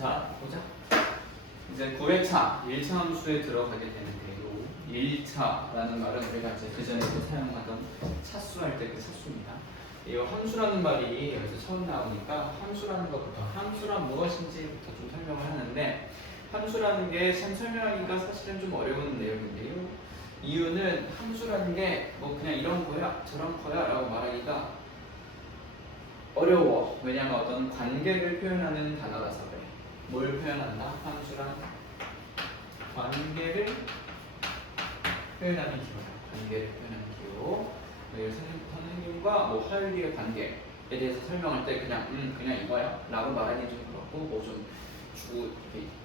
자, 보자. 이제 9회차 1차 함수에 들어가게 되는데요. 1차라는 말은 우리가 이제 그 전에도 사용하던 차수 할 때 그 차수입니다. 이 함수라는 말이 여기서 처음 나오니까 함수라는 것부터 함수란 무엇인지부터 좀 설명을 하는데, 함수라는 게 참 설명하기가 사실은 좀 어려운 내용인데요. 이유는 함수라는 게 뭐 그냥 이런 거야 저런 거야 라고 말하기가 어려워. 왜냐하면 어떤 관계를 표현하는 단어라서 그래. 뭘 표현한다? 함수란 관계를 표현하는 기호다. 관계를 표현하는 기호. 선생님과 뭐 하율이의 관계에 대해서 설명할 때 그냥 이거야 라고 말하기 좀 그렇고, 뭐 좀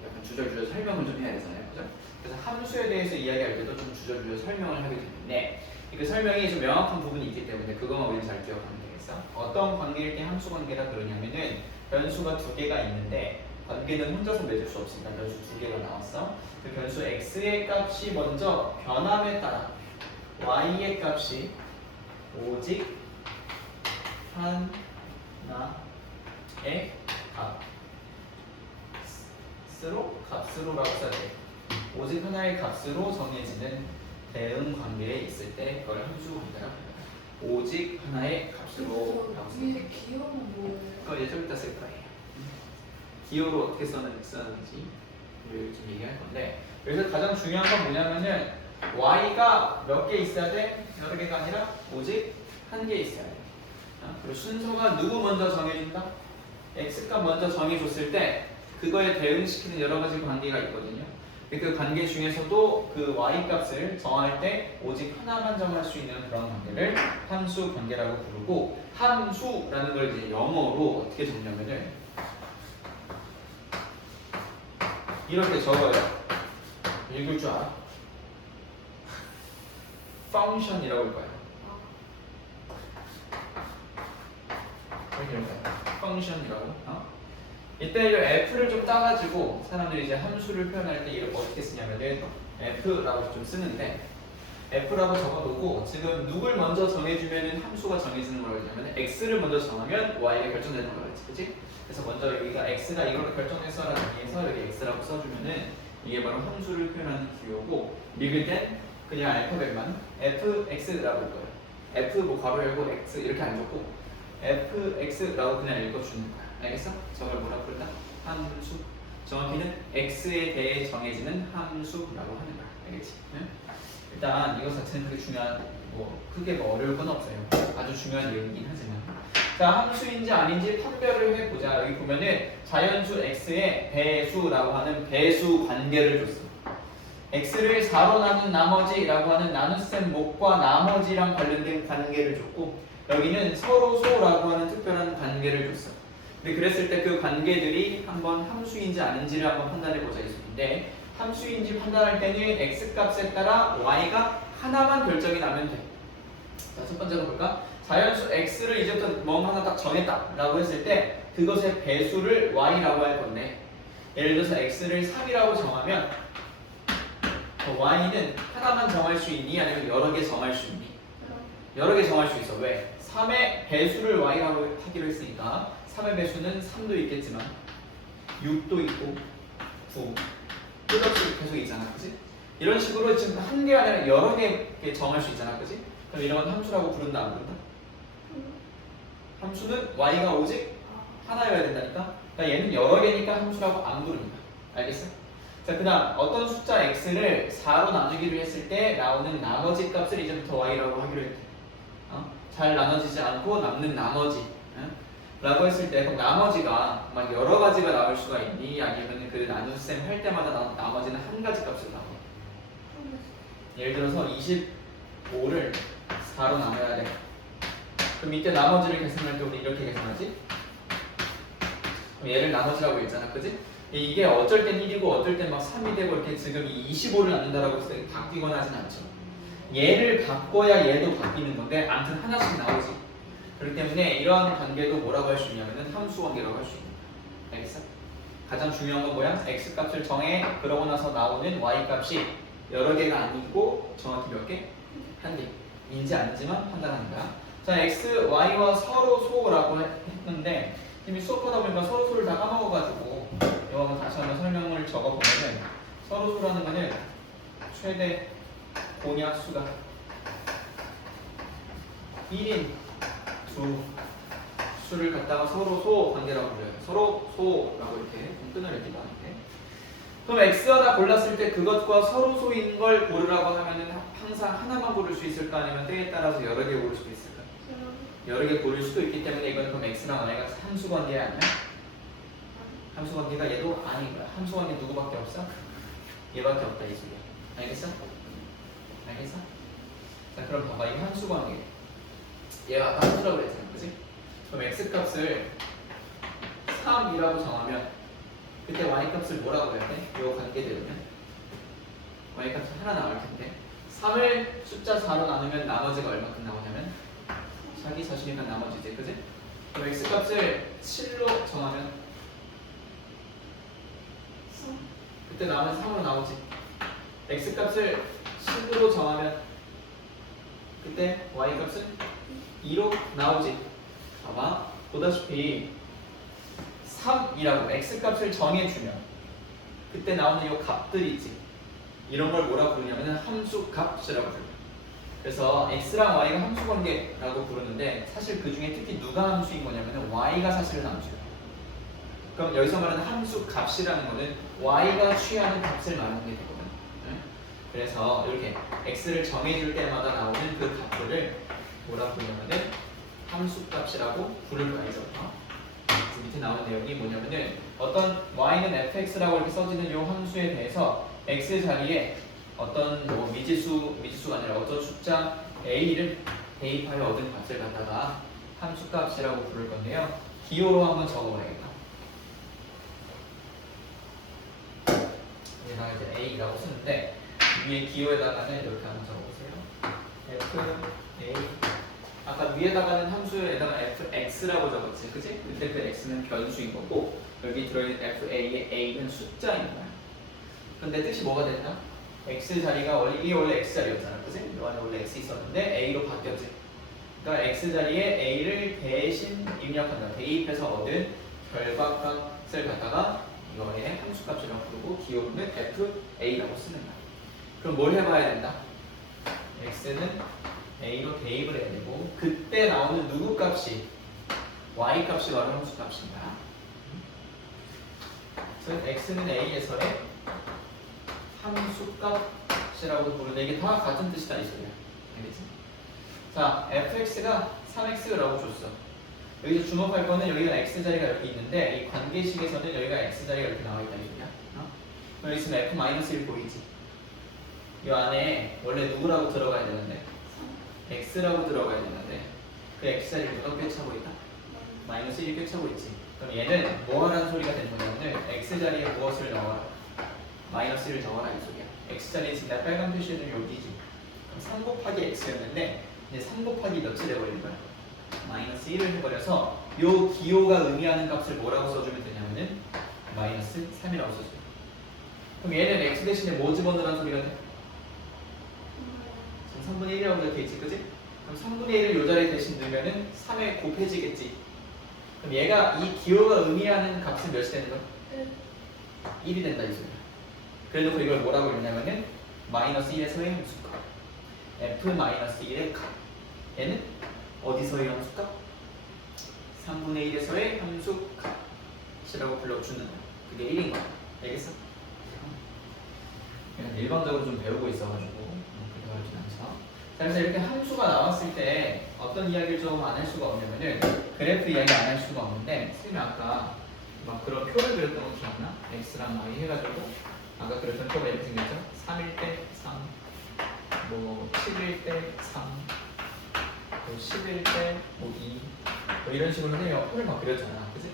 약간 주절주절 설명을 좀 해야 되잖아요, 그죠? 그래서 함수에 대해서 이야기할 때도 좀 주절주절 설명을 하게 되는데, 그 설명이 좀 명확한 부분이 있기 때문에 그것만 우리 잘 기억하면 되겠어. 어떤 관계일 때 함수 관계라 그러냐면은 변수가 두 개가 있는데, 관계는 혼자서 맺을 수 없습니다. 변수 두 개가 나왔어. 그 변수 x의 값이 먼저 변함에 따라 y의 값이 오직 하나의 값으로라고 써야 돼. 오직 하나의 값으로 정해지는 대응 관계에 있을 때 그걸 함수 관계라고 합니다. 오직 하나의 값으로 라고 써야 돼. 기호는 뭐예요? 그거 예좀 이따 쓸 거예요. 기호로 어떻게 썼는지를 좀 얘기할 건데, 그래서 가장 중요한 건 뭐냐면은 y가 몇 개 있어야 돼? 여러 개가 아니라 오직 한 개 있어야 돼. 그리고 순서가 누구 먼저 정해준다? x값 먼저 정해줬을 때 그거에 대응시키는 여러 가지 관계가 있거든요. 그 관계 중에서도 그 y값을 정할 때 오직 하나만 정할 수 있는 그런 관계를 함수 관계라고 부르고, 함수라는 걸 이제 영어로 어떻게 적냐면은 이렇게 적어요. 읽을 줄 알아? function이라고 할 거야. function이라고. 이때 이 f를 좀 따가지고 사람들이 이제 함수를 표현할 때 이걸 어떻게 쓰냐면은 f라고 좀 쓰는데, f라고 적어놓고 지금 누굴 먼저 정해주면은 함수가 정해지는 거라고 하냐면 x를 먼저 정하면 y가 결정되는 거라고 했지, 그치? 그래서 먼저 여기가 x가 이걸 결정했어라는 의미에서 여기 x라고 써주면은 이게 바로 함수를 표현하는 기호고, 읽을 땐 그냥 알파벳만 fx라고 할 거예요. f 뭐 괄호 열고 x 이렇게 안 적고 fx라고 그냥 읽어주는 거야. 알겠어? 저걸 뭐라 부른다? 함수. 정확히는 x에 대해 정해지는 함수라고 하는 거야. 알겠지? 응? 일단 이것 자체는 그렇게 중요한, 크게 어려울 건 없어요. 아주 중요한 내용이긴 하지만, 자, 함수인지 아닌지 판별을 해보자. 여기 보면은 자연수 x의 배수라고 하는 배수 관계를 줬어. x를 4로 나눈 나머지라고 하는 나눗셈 목과 나머지랑 관련된 관계를 줬고, 여기는 서로소라고 하는 특별한 관계를 줬어. 근데 그랬을 때 그 관계들이 한번 함수인지 아닌지를 한번 판단해 보자 이 소리인데, 함수인지 판단할 때는 x값에 따라 y가 하나만 결정이 나면 돼. 자, 첫 번째로 볼까? 자연수 x를 이제부터 뭐 하나 딱 정했다라고 했을 때 그것의 배수를 y라고 할 건데, 예를 들어서 x를 3이라고 정하면 y는 하나만 정할 수 있니? 아니면 여러 개 정할 수 있니? 여러 개 정할 수 있어. 왜? 3의 배수를 y라고 하기로 했으니까 3의 배수는 3도 있겠지만 6도 있고 9 끝없이 계속 있잖아, 그치? 이런 식으로 지금 한 개 아니라 여러 개 정할 수 있잖아, 그치? 그럼 이런 건 함수라고 부른다, 안 부른다? 함수는 y가 오직 하나여야 된다니까? 그러니까 얘는 여러 개니까 함수라고 안 부르니까. 알겠어? 자, 그 다음 어떤 숫자 x를 4로 나누기로 했을 때 나오는 나머지 값을 이제부터 y라고 하기로 했대. 잘 나눠지지 않고 남는 나머지 라고 했을 때 그럼 나머지가 막 여러 가지가 나올 수가 있니? 아니면 그 나눗셈 할 때마다 나머지는 한 가지 값을 나와. 예를 들어서 25를 4로 나눠야 돼. 그럼 이때 나머지를 계산할 때 우리 이렇게 계산하지? 그럼 얘를 나머지라고 했잖아, 그지? 이게 어쩔 땐 1이고 어쩔 땐 막 3이 되고 이렇게 지금 이 25를 나눈다라고 해서 바뀌거나 하진 않죠. 얘를 바꿔야 얘도 바뀌는 건데 아무튼 하나씩 나오지. 그렇기 때문에 이러한 관계도 뭐라고 할 수 있냐면은 함수 관계라고 할 수 있는 거야. 알겠어? 가장 중요한 건 뭐야? x 값을 정해. 그러고 나서 나오는 y 값이 여러 개가 아니고 정확히 몇 개? 한 개. 인지 아닌지만 판단하는 거야. 자, x, y와 서로 소라고 했는데 이미 수업하다 보니까 서로 소를 다 까먹어가지고 이거 한번 소라는 거는 최대 공약수가 1인 두 수를 갖다가 서로 소 관계라고 불러요. 서로 소라고 이렇게 끊어내기도 하는데. 그럼 x하나 골랐을 때 그것과 서로 소인 걸 고르라고 하면은 항상 하나만 고를 수 있을까 아니면 때에 따라서 여러 개 고를 수도 있을까? 여러 개 고를 수도 있기 때문에 이건 그럼 x랑 y가 함수 관계 아니야? 함수 관계가 얘도 아닌 거야. 함수 관계 누구밖에 없어? 얘밖에 없다 이 소리야. 알겠어? 알겠어? 자 그럼 봐봐 이게 함수 관계. 얘가 아까 함수라고 그랬잖아, 그지? 그럼 x 값을 3이라고 정하면 그때 y 값을 뭐라고 해야 돼? 이 관계대로면 y 값이 하나 나올 텐데 3을 숫자 4로 나누면 나머지가 얼마큼 나오냐면 자기 자신이니까 나머지지, 그지? 그럼 x 값을 7로 정하면 그때 나머지 3으로 나오지. x 값을 10으로 정하면 그때 y 값은 2로 나오지. 봐봐 보다시피 3이라고 x 값을 정해주면 그때 나오는 이 값들이 있지. 이런 걸 뭐라고 부르냐면 함수 값이라고 불러요. 그래서 x랑 y가 함수 관계라고 부르는데 사실 그 중에 특히 누가 함수인 거냐면 y가 사실은 함수야. 그럼 여기서 말하는 함수 값이라는 거는 y가 취하는 값을 말하는 게 되거든. 응? 그래서 이렇게 x를 정해줄 때마다 나오는 그 값들을 뭐라고 부르냐면은 함수 값이라고 부를 거야. 밑에 나오는 내용이 뭐냐면은 어떤 y는 fx라고 이렇게 써지는 이 함수에 대해서 x 자리에 어떤 뭐 미지수가 아니라 어떤 숫자 a를 대입하여 얻은 값을 갖다가 함수 값이라고 부를 건데요. 기호로 한번 적어봐야겠다. 얘가 이제 a라고 쓰는데 위에 기호에다가는 이렇게 한번 적어보세요. f a 아까 위에다가는 함수에다가 fx라고 적었지, 그치? 근데 그 x는 변수인 거고 여기 들어있는 fa의 a는 숫자인 거야. 근데 뜻이 뭐가 됐나? x 자리가 원래 x 자리였잖아, 그치? 이 안에 원래 x 있었는데 a로 바뀌었지. 그러니까 x 자리에 a를 대신 입력한다. 대입해서 얻은 결과값을 갖다가 이거에 함수값이라고 부르고 기호는 fa라고 쓰는 거야. 그럼 뭘 해봐야 된다? x는 a로 대입을 해야 되고 그때 나오는 누구 값이 y 값이 바로 함수 값입니다. 그래서 x는 a에서의 함수 값이라고 부르는데 이게 다 같은 뜻이다 이 소리야. 알겠지? 자, fx가 3x라고 줬어. 여기서 주목할 거는 여기가 x 자리가 이렇게 있는데 이 관계식에서는 여기가 x 자리가 이렇게 나와 있다 이 소리야. 여기 있으면 f-1 보이지? 이 안에 원래 누구라고 들어가야 되는데 x라고 들어가야 되는데 그 x 자리를 누가 꿰차고 있다? -1이 꿰차고 있지. 그럼 얘는 뭐 하라는 소리가 되는 거냐면 x 자리에 무엇을 넣어라? -1을 적어라 이 소리야. x 자리에 지금 내가 빨간 표시해둔 여기지. 그럼 3 곱하기 x였는데 이제 3 곱하기 몇을 해버리는 거야? -1을 해버려서 요 기호가 의미하는 값을 뭐라고 써주면 되냐면은 -3이라고 써줘요. 그럼 얘는 x 대신에 뭐 집어넣으라는 소리가 돼? 3분의 1이라고 이렇게 있지, 그지? 그럼 3분의 1을 요 자리에 대신 넣으면은 3에 곱해지겠지. 그럼 얘가 이 기호가 의미하는 값은 몇이 되는 거야? 1이 된다 이 소리야. 그래놓고 이걸 뭐라고 읽냐면은 -1에서의 함수값 f-1의 값. 얘는 어디서의 함수값? 3분의 1에서의 함수값이라고 불러주는 거야. 그게 1인 거야. 알겠어? 일반적으로 좀 배우고 있어가지고 그렇게 어렵진 않죠. 자, 그래서 이렇게 함수가 나왔을 때 어떤 이야기를 좀 안 할 수가 없냐면은 그래프 이야기 안 할 수가 없는데 선생님이 아까 막 그런 표를 그렸던 거 기억나? x랑 y 해가지고 아까 그랬던 표가 이렇게 생겼죠? 3일 때 3, 뭐 7일 때 3, 뭐 10일 때 뭐 2, 뭐 이런 식으로 선생님이 표를 막 그렸잖아, 그치?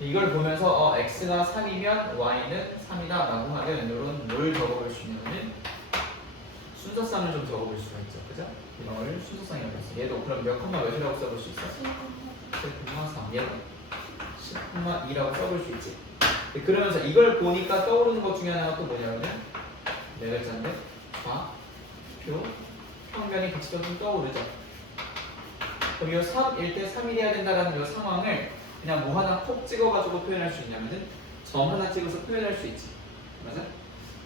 이걸 보면서 x가 3이면 y는 3이다 라고 하면 이런 뭘 적어볼 수 있냐면 순서쌍을 좀 적어볼 수가 있죠, 그죠? 이걸 순서쌍이라고 했어. 얘도 그럼 몇 콤마 몇이라고 써볼 수 있어? 10,3 얘도 10,2라고 써볼 수 있지. 그러면서 이걸 보니까 떠오르는 것 중에 하나가 또 뭐냐면 네 글자인데 좌표 평면이 같이 좀 떠오르죠. 그럼 이 3일 때 3이 돼야 된다라는 이 상황을 그냥 뭐 하나 콕 찍어가지고 표현할 수 있냐면은 점 하나 찍어서 표현할 수 있지. 맞아?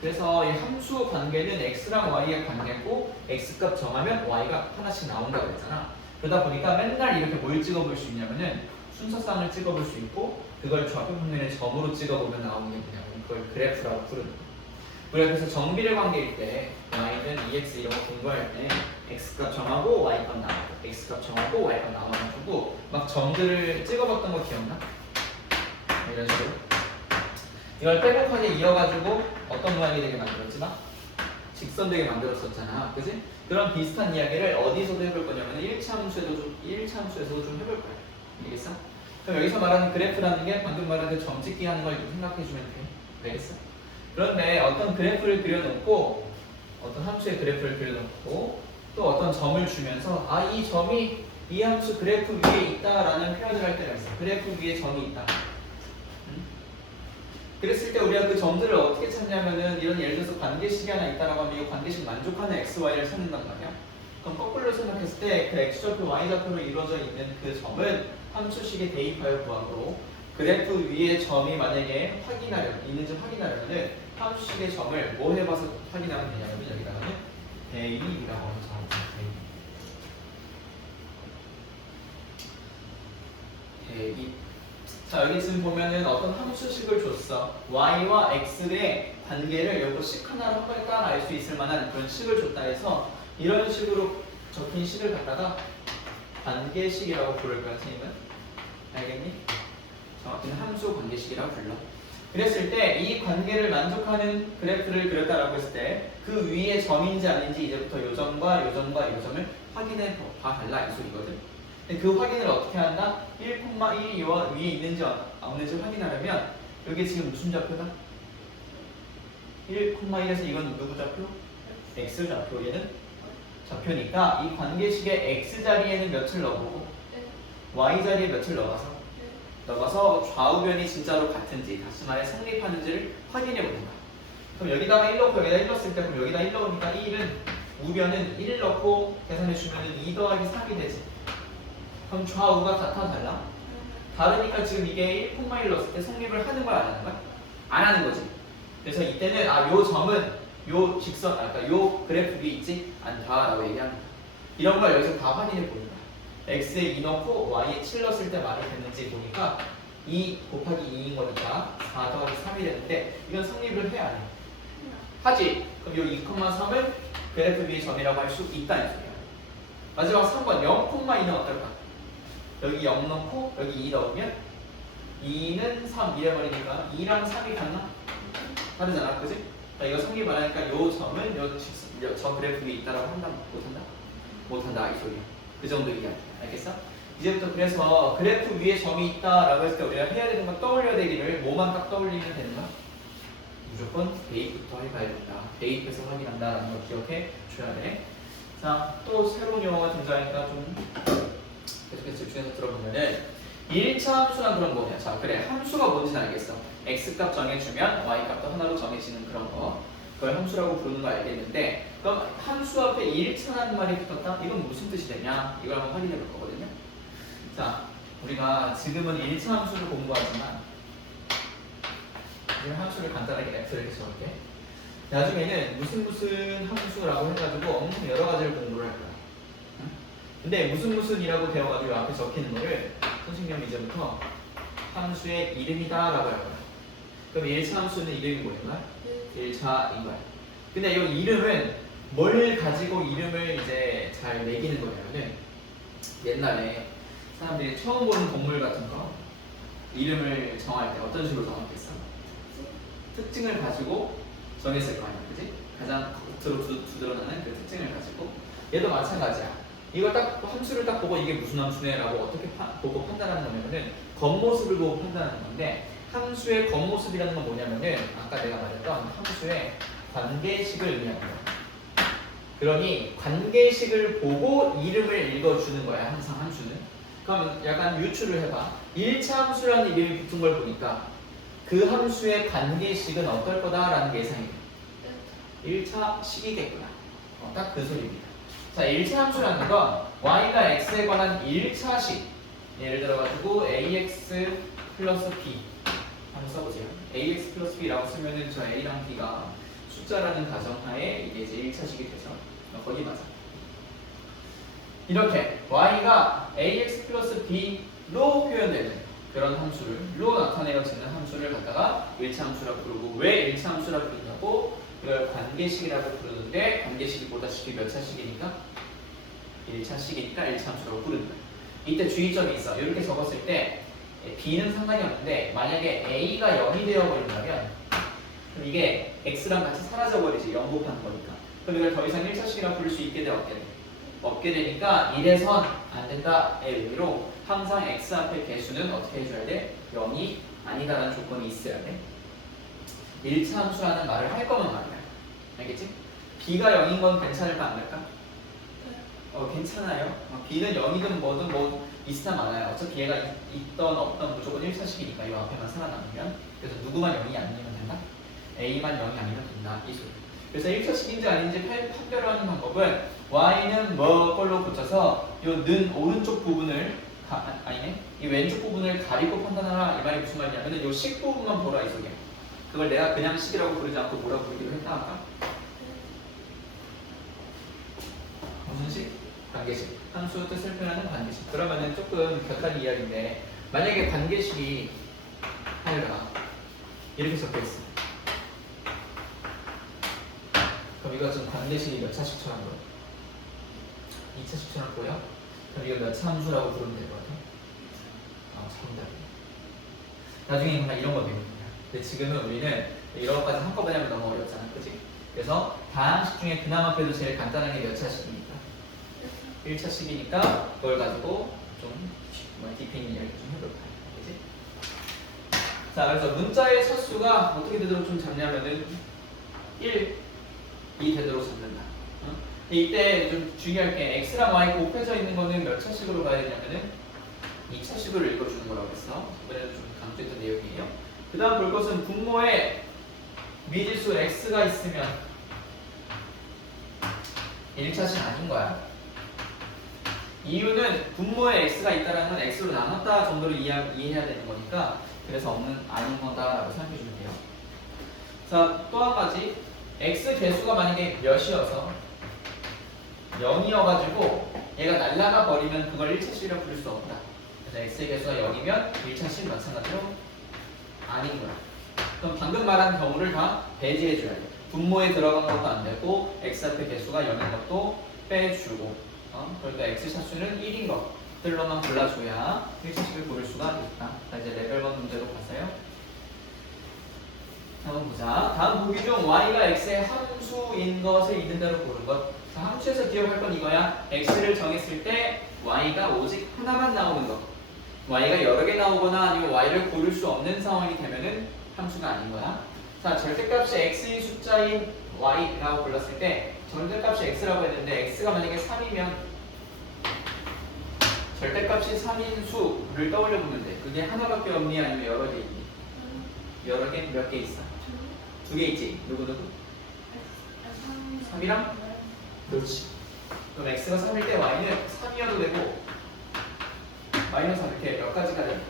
그래서 이 함수 관계는 x랑 y의 관계고 x값 정하면 y가 하나씩 나온다고 했잖아. 그러다 보니까 맨날 이렇게 뭘 찍어볼 수 있냐면은 순서상을 찍어볼 수 있고 그걸 좌표 평면에 점으로 찍어보면 나오는 게 뭐냐면 그걸 그래프라고 부르는 거야. 우리가 그래서 정비례 관계일 때 y는 2x 이런 거 공부할 때 x값 정하고 y값 나오고 x값 정하고 y값 나와가지고 막 점들을 찍어봤던 거 기억나? 이런 식으로 이걸 빼곡하게 이어가지고 어떤 모양이 되게 만들었지만 직선되게 만들었었잖아, 그지? 그런 비슷한 이야기를 어디서도 해볼 거냐면 1차 함수에서도 좀 해볼 거야. 알겠어? 그럼 여기서 말하는 그래프라는 게 방금 말한 그 점 찍기 하는 걸 생각해주면 돼. 알겠어? 그런데 어떤 그래프를 그려놓고 어떤 함수의 그래프를 그려놓고 또 어떤 점을 주면서 아, 이 점이 이 함수 그래프 위에 있다라는 표현을 할 때가 있어. 그래프 위에 점이 있다. 그랬을 때 우리가 그 점들을 어떻게 찾냐면은 이런 예를 들어서 관계식이 하나 있다라고 하면 이 관계식 만족하는 x, y를 찾는단 말이야. 그럼 거꾸로 생각했을 때 그 x좌표, y좌표로 이루어져 있는 그 점은 함수식에 대입하여 구하고 그래프 위에 점이 만약에 있는지 확인하려면은 함수식의 점을 뭐 해봐서 확인하면 되냐면 여기다가는 대입이라고 하는 점을 대입. 자, 여기 지금 보면은 어떤 함수식을 줬어. y와 x의 관계를 요거 식 하나로 한 번에 딱 알 수 있을 만한 그런 식을 줬다 해서 이런 식으로 적힌 식을 갖다가 관계식이라고 부를 거야, 선생님은. 알겠니? 정확히는 함수 관계식이라고 불러. 그랬을 때 이 관계를 만족하는 그래프를 그렸다라고 했을 때 그 위에 점인지 아닌지 이제부터 요 점과 요 점과 요 점을 확인해 봐 달라 이 소리거든. 근데 그 확인을 어떻게 한다? 1,1이 위에 있는지 없는지 확인하려면 여기 지금 무슨 좌표다? 1,1에서 이건 누구 좌표? x 좌표. 얘는 좌표니까 이 관계식의 x 자리에는 몇을 넣어보고 y 자리에 몇을 넣어서 좌우변이 진짜로 같은지 다시 말해 성립하는지를 확인해 보는 거야. 그럼 여기다가 1 넣고 여기다 1 넣었을 때 그럼 여기다 1 넣으니까 1은 우변은 1 넣고 계산해 주면은 2 더하기 3이 되지. 그럼 좌우가 같아 달라? 다르니까 지금 이게 1,1 넣었을 때 성립을 하는 거야 안 하는 거야? 안 하는 거지. 그래서 이때는 요 점은 요 직선 아까 요 그래프 위에 있지 않다라고 얘기합니다. 이런 걸 여기서 다 확인해 보는 거야. x에 2 넣고 y에 7 넣었을 때 말이 됐는지 보니까 2 곱하기 2인 거니까 4 더하기 3이 되는데 이건 성립을 해야 해. 하지. 그럼 요 2,3을 그래프 위의 점이라고 할 수 있다는 소리야. 마지막 3번 0,2는 어떨까? 여기 0 넣고 여기 2 넣으면 2는 3 이래버리니까 2랑 3이 같나? 다르잖아, 그지? 이거 성립 안 하니까 요 점은 저 그래프 위에 있다라고 한다? 못한다? 못한다 이 소리야. 그 정도 이해야. 알겠어? 이제부터 그래서 그래프 위에 점이 있다라고 했을 때 우리가 해야 되는 건 떠올려야 되기를 뭐만 딱 떠올리면 되는 거야? 무조건 대입부터 해봐야 된다. 대입해서 확인한다라는 걸 기억해 줘야 돼. 자, 또 새로운 용어가 등장하니까 좀 계속해서 집중해서 들어보면은 1차 함수란 그런 뭐냐? 자, 그래 함수가 뭔지는 알겠어. x값 정해주면 y값도 하나로 정해지는 그런 거. 그걸 함수라고 부르는 거 알겠는데 그럼 함수 앞에 1차라는 말이 붙었다? 이건 무슨 뜻이 되냐? 이걸 한번 확인해 볼 거거든요. 자, 우리가 지금은 1차 함수를 공부하지만 지금 함수를 간단하게 f를 이렇게 적을게. 나중에는 무슨 함수라고 해가지고 엄청 여러 가지를 공부를 할 거야. 응? 근데 무슨이라고 되어가지고 앞에 적히는 거를 선생님이 이제부터 함수의 이름이다라고 할 거야. 그럼 1차 함수는 이름이 뭐인가? 1차인 거야. 근데 이 이름은 뭘 가지고 이름을 이제 잘 매기는 거냐면은 옛날에 사람들이 처음 보는 동물 같은 거 이름을 정할 때 어떤 식으로 정했겠어? 특징을 가지고 정했을 거 아니야, 그지? 가장 겉으로 두드러나는 그 특징을 가지고 얘도 마찬가지야. 이걸 딱 함수를 딱 보고 이게 무슨 함수네라고 어떻게 보고 판단하는 거냐면은 겉모습을 보고 판단하는 건데 함수의 겉모습이라는 건 뭐냐면은 아까 내가 말했던 함수의 관계식을 의미하는 거야. 그러니 관계식을 보고 이름을 읽어주는 거야, 항상 함수는. 그럼 약간 유추를 해봐. 1차 함수라는 이름이 붙은 걸 보니까 그 함수의 관계식은 어떨 거다라는 게 예상이 돼. 1차 식이겠구나. 딱 그 소리입니다. 자, 1차 함수라는 건 y가 x에 관한 1차 식. 예를 들어가지고 ax 플러스 b 한번 써보세요. ax 플러스 b라고 쓰면은 저 a랑 b가 숫자라는 가정하에 이게 이제 1차식이 되죠. 거기 맞아. 이렇게 y가 ax 플러스 b로 표현되는 그런 함수로 나타내어지는 함수를 갖다가 1차 함수라고 부르고, 왜 1차 함수라고 부르냐고, 이걸 관계식이라고 부르는데, 관계식이 보다시피 몇 차식이니까? 1차식이니까 1차 함수라고 부르는 거예요. 이때 주의점이 있어. 이렇게 적었을 때 b는 상관이 없는데, 만약에 a가 0이 되어버린다면 그럼 이게 x랑 같이 사라져버리지. 0 곱하는 거니까. 그럼 이걸 더 이상 1차식이라고 부를 수 있게 돼, 없게 돼? 없게 되니까 1에선 안 된다의 의미로 항상 x 앞에 개수는 어떻게 해줘야 돼? 0이 아니다라는 조건이 있어야 돼. 1차 함수라는 말을 할 거면 말이야. 알겠지? b가 0인 건 괜찮을까 안 될까? 괜찮아요. b는 0이든 뭐든 뭐 있으나 많아요. 어차피 얘가 있던 없던 무조건 1차식이니까 이 앞에만 살아남으면. 그래서 누구만 0이 아니면 된다? a만 0이 아니면 된다. 이 소리. 그래서 1차식인지 아닌지 판별을 하는 방법은 y는 뭐 걸로 붙여서 요 는 오른쪽 부분을 아니네, 이 왼쪽 부분을 가리고 판단하라. 이 말이 무슨 말이냐면은 요 식 부분만 보라 이 소리야. 그걸 내가 그냥 식이라고 부르지 않고 뭐라고 부르기로 했다 아까? 무슨 식? 관계식. 함수 뜻을 표현하는 관계식. 그러면은 조금 격한 이야기인데, 만약에 관계식이 하여가 이렇게 적혀있어. 그럼 이거 좀 관계식이 몇 차식처럼 보여? 2차식처럼 보여? 그럼 이거 몇 차 함수라고 부르면 될 것 같아? 정답이야. 나중에 정말 이런 거 배우는 거야. 근데 지금은 우리는 이런 것까지 한꺼번에 하면 너무 어렵잖아, 그치? 그래서 다항식 중에 그나마 그래도 제일 간단한 게 몇 차식입니까? 1차식이니까 그걸 가지고 좀 디테일 이야기 좀 해볼까요? 그치? 자, 그래서 문자의 차수가 어떻게 되도록 좀 잡냐면은 1이 되도록 잡는다. 이때 좀 중요할 게 x랑 y 곱해져 있는 거는 몇 차식으로 가야 되냐면은 2차식으로 읽어주는 거라고 했어. 이번에는 좀 강조했던 내용이에요. 그 다음 볼 것은 분모에 미지수 x가 있으면 1차식 아닌 거야. 이유는 분모에 x가 있다는 건 x로 나눴다 정도로 이해해야 되는 거니까, 그래서 아닌 거다라고 생각해 주면 돼요. 자, 또 한 가지, x 개수가 만약에 몇이어서 0이어가지고 얘가 날아가 버리면 그걸 1차식이라고 부를 수 없다. 그래서 x의 개수가 0이면 1차식 마찬가지로 아닌 거야. 그럼 방금 말한 경우를 다 배제해줘야 돼. 분모에 들어간 것도 안 되고 x 앞에 개수가 0인 것도 빼주고, 그러니까 x 차수는 1인 것들로만 골라줘야 1차식을 고를 수가 있다. 자, 이제 레벨 1 문제로 가세요. 한번 보자. 다음 보기 중 y가 x의 함수인 것을 있는 대로 고른 것. 자, 함수에서 기억할 건 이거야. x를 정했을 때 y가 오직 하나만 나오는 것. y가 여러 개 나오거나 아니면 y를 고를 수 없는 상황이 되면은 함수가 아닌 거야. 자, 절대값이 x의 숫자인 y라고 불렀을 때 절대값이 x라고 했는데 x가 만약에 3이면 절대값이 3인 수를 떠올려 보면 돼. 그게 하나밖에 없니 아니면 여러 개 있니? 여러 개? 몇 개 있어? 2개 있지? 누구? 3이랑? 그렇지. 그럼 x가 3일 때 y는 3이어도 되고 마이너스 3 이렇게 몇 가지가 돼?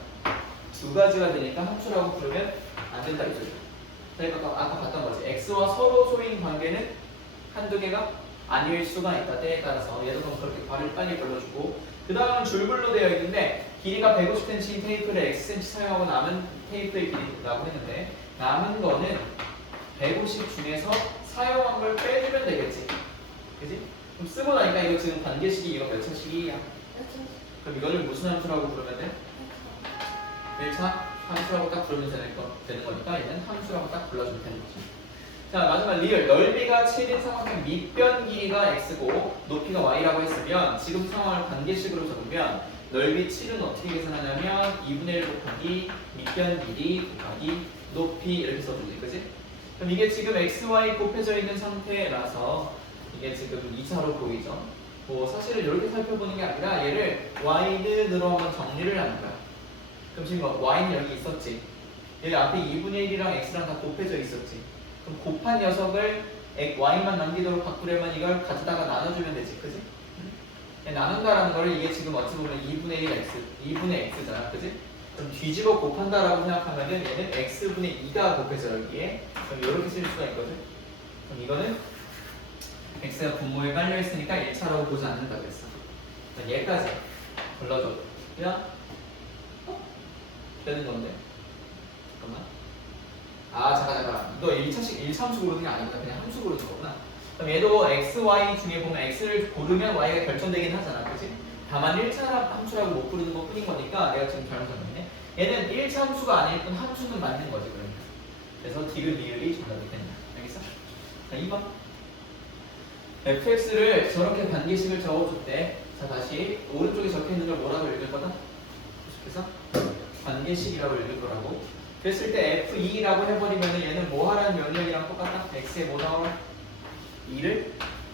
2가지가 되니까 함수라고 부르면 안 된다 이거죠. 그러니까 아까 봤던 거지. x와 서로 소인 관계는 한두 개가 아닐 수가 있다. 때에 따라서. 예를 들면 그렇게 발을 빨리 걸러주고, 그 다음은 줄글로 되어 있는데 길이가 150cm인 테이프를 xcm 사용하고 남은 테이프의 길이라고 했는데, 남은 거는 150 중에서 사용한 걸 빼주면 되겠지. 그지? 그럼 쓰고 나니까 이거 지금 관계식이 이거 몇 차식이야? 그럼 이거를 무슨 함수라고 부르면 돼? 1차 함수라고 딱 부르면 되는 거니까 얘는 함수라고 딱 불러주면 되는 거지. 자, 마지막 리얼. 넓이가 7인 상황의 밑변 길이가 x고 높이가 y라고 했으면 지금 상황을 관계식으로 적으면 넓이 7은 어떻게 계산하냐면 2분의 1 곱하기 밑변 길이 곱하기 높이 이렇게 써주지. 그지? 그럼 이게 지금 x, y 곱해져 있는 상태라서 이게 지금 2차로 보이죠? 뭐 사실은 이렇게 살펴보는 게 아니라 얘를 y는으로 한번 정리를 하는 거야. 그럼 지금 y는 여기 있었지. 여기 앞에 2분의 1이랑 x랑 다 곱해져 있었지. 그럼 곱한 녀석을 y만 남기도록 바꾸려면 이걸 가져다가 나눠주면 되지. 그지? 나눈다라는 거를 이게 지금 어찌 보면 2분의 1 x, 2분의 x잖아. 그지? 그럼 뒤집어 곱한다라고 생각하면은 얘는 x분의 2가 곱해져 여기에. 그럼 이렇게 쓸 수가 있거든. 그럼 이거는 x가 분모에 깔려 있으니까 1차라고 보지 않는다고 했어. 얘까지 불러줘. 야, 되는 건데. 잠깐만. 아, 잠깐. 너 1차 함수 고르는 게 아니구나. 그냥 함수 고르는 거구나. 그럼 얘도 x, y 중에 보면 x를 고르면 y가 결정되긴 하잖아. 그치? 다만 1차 함수라고 못 부르는 것 뿐인 거니까 내가 지금 잘못했네. 얘는 1차 함수가 아닐 뿐 함수는 맞는 거지, 그러니까. 그래서 디귿, 리을이 정답이 된다. 알겠어? 자, 2번. fx를 저렇게 관계식을 적어줬대. 자, 다시 오른쪽에 적혀있는 걸 뭐라고 읽을 거다? 계속해서 관계식이라고 읽을 거라고. 그랬을 때 f2라고 해버리면 얘는 뭐 하라는 명령이랑 똑같다? x에 뭐 나와? 2를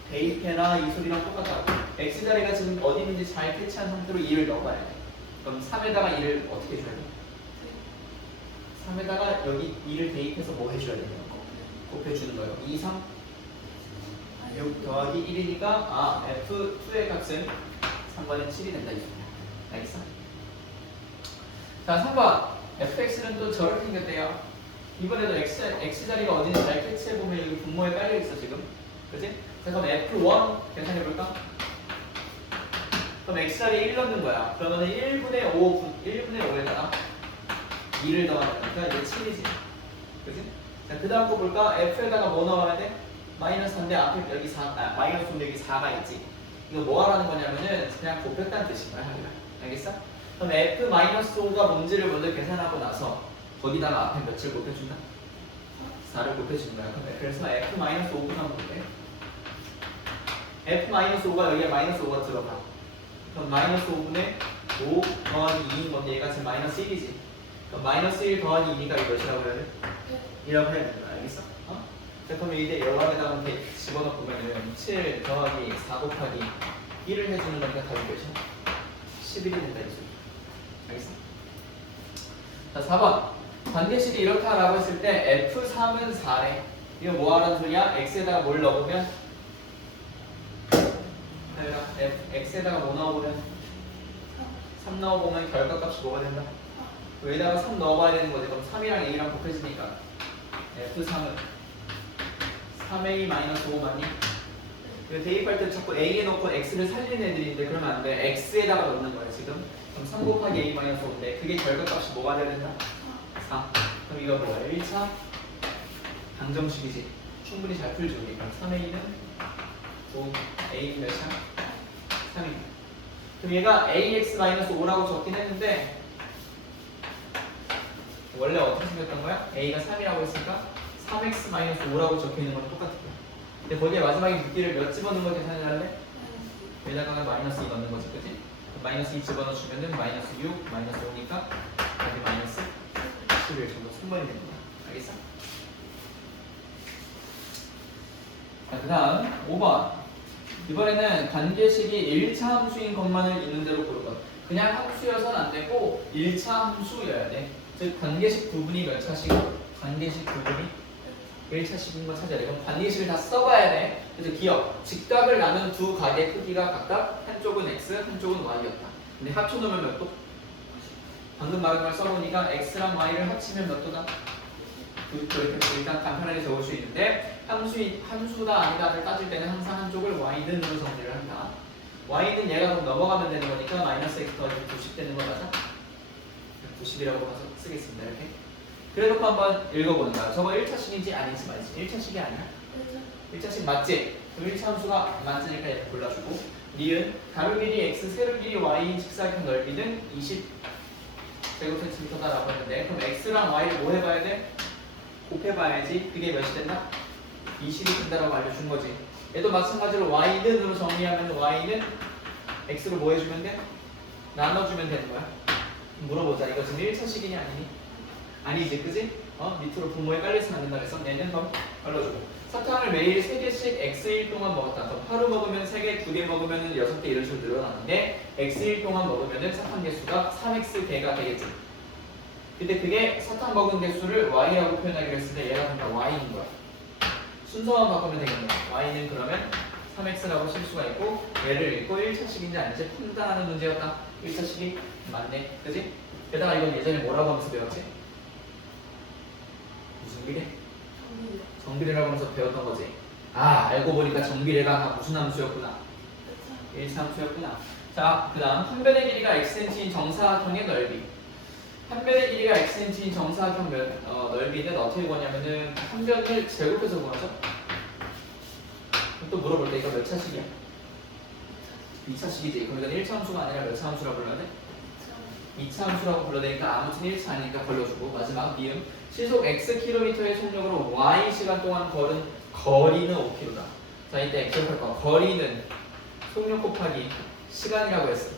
대입해나 이 소리랑 똑같다. x자리가 지금 어디 있는지 잘 캐치한 상태로 2를 넣어봐야 돼. 그럼 3에다가 2를 어떻게 해줘야 돼? 3에다가 여기 2를 대입해서 뭐 해줘야 되냐고 곱해주는 거예요. 2, 3 6 더하기 1이니까 F2의 값은 3번에 7이 된다 이 소리야. 알겠어? 자, 3번 fx는 또 저렇게 생겼대요. 이번에도 x자리가 어딘지 잘 캐치해보면 여기 분모에 깔려있어 지금. 그치? 자, 그럼 f1 계산해볼까? 그럼 x자리에 1 넣는 거야. 그러면 1분의 5에다가 2를 더하니까 이제 7이지. 그치? 자, 그 다음 거 볼까? f에다가 뭐 넣어야 돼? 마이너스 3인데 앞에 여기 4, 마이너스 5인데 여기 4가 있지. 이거 뭐 하라는 거냐면은 그냥 곱했다는 뜻인 거야, 하기가. 알겠어? 그럼 f-5가 뭔지를 먼저 계산하고 나서 거기다가 앞에 몇을 곱해준다? 4를 곱해주는 거야. 그래서 f-5분 한번 볼게. f-5가 여기에 마이너스 5가 들어가. 그럼 마이너스 5분의 5 더하기 2인 건데 얘가 지금 마이너스 1이지. 그럼 마이너스 1 더하기 2니까 이거 몇이라고 해야 돼? 1이라고 해야 되는 거야. 알겠어? 자, 그럼 이제 여기에다가 이렇게 집어넣고 보면은 7 더하기 4 곱하기 1을 해주는 거니까 답이 몇이야? 11이 된다 이 소리. 알겠어? 자, 4번 관계식이 이렇다라고 했을 때 F3은 4래. 이거 뭐 하라는 소리야? X에다가 뭘 넣어보면 X에다가 뭐 넣어보면 3 넣어보면 결과값이 뭐가 된다? 여기다가 3 넣어봐야 되는 거지. 그럼 3이랑 A랑 곱해지니까 F3은 3A-5 맞니? 대입할 때 자꾸 A에 넣고 X를 살리는 애들인데 그러면 안 돼. X에다가 넣는 거야 지금. 그럼 3 곱하기 A-5인데 그게 결과값이 뭐가 돼야 된다? 4. 그럼 이거 뭐야? 1차 방정식이지. 충분히 잘 풀죠. 그럼 3A는 5, A는 몇이야? 3입니다. 그럼 얘가 AX-5라고 적긴 했는데 원래 어떻게 생겼던 거야? A가 3이라고 했으니까 3x-5라고 적혀있는 거랑 똑같을 거야. 근데 거기에 마지막에 밑뒤를 몇 집어넣은 거 계산을 할래? 여기다가 마이너스 2 넣는 거지, 그치? 마이너스 2 집어넣어주면은 마이너스 6, 마이너스 5니까 여기 마이너스 11 정도 3번이 되는 거야. 알겠어? 자, 그 다음 5번. 이번에는 관계식이 1차 함수인 것만을 있는 대로 고를 것. 그냥 함수여서는 안 되고 1차 함수여야 돼. 즉 관계식 부분이 몇 차식? 관계식 부분이 1차식인 거 찾아야 돼. 그럼 관계식을 다 써봐야 돼. 그래서 기억. 직각을 나눈 두 각의 크기가 각각 한쪽은 x, 한쪽은 y였다. 근데 합쳐놓으면 몇 도? 방금 말한 걸 써보니까 x랑 y를 합치면 몇 도다? 9도. 이렇게 일단 간편하게 적을 수 있는데 함수다 아니다를 따질 때는 항상 한쪽을 y는으로 정리를 한다. y는 얘가 그럼 넘어가면 되는 거니까 마이너스 x 더하기 90 되는 거 맞아? 90이라고 쓰겠습니다. 이렇게. 그래놓고 한번 읽어보는 거야. 저거 1차식인지 아닌지 말이지. 1차식이 아니야? 1차식 맞지? 그럼 1차 함수가 맞으니까 얘를 골라주고 니은 가로 길이 x, 세로 길이 y 직사각형 넓이는 20제곱센티미터다라고 했는데 그럼 x랑 y를 뭐 해봐야 돼? 곱해봐야지. 그게 몇이 된다? 20이 된다라고 알려준 거지. 얘도 마찬가지로 y는으로 정리하면 y는 x로 뭐 해주면 돼? 나눠주면 되는 거야. 물어보자. 이거 지금 1차식이냐 아니니? 아니지, 그지? 밑으로 부모에 깔려있으면 안 된다 그래서 얘는 더 걸러주고 사탕을 매일 3개씩 x일 동안 먹었다. 그럼 하루 먹으면 3개, 2개 먹으면 6개 이런 식으로 늘어나는데 x일 동안 먹으면 사탕 개수가 3x개가 되겠지. 근데 그게 사탕 먹은 개수를 y라고 표현하기로 했을 때 얘가 그냥 y인 거야. 순서만 바꾸면 되겠네. y는 그러면 3x라고 쓸 수가 있고 얘를 읽고 1차식인지 아닌지 판단하는 문제였다. 1차식이 맞네, 그지? 게다가 이건 예전에 뭐라고 하면서 배웠지? 무슨 미래? 정비례라고 하면서 배웠던 거지. 아, 알고 보니까 정비례가 다 무슨 함수였구나. 일차함수였구나. 자, 그 다음 한 변의 길이가 xcm인 정사각형의 넓이. 한 변의 길이가 xcm인 정사각형 넓이는 어떻게 구하냐면은 한 변을 제곱해서 구하죠. 또 물어볼 때 이거 몇 차식이야? 2차식이지. 그럼 이건 1차 함수가 아니라 몇 차 함수라고 불러야 돼? 2차 함수라고 불러대니까 아무튼 1차 아니니까 걸러주고. 마지막 미음. 시속 x km의 속력으로 y 시간 동안 걸은 거리는 5km다. 자, 이때 기억할 거. 거리는 속력 곱하기 시간이라고 했어.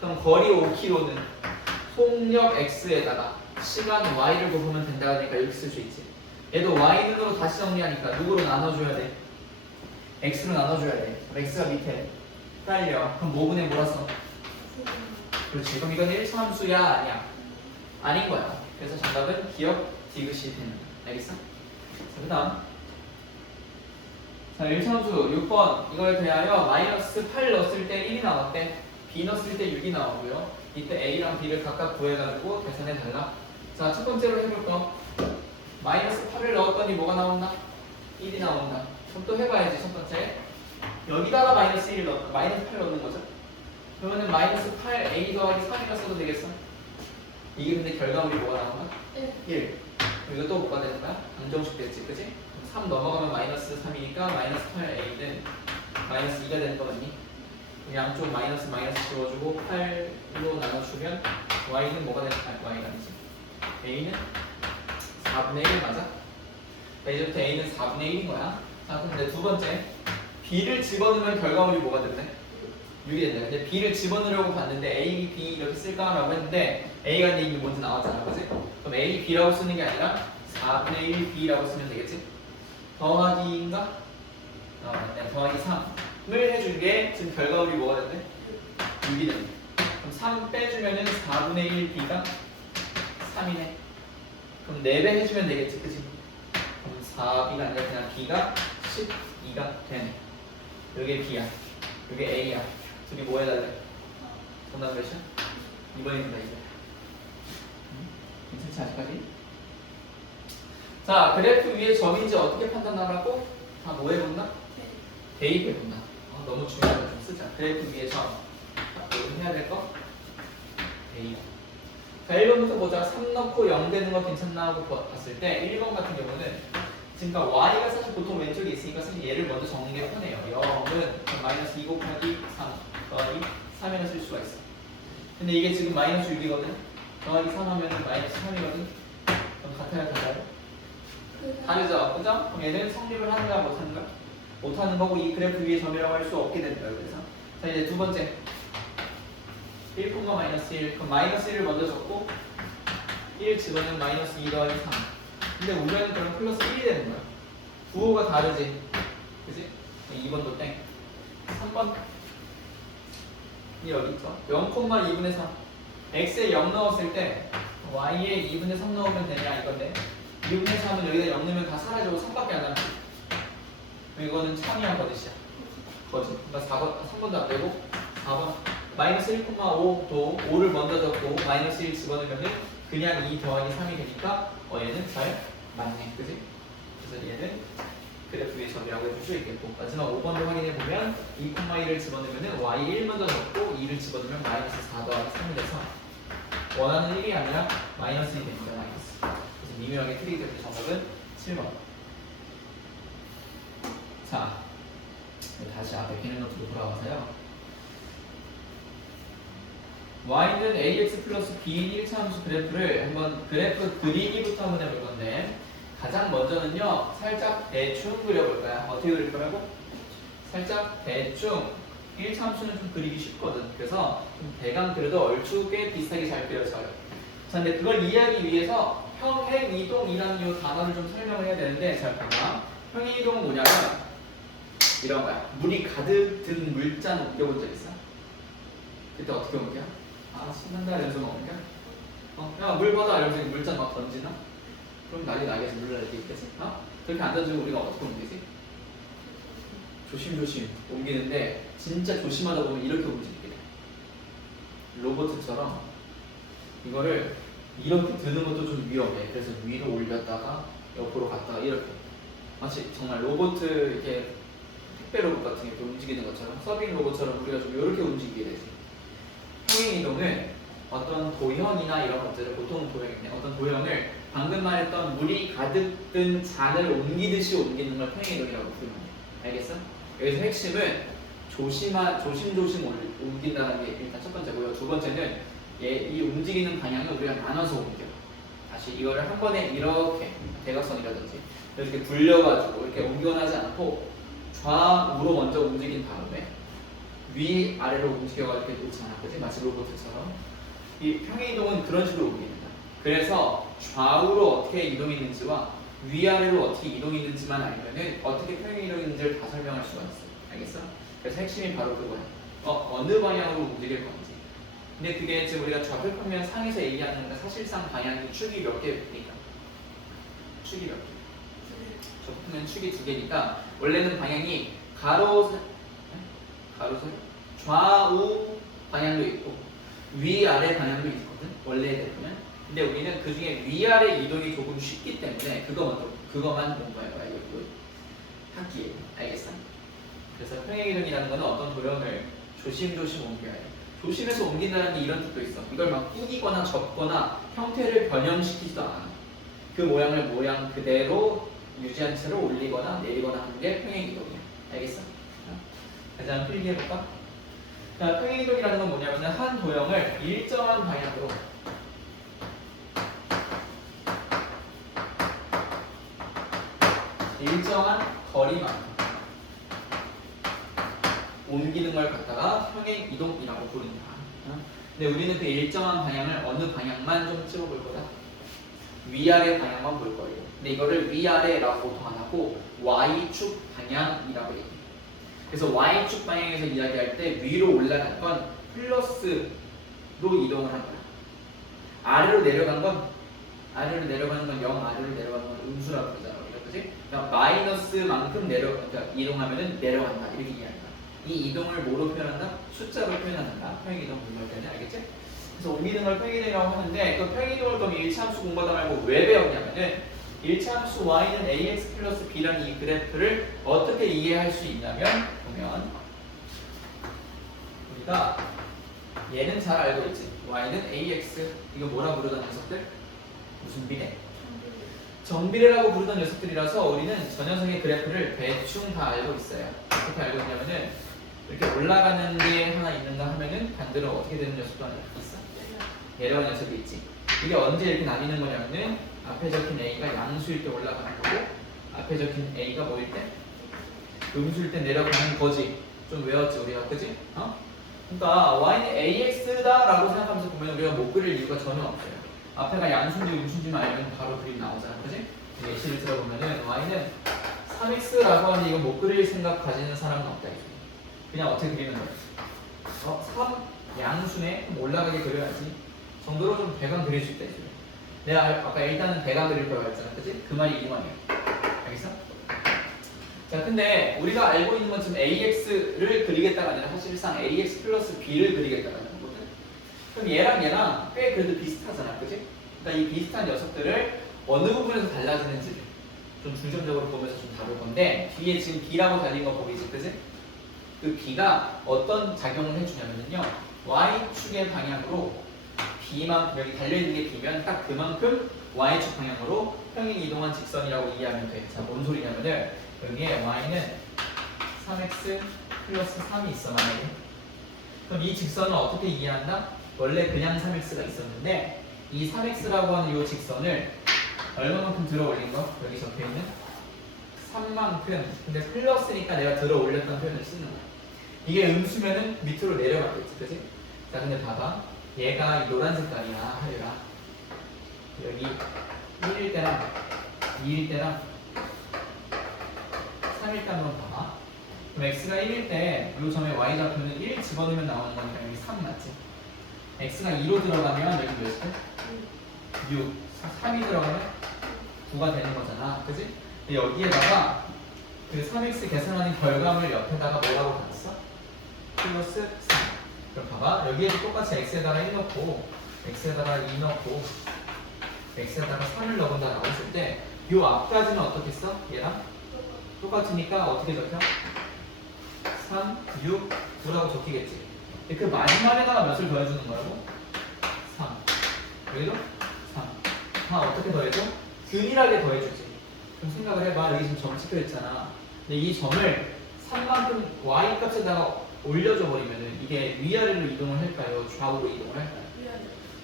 그럼 거리 5km는 속력 x에다가 시간 y를 곱하면 된다 하니까 이렇게 쓸 수 있지. 얘도 y는으로 다시 정리하니까 누구로 나눠줘야 돼? x로 나눠줘야 돼. x가 밑에 딸려. 그럼 5분의 뭐라서? 그렇지. 그럼 이건 1차 함수야 아니야? 아닌 거야. 그래서 정답은 기억 디귿이 되는 거야. 알겠어? 자, 그 다음 자, 1차 함수 6번 이걸 대하여 마이너스 8 넣었을 때 1이 나왔대. b 넣었을 때 6이 나오고요. 이때 a랑 b를 각각 구해가지고 계산해 달라. 자, 첫 번째로 해볼 거. 마이너스 8을 넣었더니 뭐가 나온다? 1이 나온다. 그럼 또 해봐야지. 첫 번째 여기다가 마이너스 1을 넣었다. 마이너스 8 넣는 거죠. 그러면은 마이너스 8 a 더하기 3이라 써도 되겠어? 이게 근데 결과물이 뭐가 나온다? 1. 그리고 또 뭐가 되는 거야? 방정식 됐지, 그치? 3 넘어가면 마이너스 3이니까 마이너스 8a는 마이너스 2가 되는 거 맞니? 양쪽 마이너스 마이너스 지워주고 8로 나눠주면 y는 뭐가 되는 거야? y가 아니지. a는 4분의 1 맞아? 자, 이제부터 a는 4분의 1인 거야. 자, 근데 두 번째 b를 집어넣으면 결과물이 뭐가 됐네? 6이 된다. 근데 b를 집어넣으려고 봤는데 a, b 이렇게 쓸까라고 했는데 a가 근데 이미 먼저 나왔잖아, 그지? 그럼 a, b라고 쓰는 게 아니라 4분의 1 b라고 쓰면 되겠지? 더하기인가? 네, 더하기 3을 해준 게 지금 결과물이 뭐가 됐네? 6이 됐네. 그럼 3 빼주면은 4분의 1 b가 3이네. 그럼 4배 해주면 되겠지, 그지? 그럼 4b가 아니라 그냥 b가 12가 되네. 여기 b야, 여기 a야. 둘이 뭐 해달래? 정답 몇이야? 2번입니다. 2번. 괜찮지 아직까지? 자, 그래프 위에 점인지 어떻게 판단하라고? 다 뭐 해본다? 대입해본다. 너무 중요하다. 좀 쓰자. 그래프 위에 점. 여기 해야 될 거? 대입. 자, 1번부터 보자. 3 넣고 0 되는 거 괜찮나 하고 봤을 때 1번 같은 경우는 지금 y가 사실 보통 왼쪽에 있으니까 사실 얘를 먼저 적는 게 편해요. 0은 마이너스 2 곱하기 3 더하기 3에는 쓸 수가 있어. 근데 이게 지금 마이너스 6이거든. 더하기 3 하면은 마이너스 3이거든. 그럼 같아요, 달라요? 다르죠, 그죠? 그럼 얘는 성립을 하는가 못하는가? 못하는 거고 이 그래프 위에 점이라고 할 수 없게 된다. 그래서 자, 이제 두 번째 1, 마이너스 1. 그럼 마이너스 1을 먼저 적고 1 집어넣으면 마이너스 2 더하기 3. 근데 우변은 그럼 플러스 1이 되는 거야. 부호가 다르지, 그지? 2번도 땡. 3번 여기 있죠. 0,2분의 3. x에 0 넣었을 때 y에 2분의 3 넣으면 되냐 이건데 2분의 3은 여기다 0 넣으면 다 사라지고 3밖에 안 남지. 이거는 참이한 거짓이야. 거짓. 그러니까 4번, 3번도 안 되고 4번 마이너스 1,5도 5를 먼저 적고 마이너스 1 집어넣으면 그냥 2 더하기 3이 되니까 얘는 잘 맞네, 그지? 그래서 얘는 그래프 위에 점이라고 해줄 수 있겠고 마지막 5번도 확인해보면 2,1을 집어넣으면 y 1 먼저 적고 2를 집어넣으면 마이너스 4 더하기 3이 돼서 원하는 1이 아니라 마이너스 1이 됩니다. 마이너스. 그래서 미묘하게 틀리기 때문에 정답은 7번. 자, 다시 앞에 비는 노트로 돌아와서요. y는 ax 플러스 b인 1차 함수 그래프를 한번 그래프 그리기부터 한번 해볼 건데 가장 먼저는요 살짝 대충 그려볼 거야. 어떻게 그릴 거라고? 살짝 대충 1차 함수는 좀 그리기 쉽거든. 그래서 좀 대강 그려도 얼추 꽤 비슷하게 잘 그려져요. 자, 근데 그걸 이해하기 위해서 평행이동이라는 이 단어를 좀 설명을 해야 되는데 잘 봐봐. 평행이동은 뭐냐면 이런 거야. 물이 가득 든 물잔 옮겨본 적 있어? 그때 어떻게 옮겨? 신난다 이러면서 막 옮겨? 야, 물 받아 이러면서 물잔 막 던지나? 그럼 난리 나겠지. 물 날리게 있겠지? 그렇게 안 던지고 우리가 어떻게 옮기지? 조심조심 옮기는데 진짜 조심하다 보면 이렇게 움직이게 돼. 로봇처럼 이거를 이렇게 드는 것도 좀 위험해. 그래서 위로 올렸다가 옆으로 갔다가 이렇게. 마치 정말 로봇 이렇게 택배 로봇 같은 게 이렇게 움직이는 것처럼 서빙 로봇처럼 우리가 좀 이렇게 움직이게 되지. 평행 이동은 어떤 도형이나 이런 것들을 보통 도형인데 어떤 도형을 방금 말했던 물이 가득 든 잔을 옮기듯이 옮기는 걸 평행 이동이라고 부르는 거야. 알겠어? 여기서 핵심은 조심조심 옮긴다는 게 일단 첫 번째고요. 두 번째는 이 움직이는 방향을 우리가 나눠서 옮겨. 다시 이거를 한 번에 이렇게 대각선이라든지 이렇게 굴려가지고 이렇게 옮겨는 하지 않고 좌우로 먼저 움직인 다음에 위아래로 움직여가지고 이렇게 놓잖아. 그치? 마치 로봇처럼. 이 평행 이동은 그런 식으로 옮깁니다. 그래서 좌우로 어떻게 이동했는지와 위아래로 어떻게 이동했는지만 알면은 어떻게 평행 이동했는지를 다 설명할 수가 있어. 알겠어? 그래서 핵심이 바로 그거야. 어느 방향으로 움직일 건지. 근데 그게 지금 우리가 좌표평면 상에서 얘기하는 건 사실상 방향이 축이 몇 개입니까? 축이 몇 개? 좌표평면 축이 두 개니까 원래는 방향이 가로세 좌우 방향도 있고 위아래 방향도 있거든. 원래에 대하면. 근데 우리는 그 중에 위아래 이동이 조금 쉽기 때문에 그거만 공부할 거야. 이거 학기에. 알겠어? 그래서 평행 이동이라는 거는 어떤 도형을 조심조심 옮겨야 돼. 조심해서 옮긴다는 게 이런 뜻도 있어. 이걸 막 꾸기거나 접거나 형태를 변형시키지도 않아. 그 모양을 모양 그대로 유지한 채로 올리거나 내리거나 하는 게 평행 이동이야. 알겠어? 다시 한번 필기해볼까? 자, 평행 이동이라는 건 뭐냐면 한 도형을 일정한 방향으로 일정한 거리만큼 옮기는 걸 갖다가 평행 이동이라고 부른다. 근데 우리는 그 일정한 방향을 어느 방향만 좀 찍어볼 거다. 위아래 방향만 볼 거예요. 근데 이거를 위아래라고 보통 안 하고 Y축 방향이라고 얘기해요. 그래서 Y축 방향에서 이야기할 때 위로 올라간 건 플러스로 이동을 한 거야. 아래로 내려간 건 아래로 내려가는 건 0, 아래로 내려가는 건 음수라고 그러잖아. 그지? 그러니까 마이너스만큼 그러니까 이동하면은 내려간다. 이렇게 이해한다. 이 이동을 뭐로 표현한다? 숫자로 표현한다. 평행 이동 공부할 때는 알겠지? 그래서 옮기는 걸 평행 이동이라고 하는데 그 평행 이동을 그럼 일차함수 공부하다 말고 왜 배웠냐면은 일차함수 y는 ax 플러스 b라는 이 그래프를 어떻게 이해할 수 있냐면 보면 우리가 얘는 잘 알고 있지. y는 ax 이거 뭐라 부르던 녀석들? 무슨 비례? 정비례라고 부르던 녀석들이라서 우리는 저 녀석의 그래프를 대충 다 알고 있어요. 어떻게 알고 있냐면은 이렇게 올라가는 게 하나 있는가 하면은 반대로 어떻게 되는 녀석도 하나 있어. 내려가는 녀석이 있지. 이게 언제 이렇게 나뉘는 거냐면은 앞에 적힌 a가 양수일 때 올라가는 거고 앞에 적힌 a가 뭐일 때? 음수일 때 내려가는 거지. 좀 외웠지 우리가, 그지? 그러니까 y는 ax다라고 생각하면서 보면 우리가 못 그릴 이유가 전혀 없어요. 앞에가 양수인지 음수인지만 알면 바로 그림 나오잖아, 그지? 예시를 들어보면은 y는 3x라고 하는데 이거 못 그릴 생각 가지는 사람은 없다 이거. 그냥 어떻게 그리는 거야? 3 양수네? 그럼 올라가게 그려야지. 정도로 좀 대강 그릴 수 있다 이거. 내가 아까 일단은 대강 그릴 거라고 했잖아, 그지? 그 말이 이 말이야. 알겠어? 자, 근데 우리가 알고 있는 건 지금 ax를 그리겠다가 아니라 사실상 ax 플러스 b를 그리겠다가 하는 거거든. 그럼 얘랑 꽤 그래도 비슷하잖아, 그지? 그러니까 이 비슷한 녀석들을 어느 부분에서 달라지는지 좀 중점적으로 보면서 좀 다룰 건데 뒤에 지금 b라고 달린 거 보이지, 그지? 그 b가 어떤 작용을 해주냐면요, y축의 방향으로 b만 여기 달려있는 게 b면 딱 그만큼 y축 방향으로 평행 이동한 직선이라고 이해하면 돼. 자, 뭔 소리냐면은 여기에 y는 3x 플러스 3이 있어 만약에. 그럼 이 직선을 어떻게 이해한다? 원래 그냥 3x가 있었는데 이 3x라고 하는 이 직선을 얼마만큼 들어 올린 거? 여기 적혀있는 3만큼. 근데 플러스니까 내가 들어 올렸던 표현을 쓰는 거야. 이게 음수면은 밑으로 내려가겠지, 그치? 자, 근데 봐봐. 얘가 이 노란 색깔이야, 하유라. 여기 1일 때랑 2일 때랑 3일 때 한번 봐봐. 그럼 x가 1일 때 이 점에 y 좌표는 1 집어넣으면 나오는 거니까 여기 3 맞지? x가 2로 들어가면 여기 몇 대? 6. 3이 들어가면 9가 되는 거잖아, 그지? 여기에다가 그 3x 계산하는 결과물 옆에다가 뭐라고 받았어? 플러스 3. 그럼 봐봐, 여기에도 똑같이 x에다가 1 넣고 x에다가 2 넣고 x에다가 3을 넣은다 나왔을 때 이 앞까지는 어떻게 써? 얘랑 똑같으니까 어떻게 적혀? 3, 6, 9라고 적히겠지. 그 마지막에다가 몇을 더해주는 거라고? 3. 여기도 3. 다 어떻게 더해줘? 균일하게 더해주지. 그럼 생각을 해봐. 여기 지금 점 찍혀 있잖아. 근데 이 점을 3만큼 y 값에다가 올려줘 버리면은 이게 위아래로 이동을 할까요? 좌우로 이동을 할까요?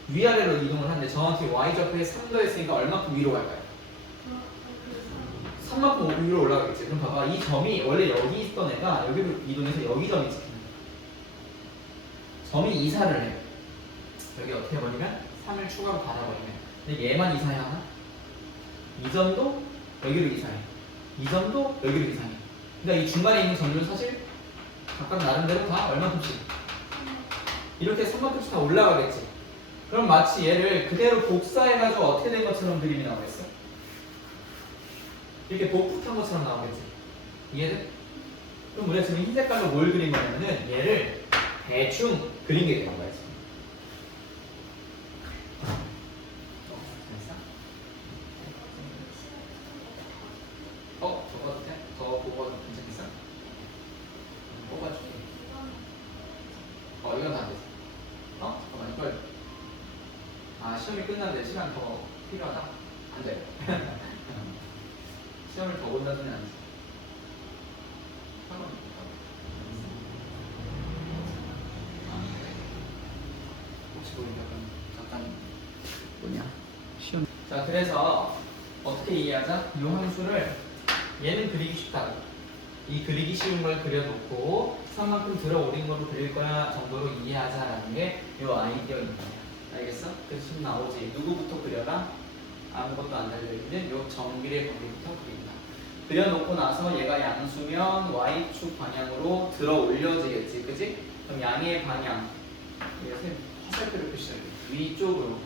위아래로 이동을 하는데 정확히 y좌표에 3 더했으니까 얼마큼 위로 갈까요? 3만큼 위로 올라가겠지. 그럼 봐봐. 이 점이 원래 여기 있던 애가 여기로 이동해서 여기 점이 찍히는 거야. 점이 이사를 해. 여기 어떻게 해버리면 3을 추가로 받아버리면. 근데 얘만 이사해야 하나? 이 점도 여기로 이사해. 이 점도 여기로 이사해. 그러니까 이 중간에 있는 점들은 사실 각각 나름대로 다 얼마큼씩 이렇게 3만큼씩 다 올라가겠지. 그럼 마치 얘를 그대로 복사해가지고 어떻게 된 것처럼 그림이 나오겠어? 이렇게 복붙한 것처럼 나오겠지. 이해돼? 그럼 우리가 지금 흰 색깔로 뭘 그린 거냐면은 얘를 대충 그린 게 되는 거야 지금. 적어도 돼? 더 보고 괜찮겠어? 뽑아줄게. 이건 안 되지. 잠깐만 이걸. 시험이 끝났는데 시간 더 필요하다? 안 돼. 시험을 더 본다더니 안 돼. 혹시 모르니까 잠깐 뭐냐? 시험. 자, 그래서 어떻게 이해하자? 이 함수를 얘는 그리기 쉽다. 이 그리기 쉬운 걸 그려놓고 3만큼 들어 올린 걸로 그릴 거야 정도로 이해하자라는 게 이 아이디어입니다. 알겠어? 그래서 지금 나오지. 누구부터 그려라? 아무것도 안 달려있는 요 정비례 범위부터 그린다. 그려놓고 나서 얘가 양수면 y축 방향으로 들어 올려지겠지. 그지? 그럼 양의 방향. 이것은 화살표를 표시하게 위쪽으로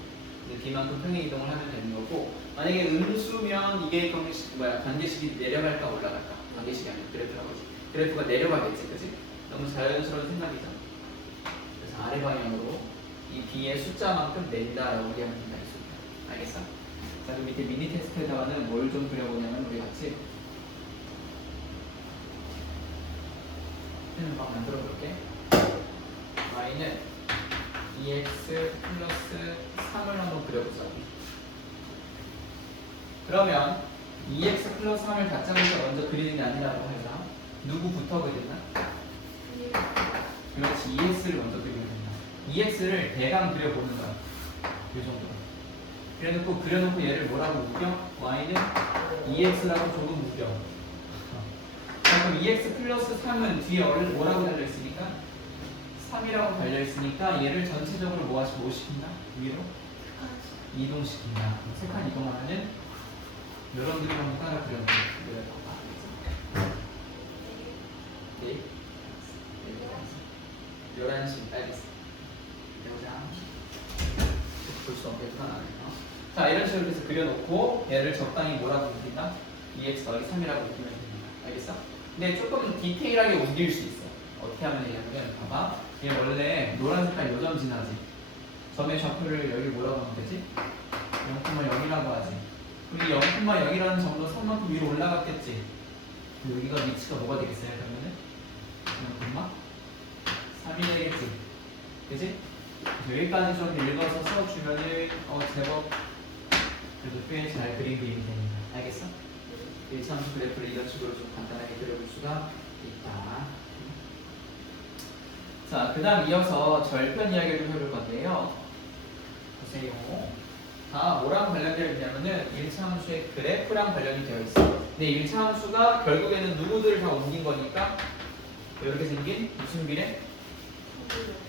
B만큼 평행 이동을 하면 되는 거고, 만약에 음수면 이게 관계식이 내려갈까 올라갈까? 관계식이 아니라 그래프라고 하지. 그래프가 내려가겠지. 그지? 너무 자연스러운 생각이죠. 그래서 아래 방향으로 이 B의 숫자만큼 낸다라고 이해하면 된다. 이 숫자. 알겠어? 자, 그럼 밑에 미니 테스트에다가는 뭘 좀 그려보냐면 우리 같이 막 만들어 볼게. y는 2x 플러스 3을 한번 그려보자. 그러면 2x 플러스 3을 가짜면서 먼저 그리는 게 아니라고 해서 누구부터 그리나? 그렇지, 2x를 먼저 그리면 된다. 2x를 대강 그려보는 거야. 이 정도. 그려놓고 얘를 뭐라고 우겨? y는 2x라고 조금 우겨. 자, 그럼 2x 플러스 3은 뒤에 뭐라고 달려있으니까? 3이라고 달려있으니까 얘를 전체적으로 뭐 시킨다? 위로? 이동시킨다. 세 칸 이동하면은 이런 그림 한번 따라 그려볼게요. 네. 11시 알겠어. 보자. 볼 수 없겠구나 나네요. 자, 이런 식으로 해서 그려놓고 얘를 적당히 뭐라고 우긴다? 2x 더하기 3이라고 우기면 됩니다. 알겠어? 근데 조금 디테일하게 우길 수 있어. 어떻게 하면 되냐면 봐봐. 얘 원래 노란 색깔 요점 지나지. 점의 좌표를 여기 뭐라고 하면 되지? 0,0이라고 하지. 그리고 0,0이라는 점도 3만큼 위로 올라갔겠지. 여기가 위치가 뭐가 되겠어요? 그러면은 0,3이 되겠지. 그지? 여기까지 좀 읽어서 써주면은 제법 그래도 꽤 잘 그린 그림이 됩니다. 알겠어? 1차함수 그래프를 이런 식으로 좀 간단하게 그려볼 수가 있다. 자, 그 다음 이어서 절편 이야기를 좀 해볼 건데요. 보세요. 다 뭐랑 관련되어 있냐면은 1차 함수의 그래프랑 관련이 되어 있어. 근데 1차 함수가 결국에는 누구들을 다 옮긴 거니까 이렇게 생긴 무슨 비례?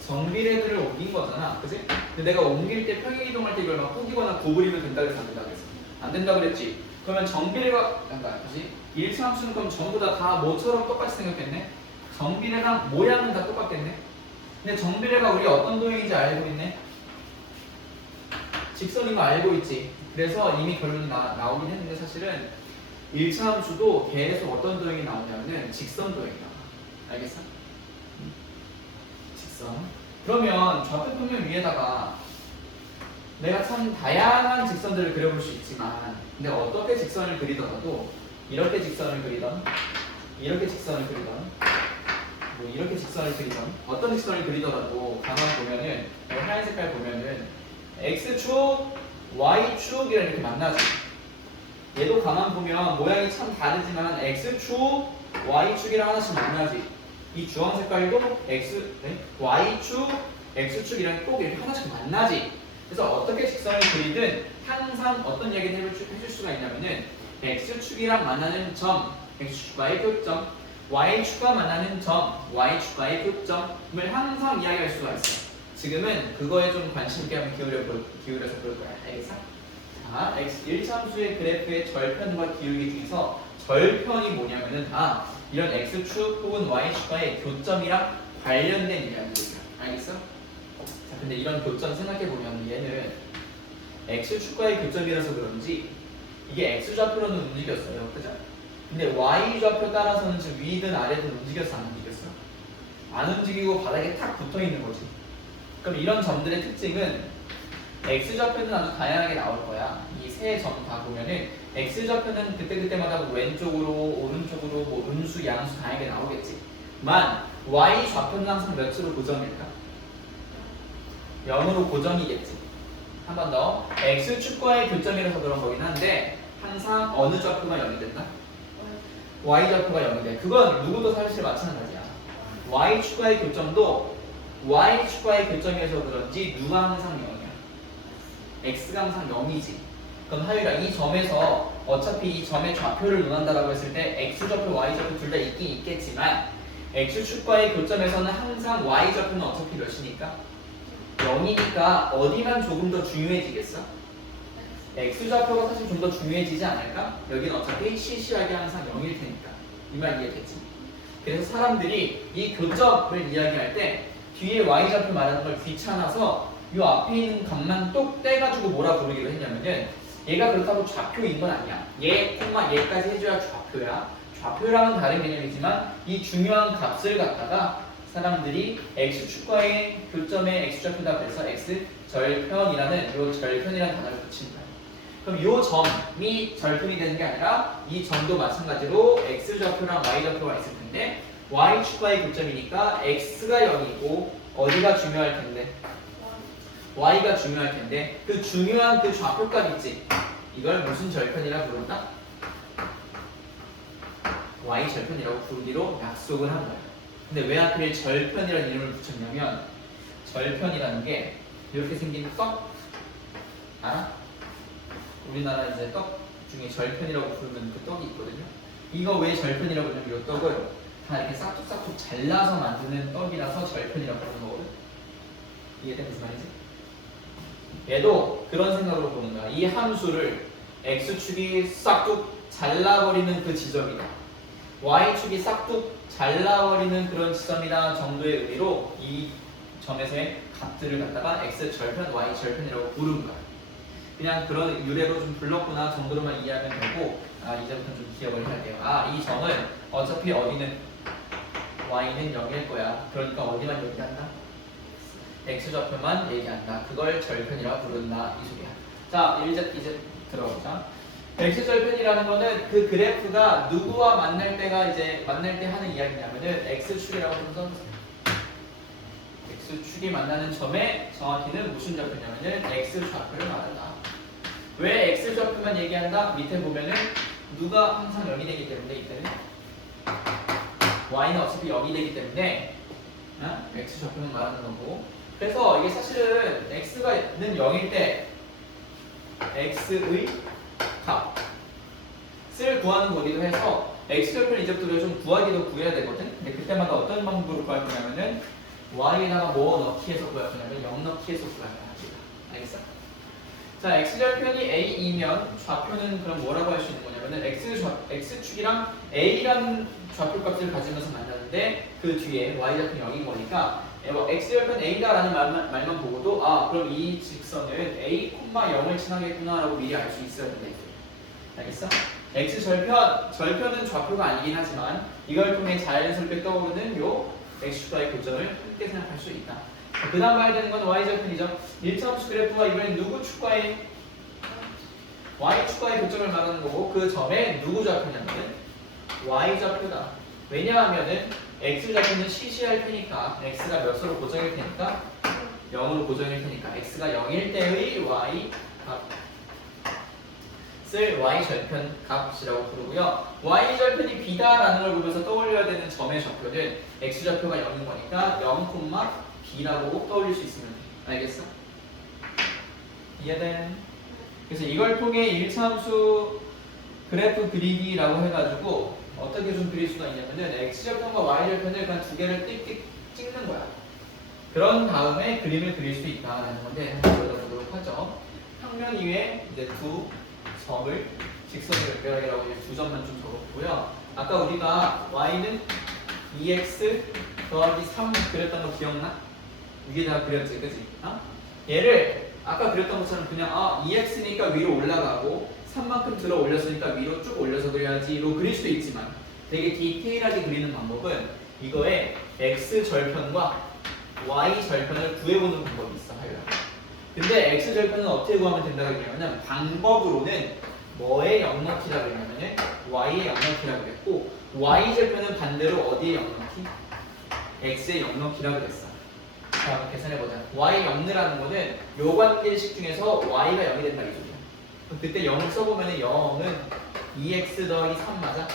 정비례들을 옮긴 거잖아. 그치? 근데 내가 옮길 때 평행 이동할 때 이걸 막 꾸기거나 구부리면 된다 그래서 안 된다 그랬어. 안 된다 그랬지? 그러면 정비례가, 그치? 1차 함수는 그럼 전부 다 뭐처럼 똑같이 생겼겠네? 정비례랑 모양은 다 똑같겠네? 근데 정비례가 우리 어떤 도형인지 알고 있네? 직선인 거 알고 있지? 그래서 이미 결론이 나오긴 했는데 사실은 1차 함수도 계속 어떤 도형이 나오냐면은 직선 도형이 나와. 알겠어? 직선. 그러면 좌표평면 위에다가 내가 참 다양한 직선들을 그려볼 수 있지만 근데 어떻게 직선을 그리더라도 이렇게 직선을 그리던 이렇게 직선을 그리던 뭐 이렇게 직선을 그리던 어떤 직선을 그리더라도 가만 보면은 하얀 색깔 보면은 x축, y축 이렇게 만나지. 얘도 가만 보면 모양이 참 다르지만 x축, y축이랑 하나씩 만나지. 이 주황 색깔도 y축, x축이랑 꼭 이렇게 하나씩 만나지. 그래서 어떻게 직선을 그리든 항상 어떤 얘기를 해줄 수가 있냐면은 x축이랑 만나는 점, x축과의 교점, y축과 만나는 점, y축과의 교점을 항상 이야기할 수가 있어. 지금은 그거에 좀 관심 있게 한번 기울여서 볼 거야. 알겠어? 자, x1참수의 그래프의 절편과 기울기 중에서 절편이 뭐냐면은 이런 x축 혹은 y축과의 교점이랑 관련된 이야기입니다. 알겠어? 자, 근데 이런 교점 생각해보면 얘는 x축과의 교점이라서 그런지 이게 x좌표로는 움직였어요. 그죠? 근데 y좌표 따라서는 지금 위든 아래든 움직였어 안 움직였어? 안 움직이고 바닥에 탁 붙어있는 거지. 그럼 이런 점들의 특징은 x좌표는 아주 다양하게 나올 거야. 이 세 점 다 보면은 x좌표는 그때그때마다 왼쪽으로 오른쪽으로 뭐 음수 양수 다양하게 나오겠지. 만 y좌표는 항상 몇으로 고정일까? 0으로 고정이겠지. 한 번 더. x축과의 교점이라서 그런 거긴 한데 항상 어느 좌표가 0이 된다? y좌표가 0이 돼. 그건 누구도 사실 마찬가지야. y축과의 교점도 y축과의 교점이라서 그런지 누가 항상 0이야? x가 항상 0이지. 그럼 하율아 이 점에서 어차피 이 점의 좌표를 논한다라고 했을 때 x좌표, y좌표 둘 다 있긴 있겠지만 x축과의 교점에서는 항상 y좌표는 어차피 몇이니까? 0이니까 어디만 조금 더 중요해지겠어? x좌표가 사실 좀 더 중요해지지 않을까? 여기는 어차피 시시하게 항상 0일 테니까. 이 말 이해됐지? 그래서 사람들이 이 교점을 이야기할 때 뒤에 y좌표 말하는 걸 귀찮아서 이 앞에 있는 값만 똑 떼가지고 뭐라 부르기로 했냐면은 얘가 그렇다고 좌표인 건 아니야. 얘, 콤마 얘까지 해줘야 좌표야. 좌표랑은 다른 개념이지만 이 중요한 값을 갖다가 사람들이 x축과의 교점의 x좌표다 그래서 x절편이라는 이 절편이라는 단어를 붙인 거야. 그럼 이 점이 절편이 되는 게 아니라 이 점도 마찬가지로 x좌표랑 y좌표가 있을 텐데 y축과의 교점이니까 x가 0이고 어디가 중요할 텐데? y가 중요할 텐데 그 중요한 그 좌표값 있지? 이걸 무슨 절편이라 부른다? y절편이라고 부르기로 약속을 한 거야. 근데 왜 하필 절편이라는 이름을 붙였냐면 절편이라는 게 이렇게 생긴 떡 알아? 우리나라 이제 떡 중에 절편이라고 부르는 그 떡이 있거든요. 이거 왜 절편이라고 부르냐면 이 떡을 다 이렇게 싹둑싹둑 잘라서 만드는 떡이라서 절편이라고 부르는 거거든. 이해돼? 무슨 말이지? 얘도 그런 생각으로 보는 거야. 이 함수를 x축이 싹둑 잘라버리는 그 지점이다. y축이 싹둑 잘라버리는 그런 지점이다 정도의 의미로 이 점에서의 값들을 갖다가 x절편, y절편이라고 부른 거야. 그냥 그런 유래로 좀 불렀구나 정도로만 이해하면 되고 이제부터 좀 기억을 해야 돼요. 이 점은 어차피 어디는 y는 0일 거야. 그러니까 어디만 얘기한다? x좌표만 얘기한다. 그걸 절편이라고 부른다. 이 소리야. 자, 이제 들어보자. x절편이라는 거는 그 그래프가 누구와 만날 때 하는 이야기냐면은 x축이라고 좀 써주세요. x축이 만나는 점에 정확히는 무슨 좌표냐면은 x좌표를 말한다. 왜 x좌표만 얘기한다? 밑에 보면은 누가 항상 0이 되기 때문에 이때는 y는 어차피 0이 되기 때문에 x좌표만 말하는 거고. 그래서 이게 사실은 x가는 0일 때 x의 값을 구하는 거기도 해서 x절편 이제부터 좀 구하기도 구해야 되거든. 근데 그때마다 어떤 방법으로 구할 거냐면은 y에다가 뭐 넣기 해서 구할 거냐면 0 넣기 해서 구할 거야. 알겠어? 자, x절편이 a이면 좌표는 그럼 뭐라고 할 수 있는 거냐면은 x축이랑 a라는 좌표값을 가지면서 만나는데 그 뒤에 y좌표는 0인 거니까 x절편 a다라는 말만 보고도 그럼 이 직선은 a, 0을 지나겠구나 라고 미리 알 수 있어야 된다. 알겠어? 절편은 좌표가 아니긴 하지만 이걸 통해 자연스럽게 떠오르는 요 x축과의 교점을 함께 생각할 수 있다. 그 다음 봐야 되는 건 y절편이죠. 1차함수 그래프가 이번엔 누구 축과의 y축과의 교점을 말하는 거고 그 점에 누구 좌표냐면 y좌표다. 왜냐하면은 x좌표는 시시할 테니까 x가 몇으로 고정일 테니까 0으로 고정일 테니까 x가 0일 때의 y 값을 y절편 값이라고 부르고요. y절편이 b다라는 걸 보면서 떠올려야 되는 점의 좌표는 x좌표가 0인 거니까 0, b라고 떠올릴 수 있으면 돼. 알겠어? 이해된? 그래서 이걸 통해 1차함수 그래프 그리기라고 해가지고 어떻게 좀 그릴 수가 있냐면은 x절편과 y절편을 그냥 두 개를 띡띡 찍는 거야. 그런 다음에 그림을 그릴 수 있다라는 건데 한번 보여드리도록 하죠. 평면 위에 이제 두 점을 직선으로 연결하기라고 이제 두 점만 좀 적었고요. 아까 우리가 y는 2x 더하기 3 그렸던 거 기억나? 위에다가 그렸지, 그치? 얘를 아까 그렸던 것처럼 그냥 2x니까 위로 올라가고 3만큼 들어 올렸으니까 위로 쭉 올려서 그려야지로 그릴 수도 있지만 되게 디테일하게 그리는 방법은 이거에 x절편과 y절편을 구해보는 방법이 있어, 하려면. 근데 x절편은 어떻게 구하면 된다고 했냐면 방법으로는 뭐의 역넣기라고 했냐면은 y의 역넣기라고 했고 y절편은 반대로 어디의 역넣기? x의 역넣기라고 했어. 자, 한번 계산해보자. y 역느라는 거는 요 관계식 중에서 y가 0이 된다 이 소리야. 그때 0을 써보면은 0은 2x 더하기 3 맞아?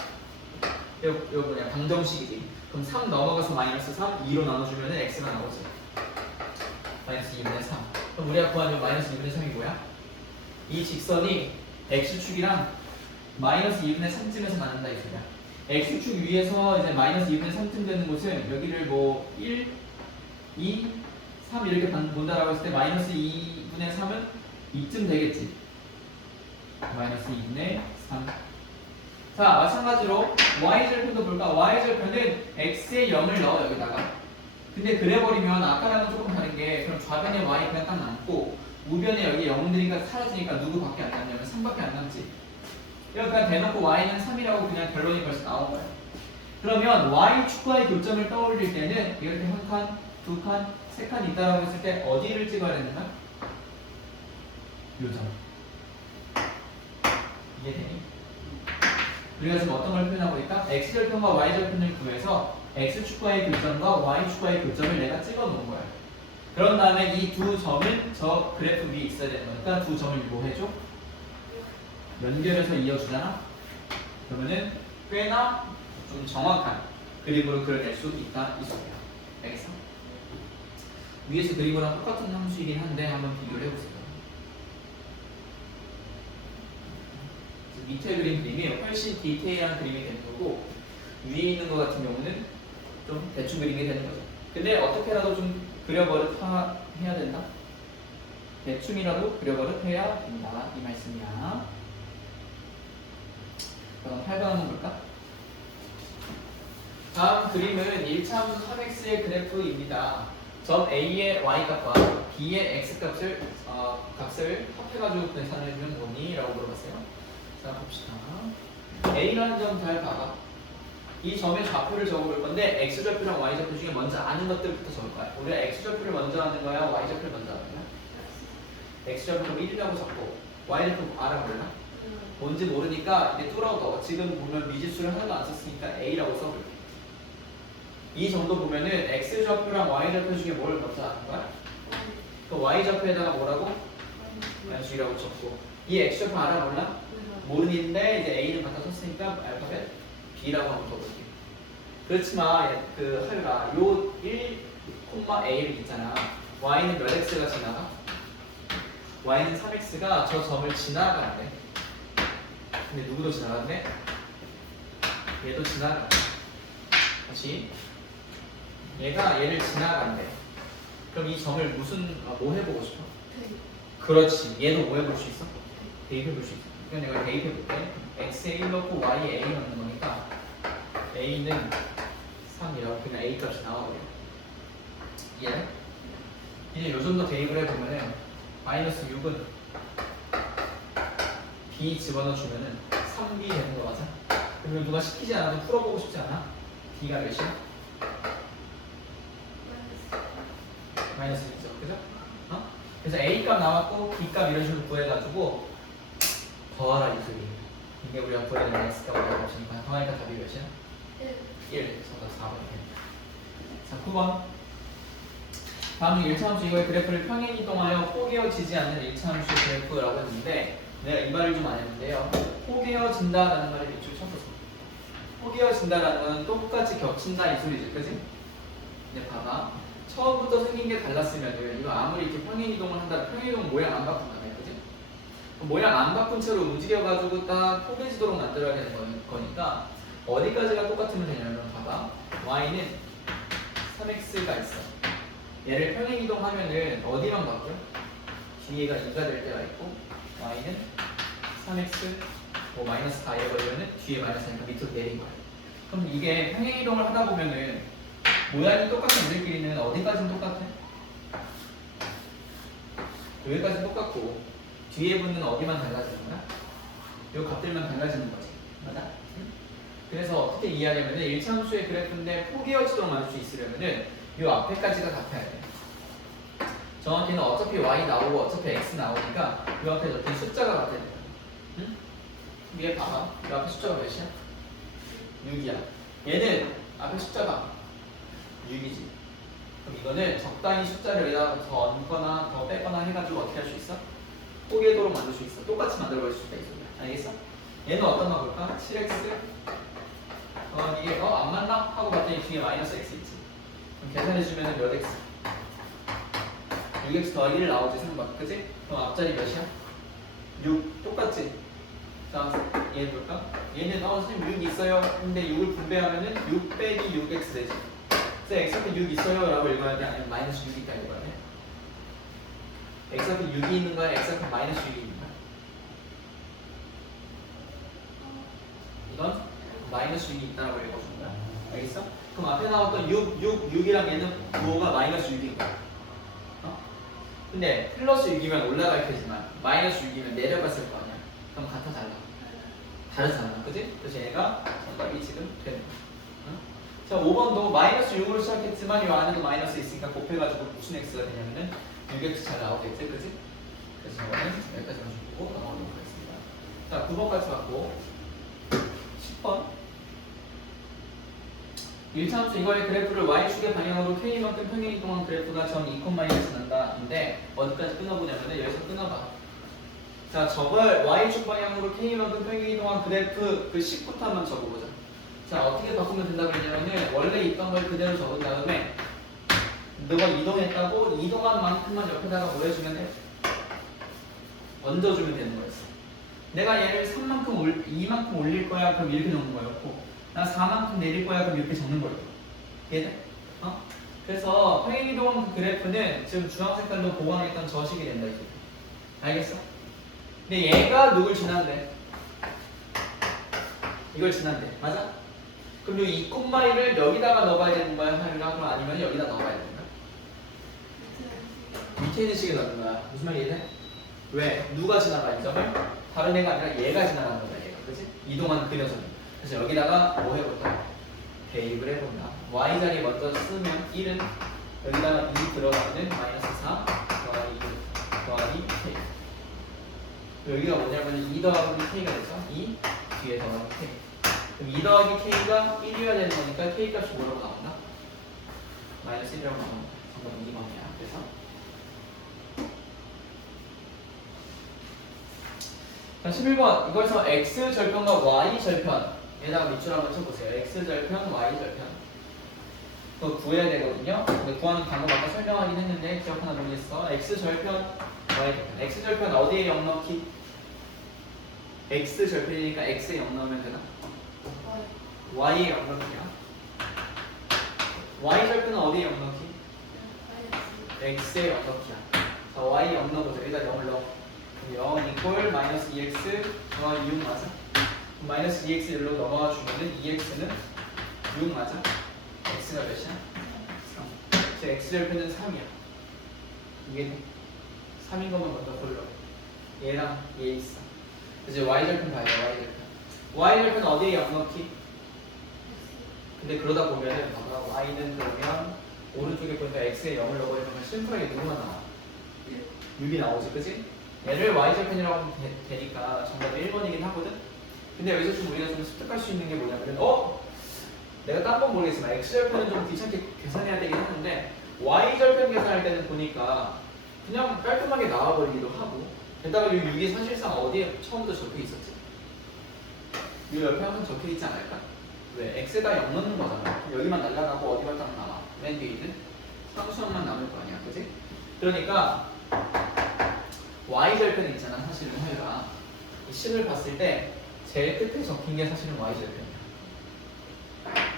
이거 뭐냐 방정식이지. 그럼 3 넘어가서 마이너스 3, 2로 나눠주면은 x가 나오지. 마이너스 2분의 3. 그럼 우리가 구하는 마이너스 2분의 3이 뭐야? 이 직선이 x축이랑 마이너스 2분의 3쯤에서 나눈다 이 소리야. x축 위에서 이제 마이너스 2분의 3쯤 되는 곳은 여기를 뭐 1, 2, 3 이렇게 본다라고 했을 때 마이너스 2분의 3은 2쯤 되겠지. 마이너스 2분의 3. 자, 마찬가지로 y절편도 볼까? y절편은 x에 0을 넣어 여기다가. 근데 그래버리면 아까랑은 조금 다른 게 그럼 좌변에 y 그냥 딱 남고 우변에 여기 0들이니까 사라지니까 누구밖에 안 남냐면 3밖에 안 남지. 그러니까 대놓고 y는 3이라고 그냥 결론이 벌써 나온 거야. 그러면 y축과의 교점을 떠올릴 때는 이렇게 한 칸, 두 칸, 세 칸 있다라고 했을 때 어디를 찍어야 되는가? 요 점. 이해되니? 우리가 지금 어떤 걸 표현하고 있다? x절편과 y절편을 구해서 x축과의 교점과 y축과의 교점을 내가 찍어 놓은 거야. 그런 다음에 이 두 점은 저 그래프 위에 있어야 되는 거니까 두 점을 뭐 해줘? 연결해서 이어주잖아? 그러면은 꽤나 좀 정확한 그림으로 그려낼 수 있다 이 소리야. 알겠어? 위에서 그린 거랑 똑같은 함수이긴 한데 한번 비교를 해보세요. 밑에 그린 그림이 훨씬 디테일한 그림이 되는 거고 위에 있는 거 같은 경우는 좀 대충 그린 게 되는 거죠. 근데 어떻게라도 좀 그려버릇 해야 된다? 대충이라도 그려버릇 해야 된다 이 말씀이야. 그럼 8번 한번 볼까? 다음 그림은 1차함수 3x의 그래프입니다. 점 A의 y값과 B의 x값을 합해가지고 계산해주면 뭐니? 라고 물어봤어요. 자 봅시다. A라는 점 잘 봐봐. 이 점의 좌표를 적어볼 건데 x좌표랑 y좌표 중에 먼저 아는 것들부터 적을 거야. 우리가 x좌표를 먼저 아는 거야? y좌표를 먼저 아는 거야? x좌표를 1이라고 적고 y좌표 알아 몰라? 뭔지 모르니까 이제 뚫어도 지금 보면 미지수를 하나도 안 썼으니까 A라고 써볼게. 이 정도 보면은 x좌표랑 y좌표 중에 뭘 먼저 아는 거야? 그 y좌표에다가 뭐라고? G라고 적고 이 x좌표 알아 몰라? 모르는데 이제 A는 갖다 썼으니까 알파벳 B라고 한번 써볼게. 그렇지만 그 하유라 요 1,A를 있잖아. y는 몇 x가 지나가? y는 3x가 저 점을 지나가는데 근데 누구도 지나갔네? 얘도 지나가. 다시 얘가 얘를 지나간대. 그럼 이 점을 무슨 뭐 해보고 싶어? 그렇지. 얘도 뭐 해볼 수 있어? 대입해볼 수 있어. 그럼 내가 대입해볼게. x에 1 넣고 y에 a 넣는 거니까 a는 3이라고 그냥 a 값이 나와버려. 예? 이제 요 정도 대입을 해보면은 마이너스 6은 b 집어넣어주면은 3b 되는 거 맞아? 그러면 누가 시키지 않아도 풀어보고 싶지 않아? b가 몇이야? 마이너스 6이죠. 그죠? 그래서 a 값 나왔고 b 값 이런 식으로 구해가지고 더하라 이 소리. 이게 우리가 구해야 되는 x값 y 값이니까 더하니까 답이 몇이야? 1. 정답 4번이에요. 자, 9번. 다음은 1차함수 이거의 그래프를 평행 이동하여 포개어지지 않는 1차함수 그래프라고 했는데 내가 이 말을 좀 안 했는데요. 포개어진다라는 말이 밑줄 쳤었어. 포개어진다라는 건 똑같이 겹친다 이 소리지, 그지? 이제 봐봐. 처음부터 생긴 게 달랐으면 이거 아무리 이렇게 평행 이동을 한다, 평행 이동 모양 안 바꾼다네, 그지? 모양 안 바꾼 채로 움직여가지고 딱 포개지도록 만들어야 되는 거니까 어디까지가 똑같으면 되냐면 봐봐. y는 3x가 있어. 얘를 평행 이동하면은 어디만 바뀌어? 뒤에가 2가 될 때가 있고 y는 3x 뭐 마이너스 4에 걸리면은 뒤에 마이너스 4니까 밑으로 내린 거야. 그럼 이게 평행 이동을 하다 보면은 모양이 똑같은 애들끼리는 어디까지는 똑같아? 여기까지는 똑같고 뒤에 붙는 어디만 달라지는 거야? 요 값들만 달라지는 거지. 맞아? 응? 그래서 어떻게 이해하냐면은 1차함수의 그래프인데 포개어지도록 만들 수 있으려면은 요 앞에까지가 같아야 돼. 정확히는 어차피 y 나오고 어차피 x 나오니까 요 앞에 적힌 숫자가 같아야 돼. 응? 위에 봐봐. 요 앞에 숫자가 몇이야? 6이야. 얘는 앞에 숫자가 6이지. 그럼 이거는 적당히 숫자를 여기다가 더 얹거나 더 빼거나 해가지고 어떻게 할 수 있어? 포개도록 만들 수 있어. 똑같이 만들어버릴 수가 있어. 알겠어? 얘는 어떤 거 볼까? 7x 이게 안 맞나? 하고 봤더니 뒤에 마이너스 x 있지. 그럼 계산해주면 몇 x? 6x 더하기 1 나오지 3번. 그치? 그럼 앞자리 몇이야? 6 똑같지? 자, 얘 볼까? 얘는 선생님 6 있어요. 근데 6을 분배하면은 6 빼기 6x 되지. 그래서 x 앞에 6 있어요 라고 읽어야 돼? 아니면 마이너스 6이 있다 읽어야 돼? x 앞에 6이 있는 거야? x 앞에 마이너스 6이 있는 거야? 이건 마이너스 6이 있다라고 읽어주는 거야. 알겠어? 그럼 앞에 나왔던 6이랑 얘는 부호가 마이너스 6인 거야. 근데 플러스 6이면 올라갈 테지만 마이너스 6이면 내려갔을 거 아니야. 그럼 같아 달라? 다르잖아. 그지? 그래서 얘가 정답이 지금 되는 거야. 응? 자, 5번도 마이너스 6으로 시작했지만 이 안에도 마이너스 있으니까 곱해가지고 무슨 x가 되냐면은 6x 잘 나오겠지? 그지? 그래서 이거는 여기까지만 주고 넘어가도록 하겠습니다. 자, 9번까지 봤고 10번 1차함수 이거의 그래프를 y축의 방향으로 k만큼 평행 이동한 그래프가 점 2,1을 지난다인데 어디까지 끊어보냐면 여기서 끊어봐. 자, 저걸 y축 방향으로 k만큼 평행 이동한 그래프 그 10부터 한번 적어보자. 자, 어떻게 바꾸면 된다고 그랬냐면은 원래 있던 걸 그대로 적은 다음에 너가 이동했다고 이동한 만큼만 옆에다가 뭐 해주면 돼? 얹어주면 되는 거였어. 내가 얘를 3만큼 2만큼 올릴 거야 그럼 이렇게 적는 거였고 나 4만큼 내릴 거야 그럼 이렇게 적는 거예요. 이해돼? 그래서 평행이동 그 그래프는 지금 주황 색깔로 보강했던 저 식이 된다 이제. 알겠어? 근데 얘가 누굴 지난대? 이걸 지난대. 맞아? 그럼 이 2,1을 여기다가 넣어봐야 되는 거야 하율아? 그럼 아니면 여기다 넣어봐야 되는 거야? 밑에 있는 식에 넣는 거야. 무슨 말이 이해돼? 왜? 누가 지나가 이 점을? 다른 애가 아니라 얘가 지나가는 거야 얘가. 그치? 이동하는 그 녀석이. 그래서 여기다가 뭐 해볼까? 대입을 해본다. y 자리 먼저 쓰면 1은 여기다가 2 들어가면 마이너스 4 더하기 2 더하기 k. 여기가 뭐냐면 2 더하기 k가 되죠? 2 뒤에 더하기 k. 그럼 2 더하기 k가 1이어야 되는 거니까 k 값이 뭐라고 나온다? 마이너스 1이라고 나온다. 정답은 2번이야. 그래서 자, 11번 이거에서 x 절편과 y 절편 얘다가 밑줄 한번 쳐보세요. x 절편, y 절편 그거 구해야 되거든요. 근데 구하는 방법 아까 설명하긴 했는데 기억하나 모르겠어. x 절편, y 절편. x 절편 어디에 0 넣기? x 절편이니까 x에 0 넣으면 되나? y에 0 넣기야. y 절편은 어디에 0 넣기? x에 0 넣기야. 자, y에 0 넣어보자. 여기다 0을 넣어. 0 이퀄 마이너스 2x 더하기 6 맞아? 마이너스 2x 일로 넘어가 주면은 2x는 6 맞아? x가 몇이야? 3. 제 x절편은 3이야. 이게 3인 것만 먼저 골라. 얘랑 얘 있어. 이제 y절편 봐야 돼. y절편. y절편 어디에 0 넣기? 근데 그러다 보면은 봐봐. y는 그러면 오른쪽에 보니까 x에 0을 넣어버리면 심플하게 누구만 나와? 6이 나오지, 그치? 얘를 y절편이라고 하면 되니까 정답이 1번이긴 하거든? 근데 여기서 좀 우리가 좀 습득할 수 있는 게 뭐냐면 내가 딴 건 모르겠지만 x절편은 좀 귀찮게 계산해야 되긴 하는데 y절편 계산할 때는 보니까 그냥 깔끔하게 나와버리기도 하고 게다가 이 6이 사실상 어디에 처음부터 적혀 있었지? 이 옆에 한번 적혀 있지 않을까? 왜? x에다 0 넣는 거잖아. 여기만 날라가고 어디만 딱 남아. 맨 뒤에 있는 상수항만 남을 거 아니야. 그지? 그러니까 y절편 있잖아. 사실은 하여가 이 식을 봤을 때 제일 끝에 적힌 게 사실은 y절편이야.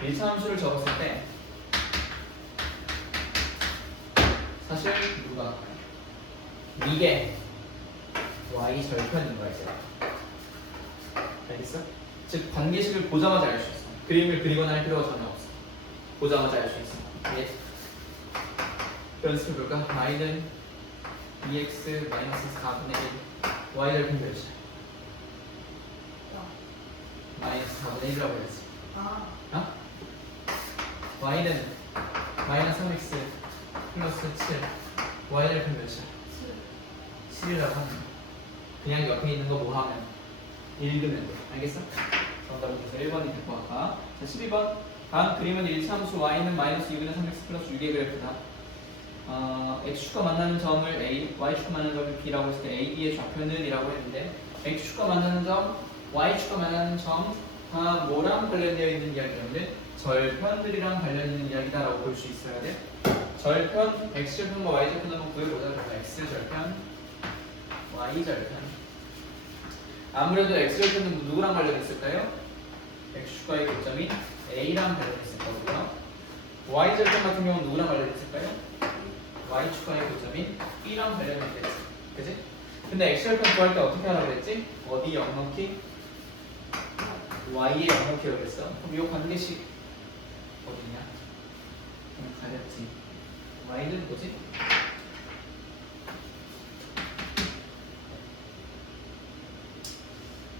1차 함수를 적었을 때 사실 누가 이게 y절편인 거야 이제. 알겠어? 즉 관계식을 보자마자 알 수 있어. 그림을 그리거나 할 필요가 전혀 없어. 보자마자 알 수 있어. 예. 연습해볼까? y는 2x 마이너스 4분의 1 y절편 몇이야? 마이너스 4분의 1이라고 했어. 어? y는 마이너스 3x 플러스 7 y절편 몇이야? 7이라고 하는 거야. 그냥 옆에 있는 거 뭐 하면? 읽으면 돼. 알겠어? 정답은 그래서 1번이 될 것 같아. 자, 12번. 다음 그림은 1차 함수 y는 마이너스 2분의 3x 플러스 6의 그래프다. x축과 만나는 점을 a, y축과 만나는 점을 b라고 했을 때 a, b의 좌표는 이라고 했는데 x축과 만나는 점, y축과 만나는 점 다 뭐랑 관련되어 있는 이야기냐면 절편들이랑 관련 있는 이야기다라고 볼 수 있어야 돼. 절편, x절편과 y절편 한번 구해보자. 그러면 x절편, y절편. 아무래도 x절편은 누구랑 관련 있을까요? x축과의 교점인 a랑 관련 있을 거고요. y절편 같은 경우는 누구랑 관련 있을까요? y축과의 교점인 b랑 관련이 있겠지. 그치? 근데 x절편 구할 때 어떻게 하라고 그랬지? 어디 0 넣기? y에 0 넣기라고 그랬어. 그럼 이 관계식 어디냐? 가렸지. y는 뭐지?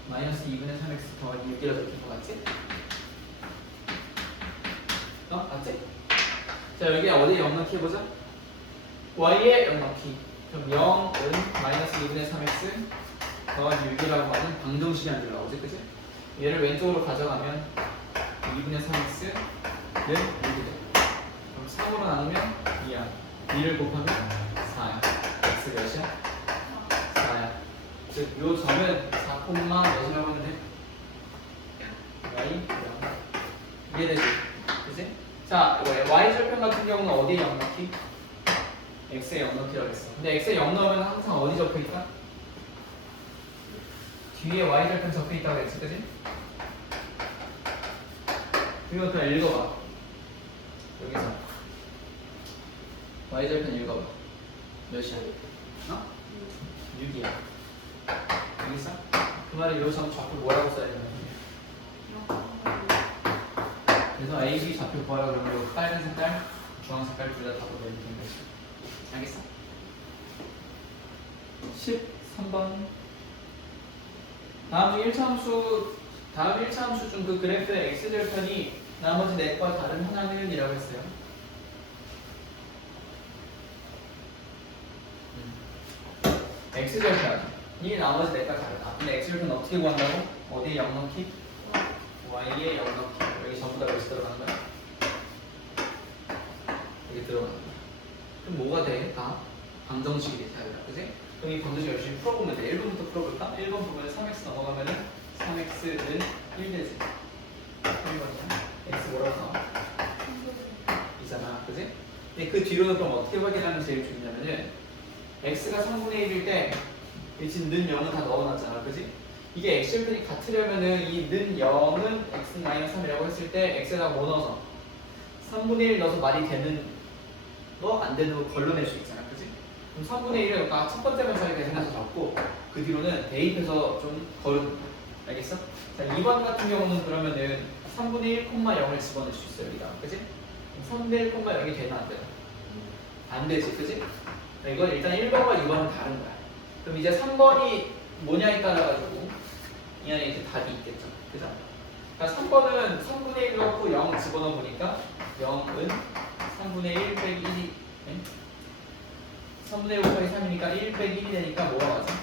마이너스 2분의 3x 더하기 6이라 적힌 거 같지? 맞지? 자, 여기 어디에 0 넣기 해보자. y에 0 넣기. 그럼 0은 마이너스 2분의 3x 더하기 6이라고 하는 방정식이 안 들어가오지, 그치? 얘를 왼쪽으로 가져가면 2분의 3x는 6이 돼. 그럼 3으로 나누면 2야. 2를 곱하면 4야. x 몇이야? 4야. 즉, 요 점은 4, 몇이라고 하는데? y 0. 이해되지? 그치? 자, y절편 같은 경우는 어디에 0 넣기? x에 0 넣기라고 했어. 근데 x에 0 넣으면 항상 어디 적혀 있다? 뒤에 y절편 적혀 있다고 했지, 그치? 이거 그냥 읽어봐. 여기서 y절편 읽어봐. 몇이야? 6이야. 여기서? 그 말에 이 점 좌표 뭐라고 써야 되나? 그래서 A, B 좌표 구하라 그러면 이 빨간 색깔, 주황 색깔 둘 다 답으로 이렇게 되는 거지. 알겠어? 13번. 다음 1차 함수 중 그 그래프의 x절편이 나머지 넷과 다른 하나는 이라고 했어요. x절편이 나머지 넷과 다르다. 근데 x절편 어떻게 구한다고? 어디에 0 넣기? y에 0 넣기. 여기 전부 다 몇이 들어가는 거야? 여기 들어가는 거야. 그럼 뭐가 돼? 다 방정식이 돼. 그지? 그럼 이 방정식 열심히 풀어보면 돼. 1번부터 풀어볼까? 1번 보면 3x 넘어가면은 3x는 1 되지. 3번이야. x 뭐라고 나와? 이잖아. 그지? 근데 그 뒤로는 그럼 어떻게 확인하면 제일 중요하냐면은 x가 3분의 1일 때 지금 는 0은 다 넣어놨잖아. 그지? 이게 x절편이 같으려면은 이 는 0은 x-3이라고 했을 때 x에다가 뭐 넣어서 3분의 1 넣어서 말이 되는 거 안 되는 거 걸러낼 수 있잖아. 그지? 그럼 3분의 1을 아까 첫 번째 문장에 대해서 적고 그 뒤로는 대입해서 좀 걸으면 돼. 알겠어? 자, 2번 같은 경우는 그러면은 3분의 1, 0을 집어넣을 수 있어. 여기다. 그지? 3분의 1, 0이 되나 안 되나? 안 되지. 그지? 이건 일단 1번과 2번은 다른 거야. 그럼 이제 3번이 뭐냐에 따라가지고 이 안에 이제 답이 있겠죠. 그죠? 그러니까 3번은 3분의 1 넣고 0 집어넣어 보니까 0은 3분의 1 빼기 1이 3분의 1 곱하기 3이니까 1 빼기 1이 되니까 뭐가 맞아?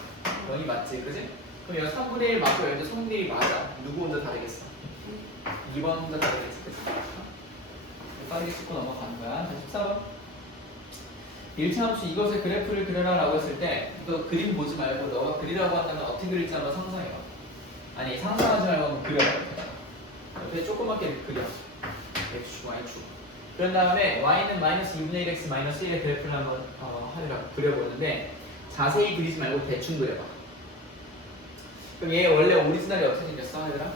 0이 맞지. 그지? 그럼 여기 3분의 1 맞고 여기도 3분의 1이 맞아. 누구 혼자 다르겠어? 2번 혼자 다르게 찍겠습니다. 빠르게 찍고 넘어가는 거야. 자, 14번. 1차 함수 이것의 그래프를 그려라 라고 했을 때 또 그림 보지 말고 너가 그리라고 한다면 어떻게 그릴지 한번 상상해봐. 아니 상상하지 말고 한번 그려봐. 옆에 조그맣게 그려. x축, y축. 그런 다음에 y는 마이너스 2분의 1x 마이너스 1의 그래프를 한번 하려고 그려보는데 자세히 그리지 말고 대충 그려봐. 그럼 얘 원래 오리지널이 어떻게 생겼어 얘들아?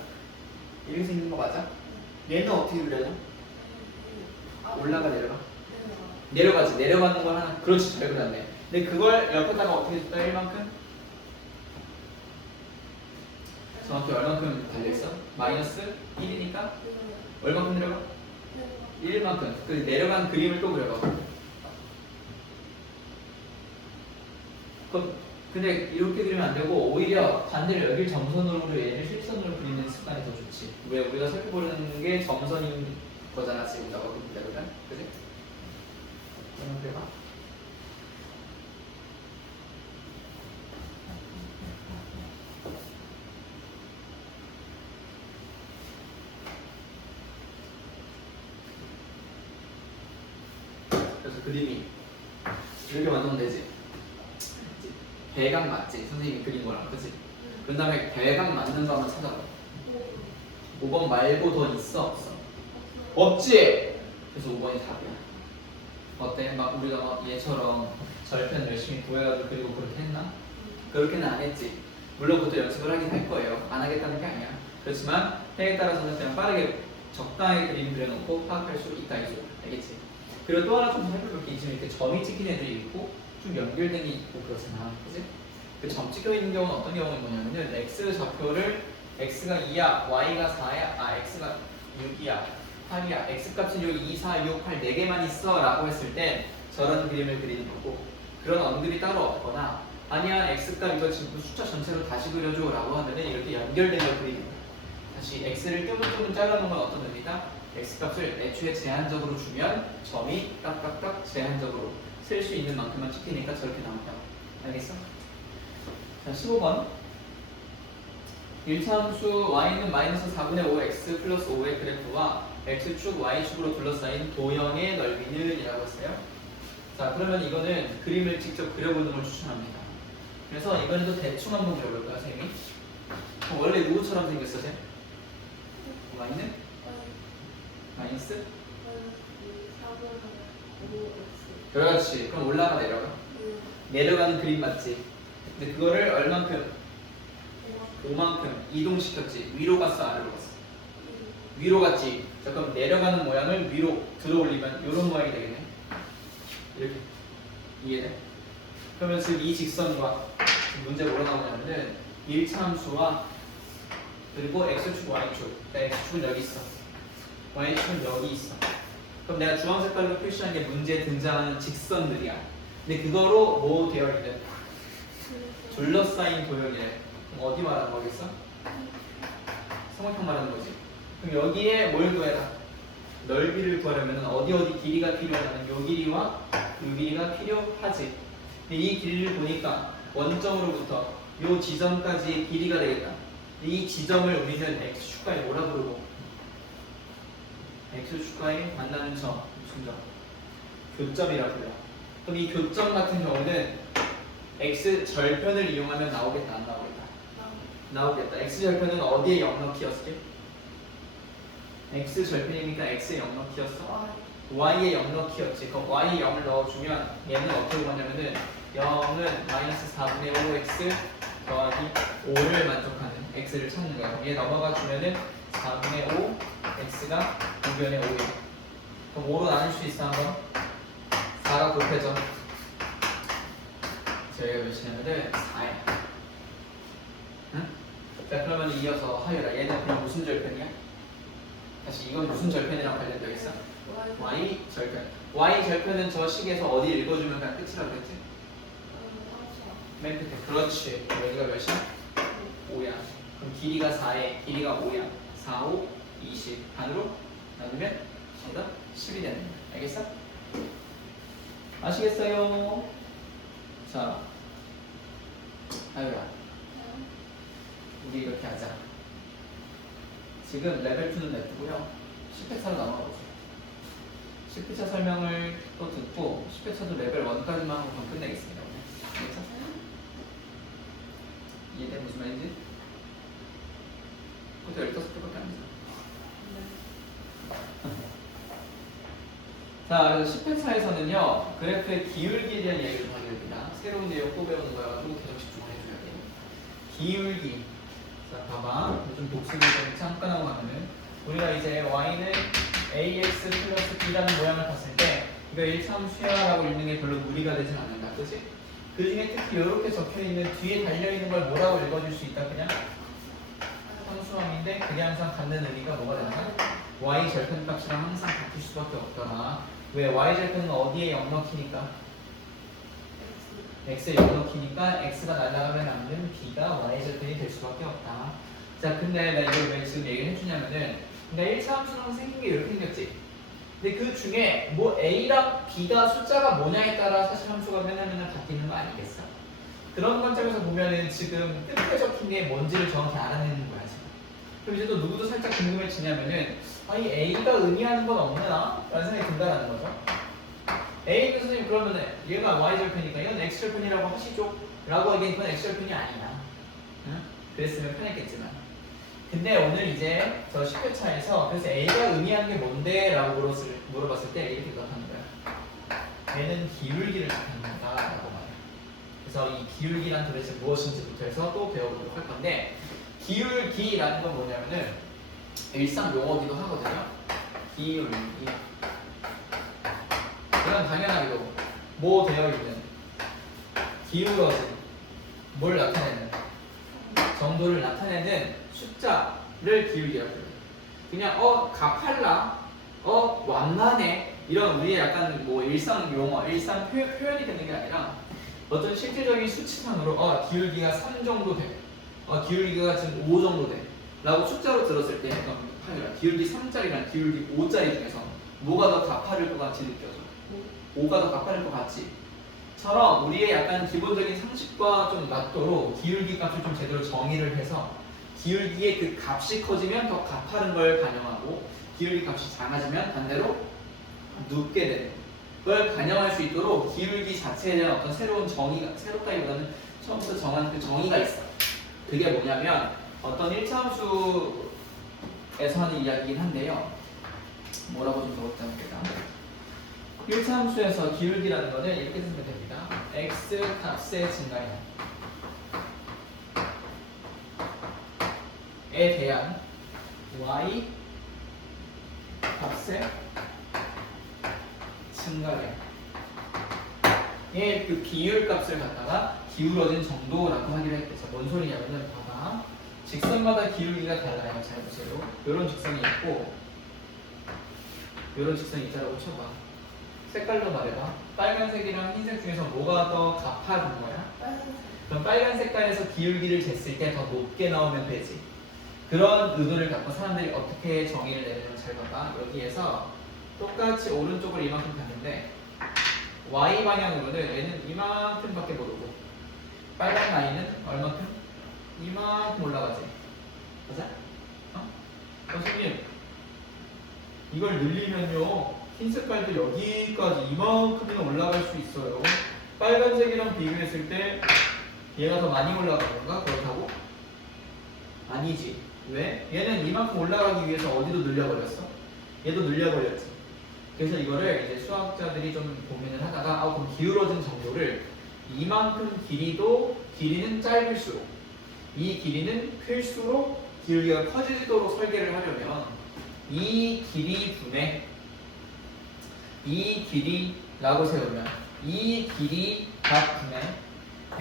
이렇게 생긴 거 맞아? 얘는 어떻게 그려져? 올라가 내려가? 내려가지. 내려가는 걸 하나. 그렇지, 잘 그렸네. 근데 그걸 옆에다가 어떻게 줬다? 1만큼? 정확히 얼만큼 달려있어? 마이너스 1이니까? 얼만큼 내려가? 1만큼. 그 내려간 그림을 또 그려봐. 근데 이렇게 그리면 안 되고 오히려 반대로 여길 점선으로 얘를 실선으로 그리는 습관이 더 좋지. 왜? 우리가 살펴보는 게 점선인 거잖아 지금 너가 그린 대로는. 그지? 한번 그려봐. 그래서 그림이 이렇게 만들면 되지. 대각 맞지? 선생님이 그린 거랑 그치? 그 다음에 대각 맞는 거 한번 찾아봐. 5번 말고 더 있어? 없어? 없지? 그래서 5번이 답이야. 어때? 막 우리가 막 얘처럼 절편 열심히 구해가지고 그리고 그렇게 했나? 그렇게는 안 했지. 물론 그것도 연습을 하긴 할 거예요. 안 하겠다는 게 아니야. 그렇지만 때에 따라서는 그냥 빠르게 적당하게 그림 그려놓고 파악할 수 있다 이죠. 알겠지? 그리고 또 하나 좀 살펴볼 게 있으면 이렇게 점이 찍힌 애들이 있고 좀 연결된 게 있고 그렇잖아. 그지? 그 점 찍혀 있는 경우는 어떤 경우인 거냐면은 x 좌표를 x가 2야, y가 4야, x가 6이야, 8이야, x 값은 여기 2, 4, 6, 8 4개만 있어 라고 했을 땐 저런 그림을 그리는 거고 그런 언급이 따로 없거나 아니야 x 값 이거 지금 숫자 전체로 다시 그려줘 라고 하면은 이렇게 연결된 걸 그리는 거야. 다시 x를 뜨문뜨문 잘라놓은 건 어떤 의미다? x 값을 애초에 제한적으로 주면 점이 딱딱딱 제한적으로 쓸 수 있는 만큼만 찍히니까 저렇게 나온다. 알겠어? 자, 15번. 1차 함수 y는 마이너스 4분의 5x 플러스 5의 그래프와 x축, y축으로 둘러싸인 도형의 넓이는 이라고 했어요. 자, 그러면 이거는 그림을 직접 그려보는 걸 추천합니다. 그래서 이번에도 대충 한번 그려볼까요, 선생님이? 원래 누구처럼 생겼어, 쟤? y는? 마이너스? 그렇지. 그럼 올라가 내려가? 내려가는 그림 맞지? 근데 그거를 얼만큼? 5만큼 이동시켰지. 위로 갔어, 아래로 갔어? 위로 갔지. 자, 그럼 내려가는 모양을 위로 들어올리면 이런 모양이 되겠네. 이렇게. 이해돼? 그러면 지금 이 직선과 지금 문제 뭐로 나오냐면은 1차 함수와 그리고 x축, y축. x축은 여기 있어. y축은 여기 있어. 그럼 내가 주황 색깔로 표시한 게 문제에 등장하는 직선들이야. 근데 그거로 뭐 되어 있는? 둘러싸인 도형이래. 그럼 어디 말하는 거겠어? 삼각형 말하는 거지. 그럼 여기에 뭘 구해라? 넓이를 구하려면 어디 길이가 필요하냐면 요 길이와 요 길이가 필요하지. 근데 이 길이를 보니까 원점으로부터 요 지점까지의 길이가 되겠다. 이 지점을 우리는 x축과에 뭐라 부르고? x축과에 만나는 점, 무슨 점? 교점이라 불러. 그럼 이 교점 같은 경우는 x 절편을 이용하면 나오겠다, 안 나오겠다? 나오겠다. x 절편은 어디에 역넣기였지? x 절편이니까 x의 역넣기였어? y의 역넣기였지. 그럼 y의 0을 넣어주면 얘는 어떻게 보냐면은 0은 마이너스 4분의 5x 더하기 5를 만족하는 x를 찾는 거야. 얘 넘어가 주면은 4분의 5 x가 2변의 5이야. 그럼 5로 나눌 수 있어 한번? 4가 곱해져. 저희가 몇이냐면은 4야. 응? 자, 그러면 이어서 하율아, 얘는 그럼 무슨 절편이야? 다시 이건 무슨 절편이랑 관련되어 있어? y 절편. y 절편은 저 식에서 어디 읽어주면 그냥 끝이라고 그랬지? 맨 끝에. 그렇지. 여기가 몇이야? 5야. 그럼 길이가 4에 길이가 5야. 4, 5, 20. 반으로 나누면 정답 10이 되는 거야. 알겠어? 아시겠어요? 자, 하율아, 우리 이렇게 하자. 지금 레벨 2는 냅두고요. 10회차로 넘어가보죠. 10회차 설명을 또 듣고 10회차도 레벨 1까지만 하고 그럼 끝내겠습니다. 그렇죠? 이해돼? 무슨 말인지? 그것도 15개밖에 안 되죠. 자, 그래서 10회차에서는요, 그래프의 기울기에 대한 이야기를 하게 됩니다. 새로운 내용 또 배우는 거여가지고 계속 집중을 해줘야 돼요. 기울기. 자, 봐봐. 요즘 복습을 좀 잠깐 하고 가면은, 우리가 이제 y는 ax 플러스 b라는 모양을 봤을 때, 이거 1차함수야라고 읽는 게 별로 무리가 되진 않는다. 그치? 그 중에 특히 이렇게 적혀 있는, 뒤에 달려있는 걸 뭐라고 읽어줄 수 있다? 그냥 상수함인데, 그게 항상 갖는 의미가 뭐가 된다? y 절편값이랑 항상 바뀔 수밖에 없더라. 왜? y 절편은 어디에 0 넣기니까? x에 0 넣기니까 x가 날아가면 남는 b가 y 절편이 될 수밖에 없다. 자, 근데 나 이걸 왜 지금 얘기를 해주냐면은, 근데 1차 함수는 생긴 게 이렇게 생겼지. 근데 그 중에 뭐 a랑 b가 숫자가 뭐냐에 따라 사실 함수가 맨날 바뀌는 거 아니겠어? 그런 관점에서 보면은 지금 끝에 적힌 게 뭔지를 정확히 알아내는 거야 지금. 그럼 이제 또 누구도 살짝 궁금해지냐면은, 이 a가 의미하는 건 없나? 라는 생각이 든다는 거죠. A는 선생님 그러면 얘가 y절편이니까 이건 x절편이라고 하시죠? 라고 하기엔 그건 x절편이 아니야. 응? 그랬으면 편했겠지만. 근데 오늘 이제 저 10회차에서 그래서 A가 의미하는 게 뭔데? 라고 물어봤을 때 이렇게 대답하는 거야. 얘는 기울기를 뜻하는 거다 라고 말해요. 그래서 이 기울기란 도대체 무엇인지부터 해서 또 배워보도록 할 건데, 기울기라는 건 뭐냐면은 일상 용어기도 하거든요. 기울기. 이건 당연하게도 뭐 되어 있는, 기울어진, 뭘 나타내는, 정도를 나타내는 숫자를 기울기라고 해요. 그냥 가팔라, 완만해 이런 우리의 약간 뭐 일상 용어, 일상 표현이 되는 게 아니라 어떤 실질적인 수치상으로 기울기가 3 정도 돼, 기울기가 지금 5 정도 돼 라고 숫자로 들었을 때 기울기 3짜리랑 기울기 5짜리 중에서 뭐가 더 가파를 것 같이 느껴져? 5가 더 가파를 것 같지? 처럼 우리의 약간 기본적인 상식과 좀 맞도록 기울기 값을 좀 제대로 정의를 해서 기울기의 그 값이 커지면 더 가파른 걸 반영하고 기울기 값이 작아지면 반대로 눕게 되는 걸 반영할 수 있도록 기울기 자체에 대한 어떤 새로운 정의가, 새롭다기보다는 처음부터 정한 그 정의가 있어. 그게 뭐냐면 어떤 1차함수에서 하는 이야기긴 한데요. 뭐라고 좀 적었다니까. 1차함수에서 기울기라는 거는 이렇게 쓰면 됩니다. x 값의 증가량에 대한 y 값의 증가량의 그 비율값을 갖다가 기울어진 정도라고 하기로 했겠죠. 뭔 소리냐면은 봐봐. 직선마다 기울기가 달라요. 잘 보세요. 이런 직선이 있고 이런 직선이 있다라고 쳐봐. 색깔로 말해봐. 빨간색이랑 흰색 중에서 뭐가 더 가파른 거야? 그럼 빨간 색깔에서 기울기를 쟀을 때 더 높게 나오면 되지. 그런 의도를 갖고 사람들이 어떻게 정의를 내려면 잘 봐봐. 여기에서 똑같이 오른쪽을 이만큼 갔는데 y 방향으로는 얘는 이만큼밖에 못 오고 빨간 라인은 얼마큼? 이만큼 올라가지. 맞아? 선생님 이걸 늘리면요 흰 색깔도 여기까지 이만큼이나 올라갈 수 있어요. 빨간색이랑 비교했을 때 얘가 더 많이 올라가는 건가? 그렇다고? 아니지. 왜? 얘는 이만큼 올라가기 위해서 어디도 늘려버렸어? 얘도 늘려버렸지. 그래서 이거를 이제 수학자들이 좀 고민을 하다가 그럼 기울어진 정도를 이만큼 길이는 짧을수록 이 길이는 클수록 기울기가 커지도록 설계를 하려면 이 길이 분의 이 길이라고 세우면 이 길이 값 분의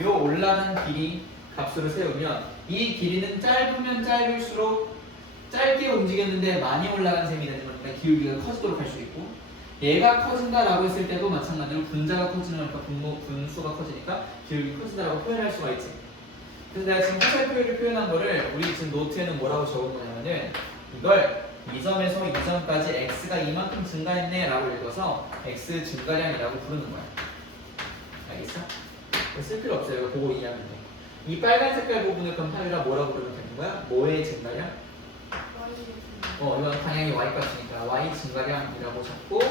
요 올라간 길이 값으로 세우면 이 길이는 짧으면 짧을수록 짧게 움직였는데 많이 올라간 셈이 되는 거니까 기울기가 커지도록 할 수 있고 얘가 커진다라고 했을 때도 마찬가지로 분자가 커지니까 분수가 커지니까 기울기 커진다라고 표현할 수가 있지. 그래서 내가 지금 화살표를 표현한 거를 우리 지금 노트에는 뭐라고 적은 거냐면은 이걸 이 점에서 이 점까지 x가 이만큼 증가했네 라고 읽어서 x 증가량이라고 부르는 거야. 알겠어? 쓸 필요 없어요. 이거 보고 이해하면 돼. 이 빨간 색깔 부분을 그럼 타율아 뭐라고 부르면 되는 거야? 뭐의 증가량? 이건 방향이 y값이니까 y 증가량이라고 잡고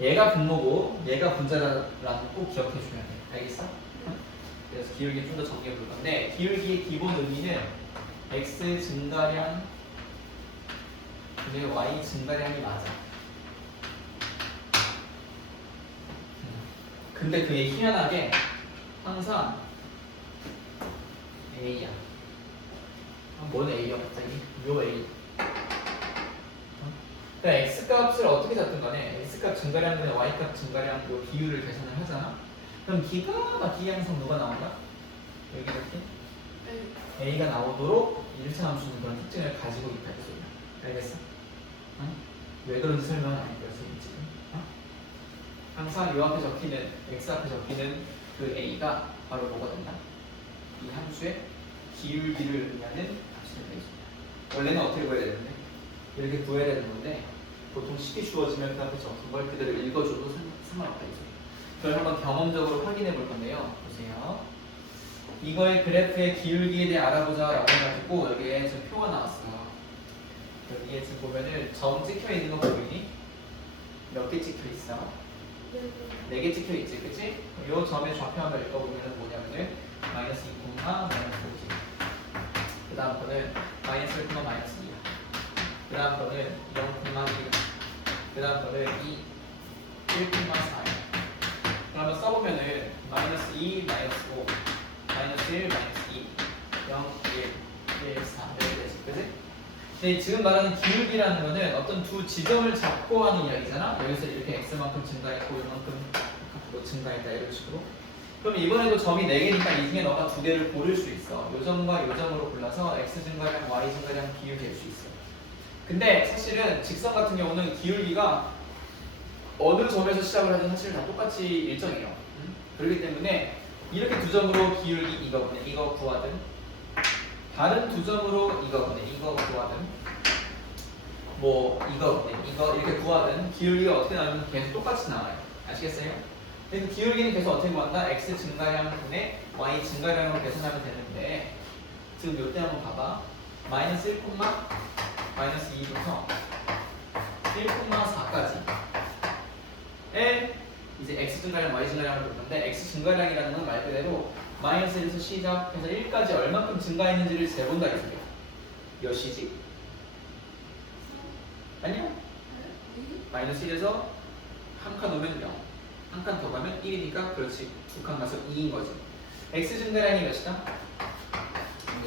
얘가 분모고 얘가 분자라는 꼭 기억해 줘야 돼. 알겠어? 그래서 기울기 좀 더 정리해 볼 건데 기울기의 기본 의미는 x 증가량 근데 y 증가량이 맞아. 근데 그게 희한하게 항상 A야. 뭔 A야 갑자기? 요 A. 그러니까 X값을 어떻게 잡든 간에 X값 증가량분의 Y값 증가량 요 비율을 계산을 하잖아. 그럼 기가 막히게 항상 누가 나온다? 여기 이렇게 A가 나오도록 1차 함수는 그런 특징을 가지고 있다 이 소리야. 알겠어? 왜 그런지 설명 안 했고요 지금. 항상 요 앞에 적히는 X 앞에 적히는 그 A가 바로 뭐가 된다? 이 함수의 기울기를 의미하는 값이 된다 이 소리야. 원래는 어떻게 구해야 되는데? 이렇게 구해야 되는 건데 보통 식이 주어지면 그 앞에 적힌 걸 그대로 읽어줘도 상관없다 이 소리. 그걸 한번 경험적으로 확인해 볼 건데요. 보세요. 이거의 그래프의 기울기에 대해 알아보자 라고 해가지고 여기에 지금 표가 나왔어요. 여기에 지금 보면은 점 찍혀 있는 거 보이니? 몇 개 찍혀 있어? 4개 찍혀 있지, 그치? 이 점의 좌표함을 읽어보면 뭐냐면은 마이너스 2, 마이너스 5지. 그 다음 거는 마이너스 1, 마이너스 2야. 그 다음 거는 0, 1. 그 다음 거는 2, 1, 4야. 그러면 써보면은 마이너스 2, 마이너스 5, 마이너스 1, 마이너스 2, 0, 1, 1, 4 이렇게 되지, 그치? 근데 지금 말하는 기울기라는 거는 어떤 두 지점을 잡고 하는 이야기잖아. 여기서 이렇게 x만큼 증가했고 이만큼 뭐 증가했다 이런 식으로. 그럼 이번에도 점이 4개니까 이 중에 너가 2개를 고를 수 있어. 요 점과 요 점으로 골라서 x 증가량, y 증가량 비율될 수 있어. 근데 사실은 직선 같은 경우는 기울기가 어느 점에서 시작을 하든 사실 다 똑같이 일정해요. 그렇기 때문에 이렇게 두 점으로 기울기 이거 구하든 다른 두 점으로 이거 구하든 뭐 이거 이렇게 구하든 기울기가 어떻게 나오면 계속 똑같이 나와요. 아시겠어요? 그래서 기울기는 계속 어떻게 구한다? x 증가량분의 y 증가량으로 계산하면 되는데 지금 요때 한번 봐봐. 마이너스 1, 마이너스 2부터 1,4까지 에 이제 x 증가량, y 증가량을 볼 건데 x 증가량이라는 건 말 그대로 마이너스 1에서 시작해서 1까지 얼마큼 증가했는지를 재본다 이 소리야. 몇 시지? 아니야. 마이너스 1에서 한 칸 오면 0, 한 칸 더 가면 1이니까 그렇지. 두 칸 가서 2인 거지. x 증가량이 몇이다?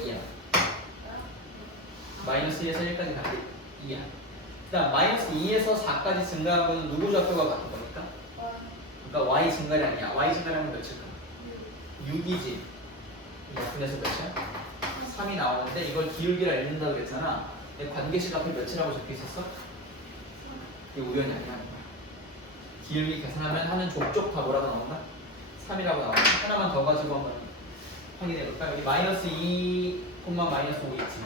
2야. 마이너스 1에서 1까지 가는 게 2야. 그 다음 마이너스 2에서 4까지 증가한 거는 누구 좌표가 같은 겁니까? 그러니까 y 증가량이야. y 증가량은 몇일까? 6이지. 약분해서 몇이야? 3이 나오는데 이걸 기울기라 읽는다고 그랬잖아. 관계식 앞에 몇이라고 적혀 있었어? 이게 우연이 아니야. 기울기 계산하면 하는 족족 다 뭐라고 나온다? 3이라고 나온다. 하나만 더 가지고 한번 확인해 볼까? 여기 마이너스 2, 마이너스 5 있지.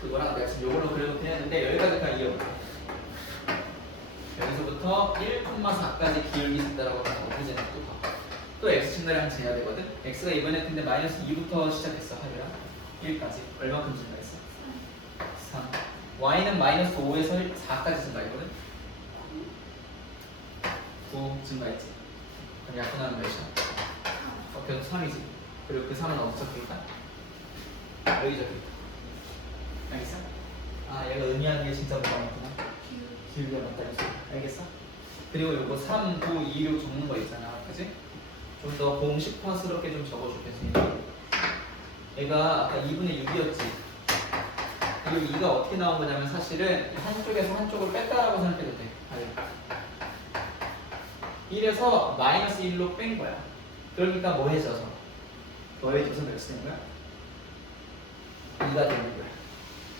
그거랑 내가 지금 요걸로 그려놓긴 했는데 여기까지 다 이어볼게. 여기서부터 1,4까지 기울기 있다라고 하면 어떻게 되는 또 봐. 또 x 증가량 재야 되거든. x가 이번에 근데 마이너스 2부터 시작했어. 하루야 1까지 얼마큼 증가했어? 3. y는 마이너스 5에서 4까지 증가했거든. 9 증가했지. 그럼 약분하면 몇이야? 계속 3이지. 그리고 그 3은 어디 적혀있다? 여기 적혀있다. 알겠어? 아 얘가 의미하는 게 진짜 뭐가 맞구나. 기울기가 맞다 이거지. 알겠어? 그리고 요거 3, 9, 2, 6 적는 거 있잖아. 그치? 좀 더 공식화스럽게 좀 적어줄게. 얘가 아까 2분의 6이었지. 그리고 2가 어떻게 나온 거냐면 사실은 한쪽에서 한쪽을 뺐다라고 생각해도 돼. 1에서 마이너스 1로 뺀 거야. 그러니까 뭐 해져서? 더해져서 몇이 된 거야? 2가 되는 거야.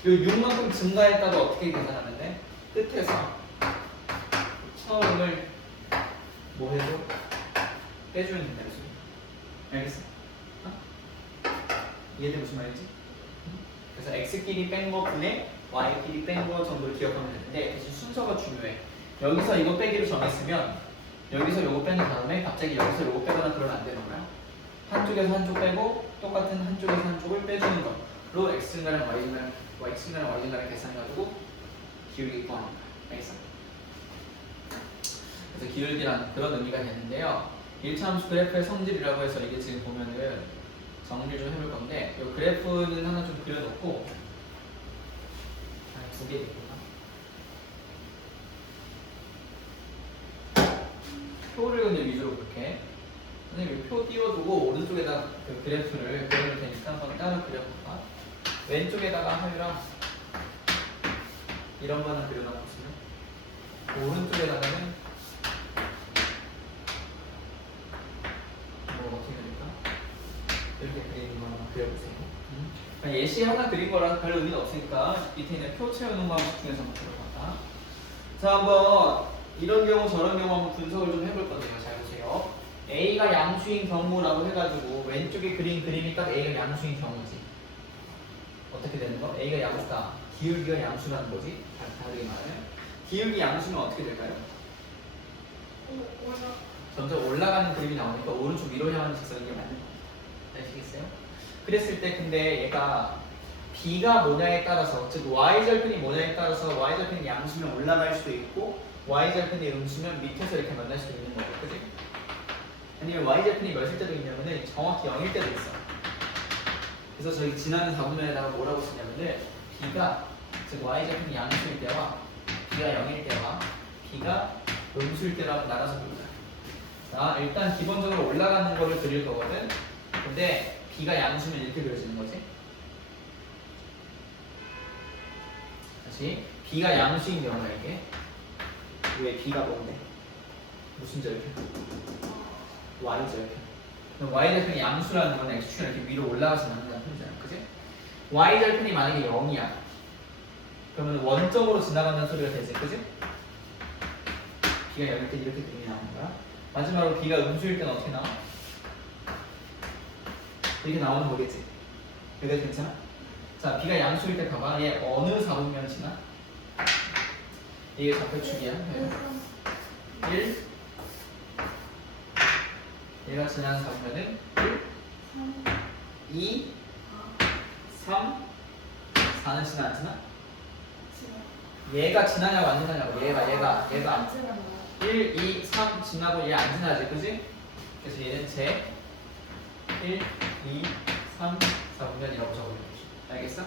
요 6만큼 증가했다고 어떻게 계산하면 돼? 끝에서 처음을 뭐 해줘? 빼주면 된다는 소리. 알겠어? 이해돼 무슨 말인지? 그래서 x끼리 뺀 거 분의 y끼리 뺀 거 정도를 기억하면 되는데 대신 순서가 중요해. 여기서 이거 빼기로 정했으면 여기서 요거 뺀 다음에 갑자기 여기서 요거 빼거나 그러면 안 되는 거야. 한쪽에서 한쪽 빼고 똑같은 한쪽에서 한쪽을 빼주는 거. x좌표로 x좌랑 y좌랑 계산해가지고 기울기 구하는 거야. 알겠어? 그래서 기울기란 그런 의미가 되는데요. 1차함수 그래프의 성질이라고 해서 이게 지금 보면은 정리를 좀 해볼 건데 이 그래프는 하나 좀 그려놓고 두 개 있구나. 표를 그냥 위주로 볼게. 선생님 표 띄워두고 오른쪽에다 그 그래프를 그려놓을 테니까 한번 따로 그려볼까? 왼쪽에다가 하유랑 이런 거 하나 그려놓고 있으면 오른쪽에다가는 뭐 어떻게 그릴까? 이렇게 그리는 거 하나 그려보세요. 그러니까 예시 하나 그린 거랑 별 의미는 없으니까 밑에 있는 표 채우는 방식 중에서 한번 들어볼까? 자, 한번 이런 경우 저런 경우 한번 분석을 좀 해볼 건데요. 잘 보세요. A가 양수인 경우라고 해가지고 왼쪽에 그린 그림이 딱 A가 양수인 경우지. 어떻게 되는 거? A가 양수다. 기울기가 양수라는 거지. 다르게 말하면 기울기 양수면 어떻게 될까요? 점점 올라가는 그림이 나오니까 오른쪽 위로 향하는 직선이 맞는 겁니다. 아시겠어요? 그랬을 때 근데 얘가 B가 뭐냐에 따라서 즉 Y절편이 뭐냐에 따라서 Y절편이 양수면 올라갈 수도 있고 Y절편이 음수면 밑에서 이렇게 만날 수도 있는 거고, 그지? 아니면 Y절편이 몇일 때도 있냐면은 정확히 0일 때도 있어. 그래서 저희 지난 4분면에다가 뭐라고 쓰냐면은 B가 즉 Y절편이 양수일 때와 B가 0일 때와 B가 음수일 때라고 나눠서 봅니다. 자, 일단 기본적으로 올라가는 거를 그릴 거거든. 근데 B가 양수면 이렇게 그려지는 거지. 다시 B가 양수인 경우가 이게 왜 B가 뭔데? 무슨 절편? Y절편. 그럼 Y절편이 양수라는 건 X축이 이렇게 위로 올라가서 나온다는 표현이잖아, 그지? Y절편이 만약에 0이야. 그러면 원점으로 지나간다는 소리가 되지, 그지? B가 0일 때 이렇게 그림이 나오는 거야. 마지막으로 B가 음수일 때는 어떻게 나와? 이렇게 나오는 거겠지? 여기까지 괜찮아? 자, B가 양수일 때 봐봐. 얘 어느 4분면 지나? 이게 좌표축이야. 1 얘가 지나는 4분면은 1 2 3 4는 지나 안 지나? 얘가 지나냐고 안 지나냐고. 얘가 1, 2, 3 지나고 얘 안 지나지, 그지? 그래서 얘는 제 1, 2, 3, 4분면이라고 적어주는 거지. 알겠어?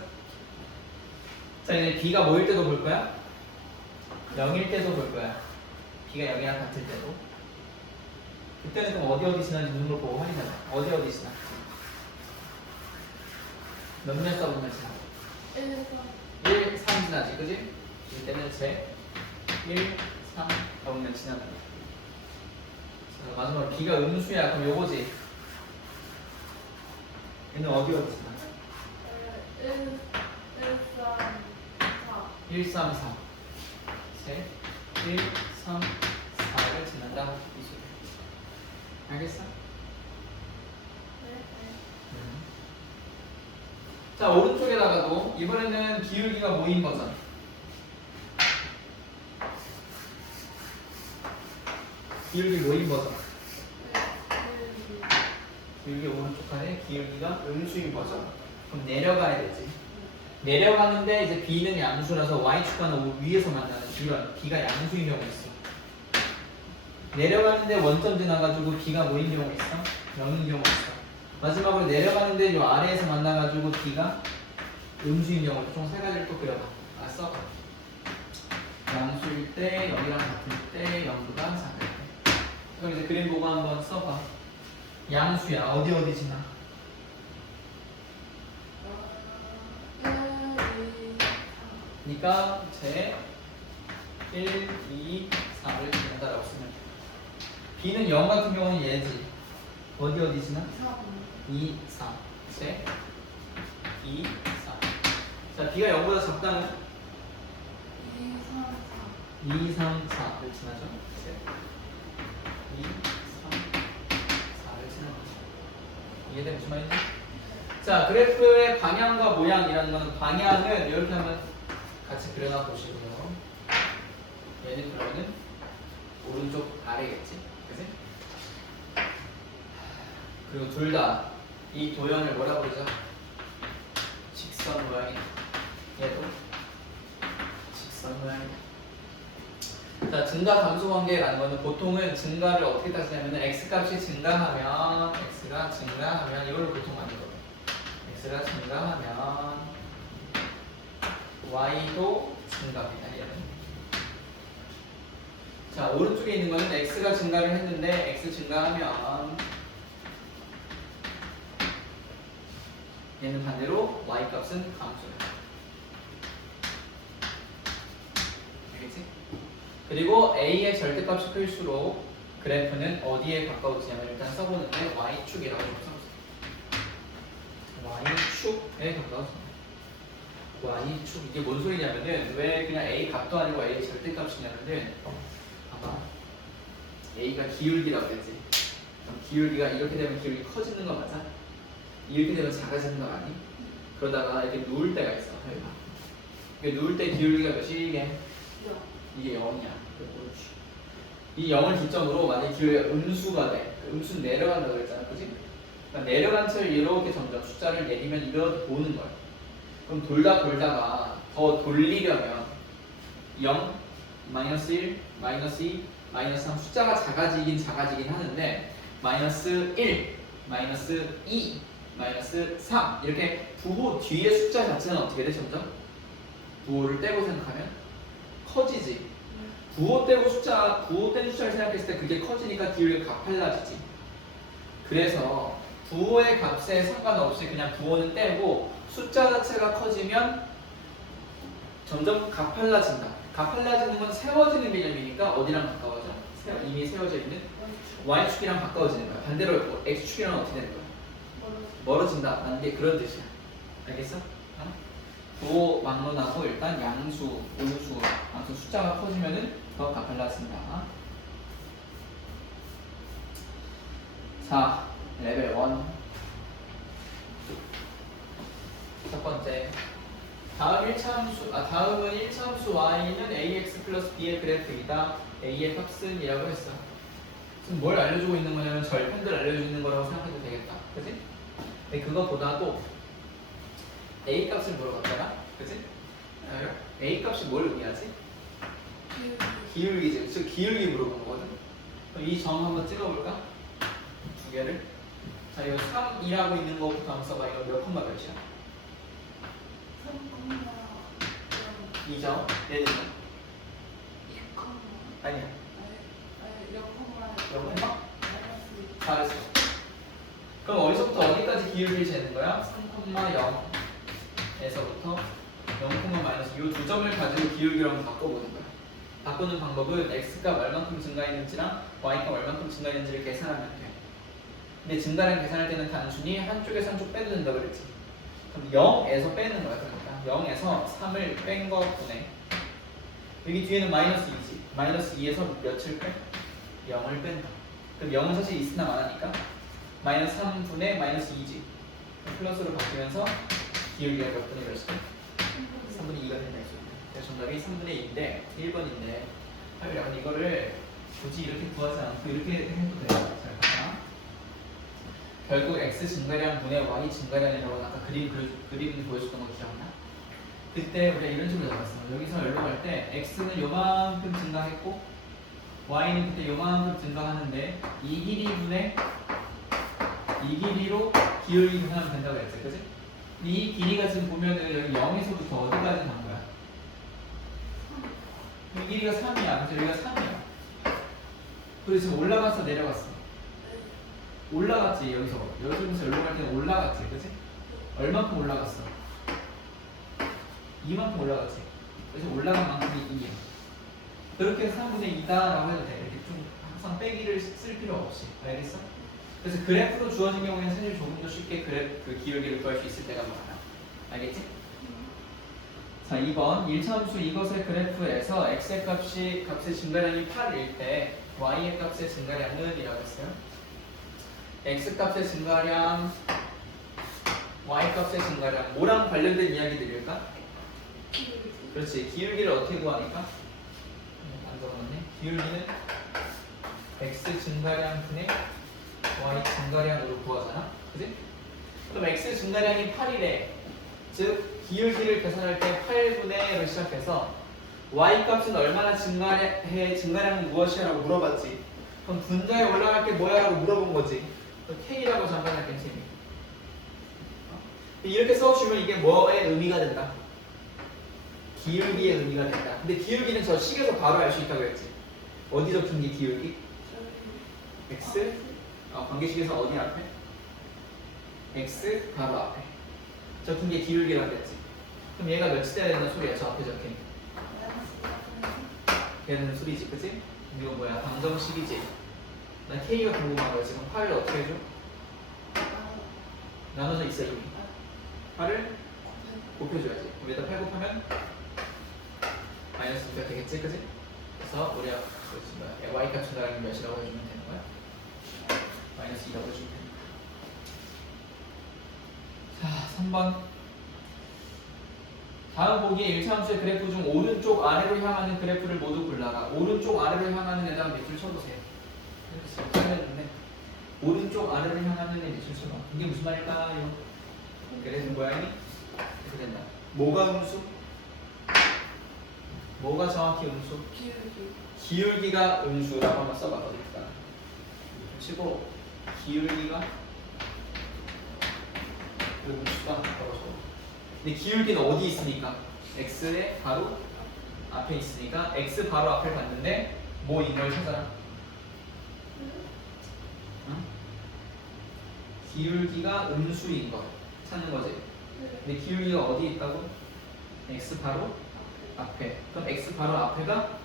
자, 이제 B가 뭐일 때도 볼 거야? 0일 때도 볼 거야. B가 0이랑 같을 때도. 그때는 그럼 어디 지나는지 눈으로 보고 확인하자. 어디 지나? 몇몇 써보면 지나? 1, 3 지나지, 그지? 이때는 제 1, 3 써보면 지나는 거야. 자, 마지막으로 B가 음수야. 그럼 요거지. 얘는 어디 지나? 1, 3, 4 제 1, 3, 4를 지난다. 이 소리. 알겠어? 자, 오른쪽에다가도 이번에는 기울기가 모인 버전. 기울기 모인 버전. 기울기 오른쪽 칸에 기울기가 음수인 버전. 그럼 내려가야 되지. 내려가는데 이제 B는 양수라서 Y축과는 위에서 만나는 이런 B가 양수인 경우가 있어. 내려가는데 원점 지나가지고 B가 뭐인 경우가 있어? 0인 경우가 있어. 마지막으로 내려가는데 요 아래에서 만나가지고 B가 음수인 경우가 총 세 가지를 또 그려봐. 알았어? 양수일 때, 0이랑 같을 때, 0보다 작을 때. 그럼 이제 그림 보고 한번 써봐. 양수야. 어디 지나? 그러니까 제 1, 2, 3을 지난다라고 쓰면 돼. B는 0 같은 경우는 얘지. 어디 지나? 2, 3. 제 2, 3. 자, B가 0보다 작다는 2, 3, 4를 지나죠. 제 2, 3, 4를 지나는 거죠. 이해돼? 무슨 말인지? 자, 그래프의 방향과 모양이라는 거는 방향은 이렇게 하면 같이 그려놔 보시고요. 얘는 그러면은 오른쪽 아래겠지, 그지? 그리고 둘 다 이 도형을 뭐라고 그러죠? 직선 직선 모양이다. 얘도 직선 모양이다. 자, 증가 감소 관계라는 거는 보통은 증가를 어떻게 따지냐면은 x값이 증가하면 이걸 보통 만든 거예요. x가 증가하면 y도 증가합니다. 얘는. 자, 오른쪽에 있는 거는 x가 증가를 했는데 x 증가하면 얘는 반대로 y값은 감소해요. 알겠지? 그리고 a의 절대값이 클수록 그래프는 어디에 가까워지냐면 일단 써보는데 y축이라고 써보세요. y축에 가까워집니다. y축 이게 뭔 소리냐면은 왜 그냥 a 값도 아니고 a의 절대값이냐면은 봐봐 a가 기울기라고 그랬지. 그럼 기울기가 이렇게 되면 기울기 커지는 거 맞아? 이렇게 되면 작아지는 거 아니? 그러다가 이렇게 누울 때가 있어. 이게 누울 때 기울기가 몇이 이게 0이야. 이 0을 기점으로 만약에 기울기가 음수가 돼. 음수는 내려간다고 그랬잖아. 그지? 그러니까 내려간 채로 이렇게 점점 숫자를 내리면 이렇게 보는 거야. 그럼 돌다가 더 돌리려면 0, 마이너스 1, 마이너스 2, 마이너스 3 숫자가 작아지긴 하는데 마이너스 1, 마이너스 2, 마이너스 3 이렇게 부호 뒤에 숫자 자체는 어떻게 돼? 점점? 부호를 떼고 생각하면 커지지. 부호 뗀 숫자를 생각했을 때 그게 커지니까 기울기가 가팔라지지. 그래서 부호의 값에 상관없이 그냥 부호는 떼고 숫자 자체가 커지면 점점 가팔라진다. 가팔라지는 건 세워지는 개념이니까 어디랑 가까워져? 이미 세워져 있는 y축이랑 가까워지는 거야. 반대로 x축이랑 어떻게 되는 거야? 멀어진다. 라는 게 그런 뜻이야. 알겠어? 부호 막론하고 일단 양수, 음수, 아무튼 숫자가 커지면은 더 가팔라진다. 자, 레벨 1. 첫 번째. 다음은 1차 함수 y는 ax 플러스 b의 그래프이다. a의 값은 이라고 했어. 지금 뭘 알려주고 있는 거냐면 절편들 알려주는 거라고 생각해도 되겠다. 그치? 근데 그거보다도 a 값을 물어봤잖아. 그치? a 값이 뭘 의미하지? 기울기지. 즉 기울기 물어본 거거든. 그럼 이 점 한번 찍어볼까? 두 개를. 자, 이거 3이라고 있는 거부터 한번 써봐. 이거 몇 콤마 몇이야? 2점. 얘는 아니야. 0콤마? 잘했어. 그럼 어디서부터 어디까지 기울기를 재는 거야? 3,0에서부터 0,-, 이 두 점을 가지고 기울기를 한번 바꿔보는 거야. 바꾸는 방법은 x가 얼만큼 증가했는지랑 y가 얼만큼 증가했는지를 계산하면 돼. 근데 증가량 계산할 때는 단순히 한쪽에서 한쪽 빼도 된다 그랬지. 그럼 0에서 빼는 거야. 그러니까 0에서 3을 뺀 거 분해. 여기 뒤에는 마이너스 2지. 마이너스 2에서 몇을 빼? 0을 뺀다. 그럼 0은 사실 있으나 마나니까 마이너스 3분의 마이너스 2지. 플러스로 바뀌면서 기울기가 몇 분의 몇이지? 3분의 2가 된다. 그래서 정답이 3분의 2인데 1번인데 하여간 이거를 굳이 이렇게 구하지 않고 이렇게 해도 돼요. 잘 봐봐. 결국 x 증가량 분의 y 증가량이라고 아까 그림 보여줬던 거 기억나? 그때 우리가 이런 식으로 잡았어. 여기서 여기로 갈 때 x는 요만큼 증가했고 y는 그때 요만큼 증가하는데 이 길이분의 이 길이로 기울기 계산하면 된다고 했지, 그치? 이 길이가 지금 보면은 여기 0에서부터 어디까지 간 거야? 이 길이가 3이야. 그래서 여기가 3이야. 그래서 지금 올라갔어, 내려갔어? 올라갔지. 여기서 여기로 갈 때는 올라갔지, 그치? 얼만큼 올라갔어? 이만큼 올라갔지. 그래서 올라간 만큼이 2야. 그렇게 해서 3분의 2다라고 해도 돼. 이렇게 좀 항상 빼기를 쓸 필요 없이. 알겠어? 그래서 그래프로 주어진 경우에는 사실 조금 더 쉽게 그 기울기를 구할 수 있을 때가 많아. 알겠지? 자, 2번 1차 함수 이것의 그래프에서 x의 값의 증가량이 8일 때 y의 값의 증가량은 이라고 했어요. x 값의 증가량, y 값의 증가량, 뭐랑 관련된 이야기들일까? 그렇지. 기울기를 어떻게 구하니까? 안 적어놨네. 기울기는 x 증가량 분의 y 증가량으로 구하잖아. 그지? 그럼 x 증가량이 8이래. 즉 기울기를 계산할 때 8분의로 시작해서 y 값은 얼마나 증가량은 무엇이야? 라고 물어봤지. 그럼 분자에 올라갈 게 뭐야? 라고 물어본 거지. k라고 잠깐 할게, 셈이. 이렇게 써주면 이게 뭐의 의미가 된다? 기울기의 의미가 된다. 근데 기울기는 저 식에서 바로 알 수 있다고 했지. 어디 적힌 게 기울기? x? 관계식에서 어디 앞에? x 바로 앞에 적힌 게 기울기라고 했지. 그럼 얘가 몇이 돼야 되는 소리야? 저 앞에 적힌 되는 소리지, 그치? 이거 뭐야? 방정식이지. 나 k가 궁금한 거야. 지금 8을 어떻게 해줘? 나눠져 있어 이미. 8을 곱해줘야지. 그럼 여기다 8 곱하면 마이너스 2가 되겠지, 그치? 그래서 우리가 y 값 증가량이 몇이라고 해주면 되는 거야? 마이너스 2라고 해주면 됩니다. 자, 3번. 다음 보기에 1차함수의 그래프 중 오른쪽 아래로 향하는 그래프를 모두 골라라. 오른쪽 아래로 향하는 데다가 밑줄 쳐보세요. 이렇게 써야되는데 오른쪽 아래로 향하는 데 밑줄 쳐봐. 이게 무슨 말일까요? 그래프 모양이 이렇게 된다. 뭐가 음수? 뭐가 정확히 음수? 기울기가 음수라고 한번 써봐. 어디일까? 치고 기울기가 음수가 떨어져. 근데 기울기는 어디 있으니까? x의 바로 앞에 있으니까 x 바로 앞을 봤는데 뭐인 걸 찾아라. 응? 기울기가 음수인 걸 찾는 거지. 근데 기울기가 어디 있다고? x 바로 앞에. 그럼 x 바로 앞에가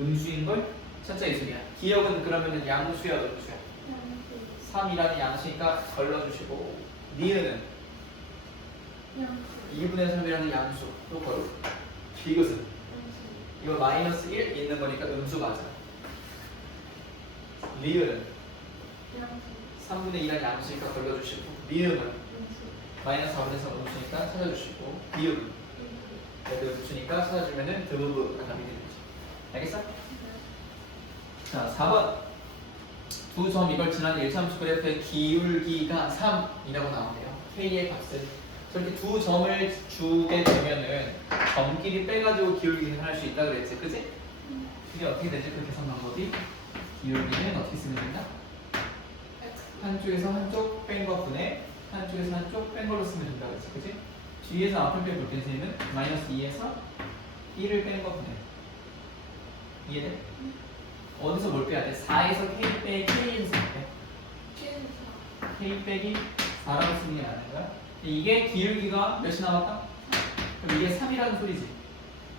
음수인 걸 찾자 이 소리야. 기억은 그러면은 양수야, 음수야? 3이라는 양수니까 걸러주시고, 니은은 2분의 3이라는 양수 또 걸어. 이것은 이거 마이너스 1 있는 거니까 음수 맞아. 리을은 3분의 2라는 양수니까 걸러주시고, 미음은 마이너스 4분의 3 음수니까 찾아주시고, 비음은 얘도 음수니까 찾아주면은 드부부가 답이 되는 거죠. 알겠어? 자, 4번. 두 점 이걸 지나는 1차함수 그래프의 기울기가 3이라고 나오네요. k의 값을 저렇게 두 점을 주게 되면은 점끼리 빼가지고 기울기 계산할 수 있다 그랬지, 그지? 그게 어떻게 되지? 그 계산 방법이 기울기는 어떻게 쓰면 된다? 한쪽에서 한쪽 뺀 거 분해, 한쪽에서 한쪽 뺀 걸로 쓰면 된다 그랬지, 그지? 뒤에서 앞을 빼볼 때 선생님은 마이너스 2에서 1을 뺀 거 분해. 이해돼? 어디서 뭘 빼야 돼? 4에서 k 빼기 k에서 빼. k 빼기 4라고 쓰는 게 맞는 거야? 이게 기울기가 몇이 나왔다? 그럼 이게 3이라는 소리지.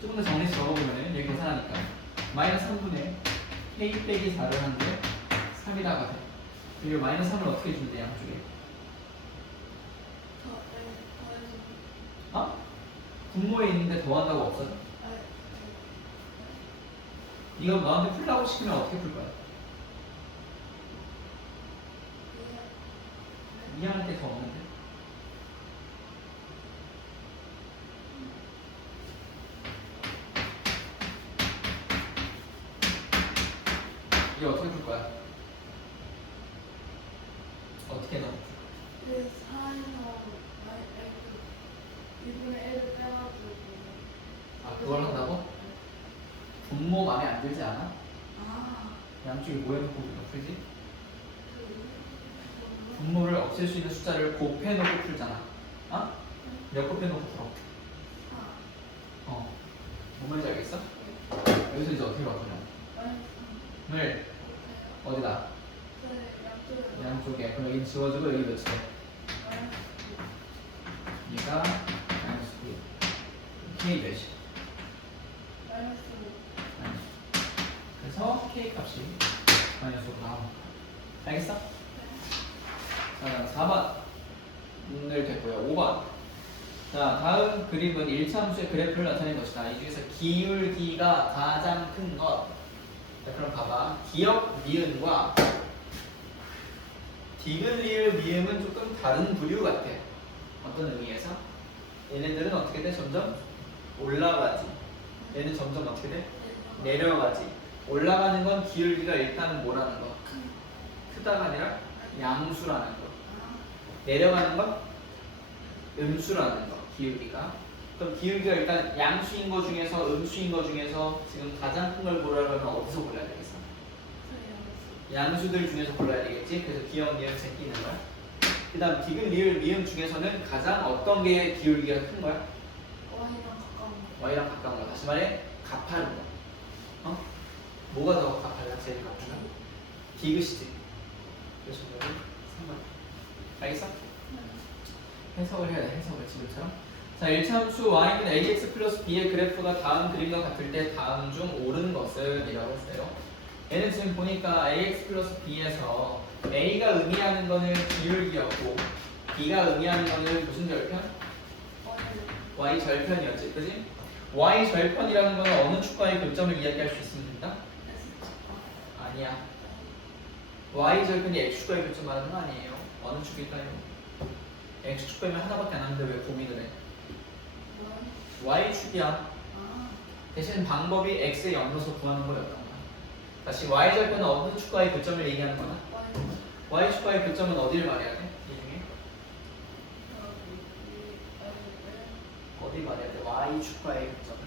조금 더 정리해서 적어보면은 여기 계산하니까 마이너스 3분의 k 빼기 4를 하는데 3이라고 돼. 그리고 마이너스 3을 어떻게 주면 돼? 양쪽에 분모에 있는데 더한다고 없어져? 이거 너한테 풀라고 시키면 어떻게 풀 거야? 이해할 게 더 없는데? 이거 어떻게 풀 거야? 어떻게 넣어? 그 4에서 2분의 1을 빼가지고 그걸 한다고? 분모 마음에 안 들지 않아? 아, 양쪽이 뭐 해놓고 우리가 풀지? 그 분모를 없앨 수 있는 숫자를 곱해놓고 풀잖아. 몇 곱해놓고 풀어? 뭔 말인지 알겠어? 여기서 이제 어떻게 바꾸냐? 을 어디다? 양쪽에. 그럼 여기 지워지고 여기 몇이 돼? 얘가 마이너스 9. k 몇이? 그래서 k 값이 마이너스 5 나오는 거야. 알겠어? 자, 4번 늘 됐고요. 5번. 자, 다음 그림은 1차함수의 그래프를 나타낸 것이다. 이 중에서 기울기가 가장 큰 것. 자, 그럼 봐봐. 기역 니은과 디귿 리을 미음은 조금 다른 부류 같아. 어떤 의미에서? 얘네들은 어떻게 돼? 점점 올라가지. 얘는 점점 어떻게 돼? 내려가지. 올라가는 건 기울기가 일단은 뭐라는 거? 크다가 아니라 양수라는 거. 내려가는 건 음수라는 거. 기울기가. 그럼 기울기가 일단 양수인 거 중에서 음수인 거 중에서 지금 가장 큰 걸 고르려면 어디서 골라야 되겠어? 양수들 중에서 골라야 되겠지? 그래서 기억, 니은, 제끼는 거야. 그 다음 디귿, 리을, 미음 중에서는 가장 어떤 게 기울기가 큰 거야? Y랑 가까운 거. Y랑 가까운 거. 다시 말해 가파른 거. 어? 뭐가 더 가팔라? 제일 가팔라? 디귿이지. 그래서 여기 3번. 알겠어? 해석을 해야 돼. 해석을 지금처럼. 자, 1차 함수 y는 ax 플러스 b의 그래프가 다음 그림과 같을 때 다음 중 옳은 것은 이라고 했어요. 얘는 지금 보니까 ax 플러스 b에서 a가 의미하는 거는 기울기였고 b가 의미하는 거는 무슨 절편? y 절편이었지, 그지? y 절편이라는 거는 어느 축과의 교점을 이야기할 수 있습니다. 아니야. y 절편이 x 축과의 교점 말하는 거 아니에요. 어느 축일까요? x 축과면 하나밖에 안 하는데 왜 고민을 해? y 축이야. 대신 방법이 x에 0 넣어서 구하는 거였던 거야. 다시 y 절편은 어느 축과의 교점을 얘기하는 거나? y 축과의 교점은 어디를 말해야 돼? 이 중에? 어디 말해야 돼? y 축과의 교점은?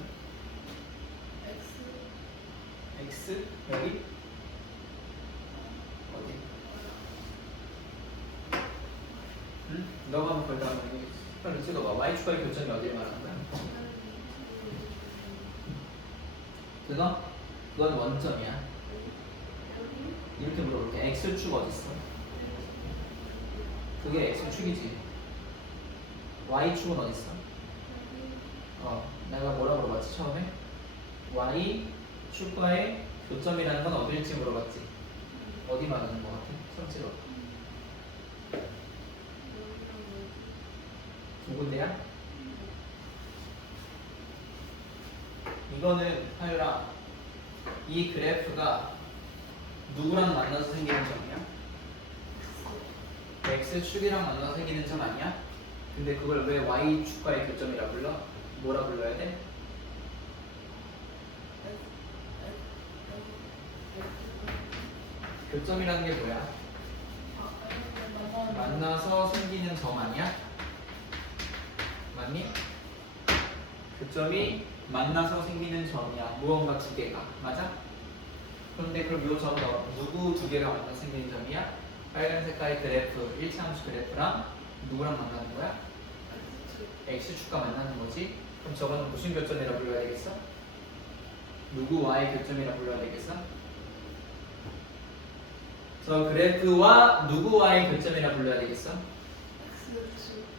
x? 여기? 어디? 응? 너가 한번 걸다 한번 얘기해. 빨리 찍어봐. y 축과의 교점이 어디를 말하는 거야? 그건 원점이야. 이렇게 물어볼게. x축 어딨어? 그게 x축이지. y축은 어딨어? 내가 뭐라 물어봤지 처음에? y축과의 교점이라는 건 어딜지 물어봤지. 어디 말하는 거 같아? 손 찍어. 두 군데야? 이거는 하율아, 이 그래프가 누구랑 만나서 생기는 점이야? x축이랑 만나서 생기는 점 아니야? 근데 그걸 왜 y축과의 교점이라 불러? 뭐라 불러야 돼? 교점이라는 게 뭐야? 만나서 생기는 점 아니야? 맞니? 교점이 만나서 생기는 점이야. 무언가 두 개가. 맞아? 그런데 그럼 이 점은 누구 두 개가 만나서 생기는 점이야? 빨간 색깔의 그래프, 1차 함수 그래프랑 누구랑 만나는 거야? x축과 만나는 거지. 그럼 저거는 무슨 교점이라 불러야 되겠어? 누구 y 교점이라 불러야 되겠어? 저 그래프와 누구 y 교점이라 불러야 되겠어?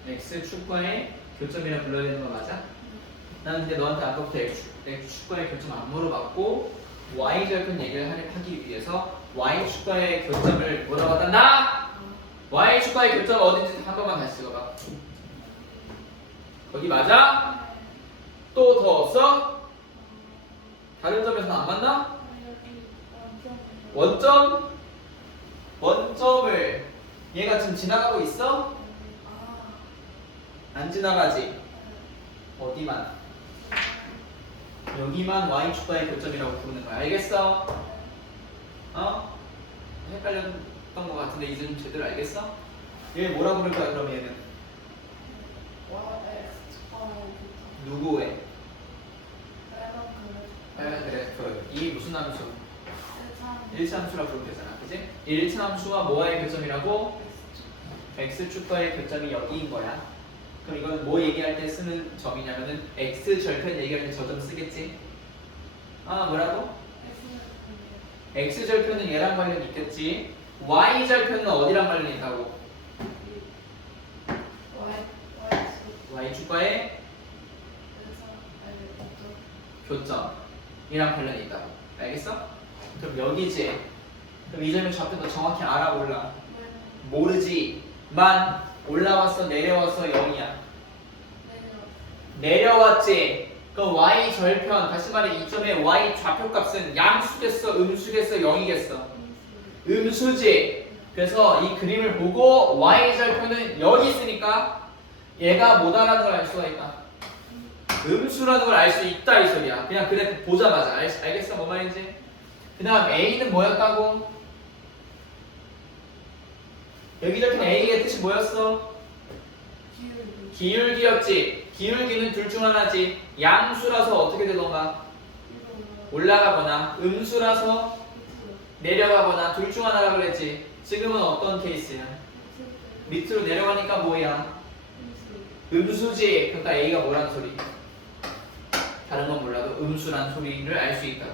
x축과의 교점이라 불러야 되는 거 맞아? 나는 근데 너한테 아까부터 x축과의 교점 안 물어봤고 y절편 얘기를 하기 위해서 y축과의 교점을 뭐라고 하단다? y축과의 교점 어딘지 한 번만 다시 찍어봐. 거기 맞아? 또 더 없어? 다른 점에서는 안 맞나? 원점? 원점을 얘가 지금 지나가고 있어? 안 지나가지? 어디만? 여기만 y축과의 교점이라고 부르는 거야. 알겠어? 헷갈렸던 것 같은데 이제 좀 제대로 알겠어? 얘 뭐라 부를 거야 그럼 얘는? 누구의? 빨간 그래프. 이 무슨 함수? 1차 함수라고 부르면 되잖아. 그치? 1차 함수와 뭐와의 교점이라고? x축과의 교점이 여기인 거야. 그럼 이거는 뭐 얘기할 때 쓰는 점이냐면은 x절편 얘기할 때 저 점 쓰겠지? 뭐라고? x절편은 얘랑 관련이 있겠지? y절편은 어디랑 관련이 있다고? y축과의 교점이랑 관련이 있다고. 알겠어? 그럼 여기지? 그럼 이 점의 좌표도 정확히 알아 몰라? 모르지만 올라왔어 내려왔어 0이야. 내려왔지. 그럼 y 절편 다시 말해 이 점의 y 좌표값은 양수겠어 음수겠어 0이겠어? 음수지. 그래서 이 그림을 보고 y 절편은 여기 있으니까 얘가 뭐다라는 걸 알 수가 있다. 음수라는 걸 알 수 있다 이 소리야. 그냥 그래프 보자마자 알겠어 뭔 말인지? 그 다음 a는 뭐였다고? 여기 적힌 a의 뜻이 뭐였어? 기울기. 기울기였지. 기울기는 둘 중 하나지. 양수라서 어떻게 되던가 올라가거나 음수라서 내려가거나 둘 중 하나라 그랬지. 지금은 어떤 케이스야? 밑으로 내려가니까 뭐야? 음수지. 그러니까 A가 뭐란 소리? 다른 건 몰라도 음수란 소리를 알 수 있다.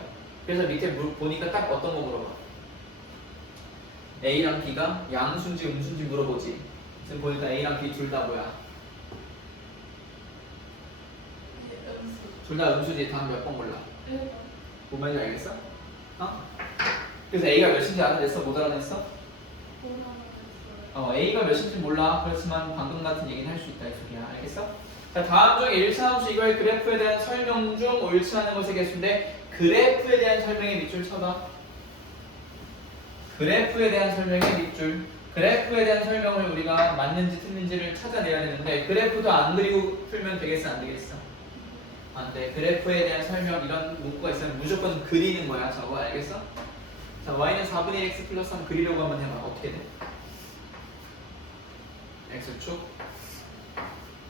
그래서 밑에 보니까 딱 어떤 거 물어봐. A랑 B가 양수인지 음수인지 물어보지. 지금 보니까 A랑 B 둘 다 뭐야? 둘 다 음수지. 다음 몇 번 몰라. 뭔 말인지 알겠어? 어? 그래서 A가 몇인지 알아냈어? 못 알아냈어? A가 몇인지 몰라. 그렇지만 방금 같은 얘기는 할 수 있다 이 소리야. 알겠어? 자, 다음 중 일차함수 이거의 그래프에 대한 설명 중 옳지 않은 것의 개수인데 그래프에 대한 설명의 밑줄 쳐봐. 그래프에 대한 설명의 밑줄. 그래프에 대한 설명을 우리가 맞는지 틀린지를 찾아내야 되는데 그래프도 안 그리고 풀면 되겠어 안 되겠어? 안 돼. 그래프에 대한 설명 이런 문구가 있으면 무조건 그리는 거야. 저거 알겠어? 자, y는 4분의 1 x 플러스 3 그리려고 하면 해봐. 어떻게 돼? x축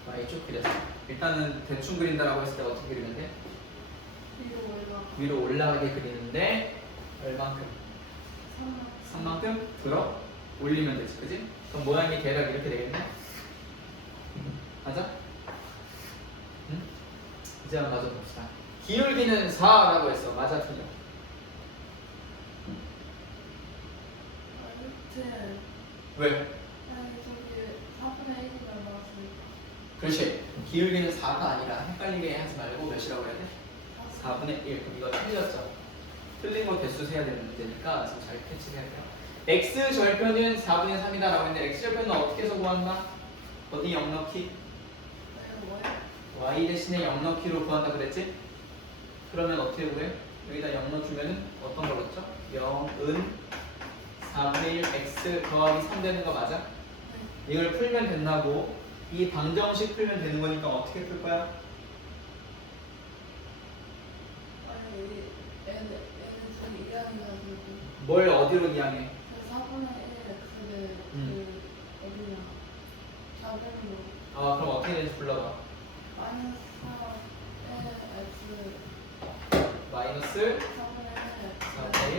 y축 그렸어. 일단은 대충 그린다라고 했을 때 어떻게 그리면 돼? 위로 올라가게 그리는데 얼만큼? 3만큼 들어 올리면 되지, 그지? 그럼 모양이 대략 이렇게 되겠네? 맞아? 응? 이제 한번 맞아봅시다. 기울기는 4라고 했어. 맞아, 틀려? 왜? 그렇지. 기울기는 4가 아니라 헷갈리게 하지 말고 몇이라고 해야 돼? 4분의 1. 그럼 이거 틀렸죠? 틀린 거 개수 세야 되는 문제니까 지금 잘 캐치해야 돼요. x절편은 4분의 3이다 라고 했는데 x절편은 어떻게 해서 구한다? 어디 0 넣기? y 대신에 0 넣기로 구한다 그랬지? 그러면 어떻게 구해? 여기다 0 넣어주면 어떤 걸 넣죠? 0은 4분의 1 x 더하기 3 되는 거 맞아? 이걸 풀면 된다고. 이 방정식 풀면 되는 거니까 어떻게 풀 거야? 뭘 어디로 이항해? 4분의 1 x를 어디냐? 좌변으로. 그럼 어떻게 되는지 불러봐. 마이너스 4 x 마이너스 4분의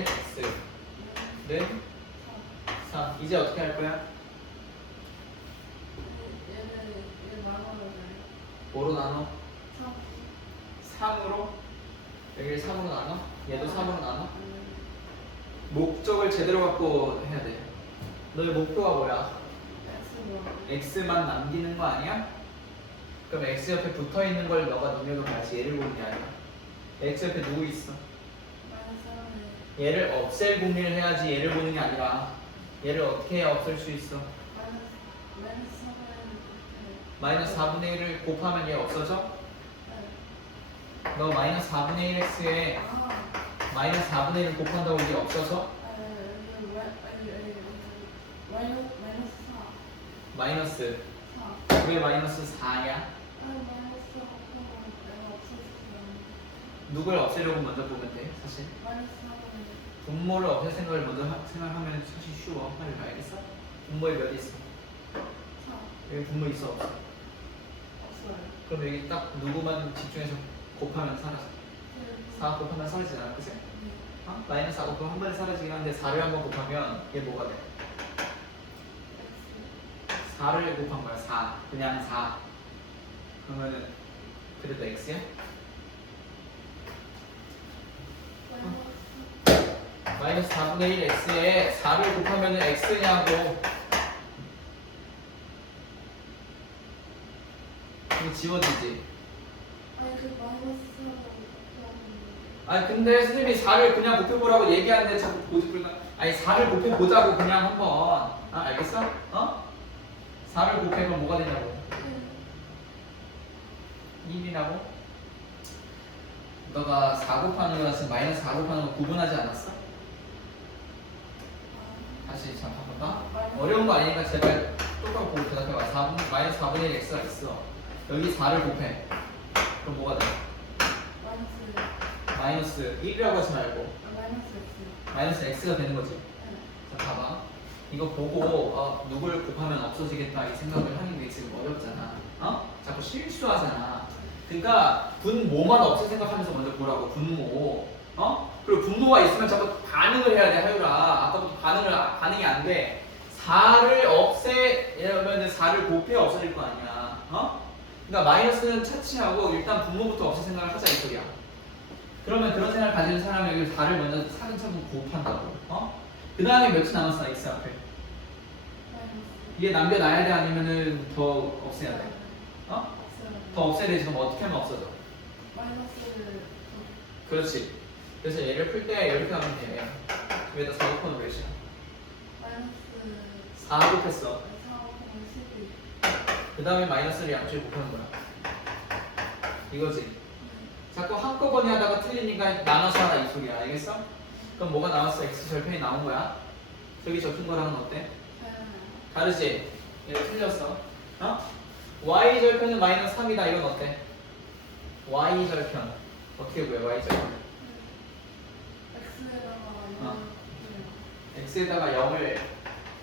1 x는 3. 이제 어떻게 할 거야? 얘를 나눠요. 뭐로 나눠? 3. 3으로? 여기를 3으로 나눠? 얘도 3으로 나눠? 목적을 제대로 갖고 해야 돼. 너의 목표가 뭐야? x만 남기는 거 아니야? 그럼 x 옆에 붙어 있는 걸 너가 눈여겨봐야지. 얘를 보는 게 아니라. x 옆에 누구 있어? 얘를 없앨 고민을 해야지. 얘를 보는 게 아니라. 얘를 어떻게 해야 없앨 수 있어? 마이너스 4분의 1을 곱하면 얘 없어져? 너 마이너스 4분의 1x에 마이너스 4분의 1을 곱한다고 이게 없어져? 마이너스 4. 왜 마이너스 4야? 누굴 없애려고 먼저 보면 돼 사실. 분모를 없앨 생각을 먼저 생각하면 사실 쉬워. 빨리 알겠어? 분모에 몇 있어? 4. 여기 분모 있어 없어? 없어요. 그럼 여기 딱 누구만 집중해서 곱하면 사라져. 4 곱하면 사라지잖아, 그치? 마이너스 4 곱하면 한 번에 사라지긴 한데 4를 한번 곱하면 얘 뭐가 돼? 4를 곱한 거야. 4 그냥 4 그러면은 그래도 x야? 마이너스 4분의 1 x에 4를 곱하면은 x냐고. 이거 지워지지? 아니 근데 선생님이 4를 그냥 곱해보라고 얘기하는데 자꾸 고집불가. 아니 4를 곱해보자고 그냥 한번. 알겠어? 4를 곱해보면 뭐가 되냐고. 1이라고? 너가 4 곱하는 거랑 지금 마이너스 4 곱하는 거 구분하지 않았어? 다시 잠깐 봐봐. 어려운 거 아니니까 제발 똑바로 보고 대답해봐. 마이너스 4분의 1 x가 있어. 여기 4를 곱해. 그럼 뭐가 돼? 마이너스 1이라고 하지 말고 마이너스 x가 되는 거지. 자 봐봐. 이거 보고 누굴 곱하면 없어지겠다 이 생각을 하는 게 지금 어렵잖아. 자꾸 실수하잖아. 그러니까 분모만 없을 생각하면서 먼저 보라고. 분모. 그리고 분모가 있으면 자꾸 반응을 해야 돼. 하율아. 아까부터 반응이 안 돼. 4를 없애려면 4를 곱해야 없어질 거 아니야. 그러니까 마이너스는 차치하고 일단 분모부터 없앨 생각을 하자 이 소리야. 그러면 그런 생각을 가지는 사람에게 4를 먼저 차근차근 곱한다고. 그 다음에 몇이 남았어 x 앞에? 이게 남겨놔야 돼 아니면은 더 없애야 돼? 더 없애야 되지. 그럼 어떻게 하면 없어져? 마이너스를 그렇지. 그래서 얘를 풀 때 이렇게 하면 돼. 위에다 4 곱하면 몇이야? 마이너스 4 곱했어. 4, 12. 그 다음에 마이너스를 양쪽에 곱하는 거야. 이거지. 자꾸 한꺼번에 하다가 틀리니까 나눠서 하라 이 소리야. 알겠어? 그럼 뭐가 나왔어? x 절편이 나온 거야. 저기 적힌 거랑은 어때? 다르지? 얘가 틀렸어. y 절편은 마이너스 3이다. 이건 어때? y 절편 어떻게 구해? y 절편 x에다가 0을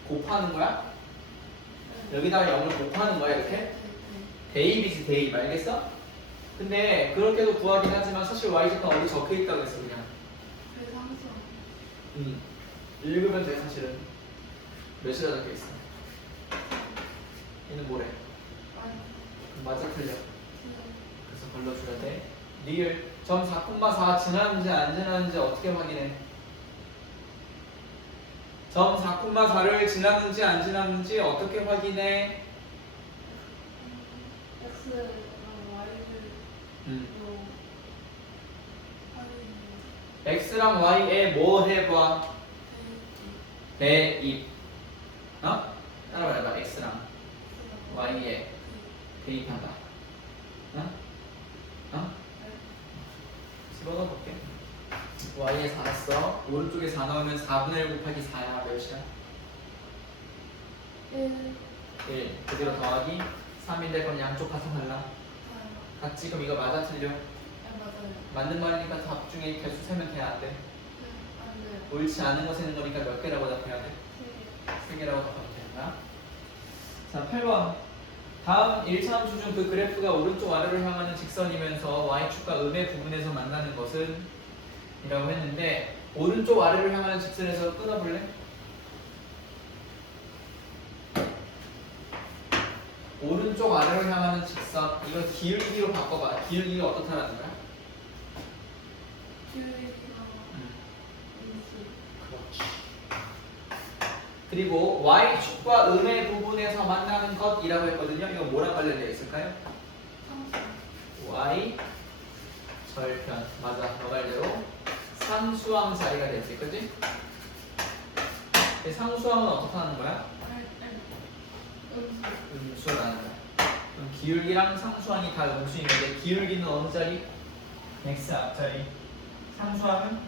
곱하는 거야? 여기다가 0을 곱하는 거야 이렇게? 대입이지 대입. 알겠어? 근데 그렇게도 구하긴 하지만 사실 y 절편 어디 적혀있다고 했어 그냥. 읽으면 돼 사실은. 몇이라 적혀있어? 얘는 뭐래? 맞아 틀려. 그래서 걸러줘야 돼. 리을 점 4,4 지나는지 안 지나는지 어떻게 확인해? 점 4,4를 지나는지 안 지나는지 어떻게 확인해? x랑 y에 뭐 해봐? 대입. 따라해봐. x랑 y에 대입한다. 집어넣어 볼게. y에 4 써. 오른쪽에 4 넣으면 4분의 1 곱하기 4야. 몇이야? 1. 그대로 더하기 3인데 그럼 양쪽 가성할라? 같지? 그럼 이거 맞아 틀려? 맞는 말이니까 답 중에 개수 세면 돼야 안 돼? 옳지 않은 거 세는 거니까 몇 개라고 답해야 돼? 3개라고 답하면 된다. 자, 8번. 다음 1차 함수 중 그 그래프가 오른쪽 아래로 향하는 직선이면서 y축과 음의 부분에서 만나는 것은? 이라고 했는데 오른쪽 아래로 향하는 직선에서 끊어볼래? 오른쪽 아래로 향하는 직선 이거 기울기로 바꿔봐. 기울기가 어떻다라는 거야? 그리고 y축과 음의 부분에서 만나는 것이라고 했거든요. 이거 뭐랑 관련되어 있을까요? y 절편. 맞아. 너 말대로 상수항 자리가 되지. 그치? 상수항은 어떻게 하는 거야? 음수라는 거야. 그럼 기울기랑 상수항이 다 음수인데 기울기는 어느 자리? x 앞자리. 상수항은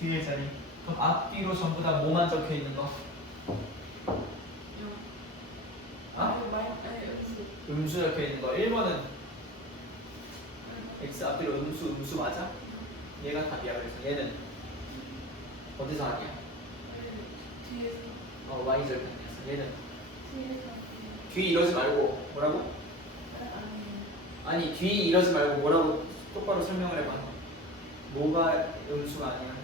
뒤에 자리. 그럼 앞뒤로 전부 다 뭐만 적혀 있는 거? 음수 적혀 있는 거. 1번은 x 앞뒤로 음수 맞아? 얘가 답이야. 그래서 얘는 어디서 아니야? y 절편이었어. 얘는 뒤 이러지 말고 뭐라고? 아니 뒤 이러지 말고 뭐라고 똑바로 설명을 해봐. 뭐가 음수가 아니야?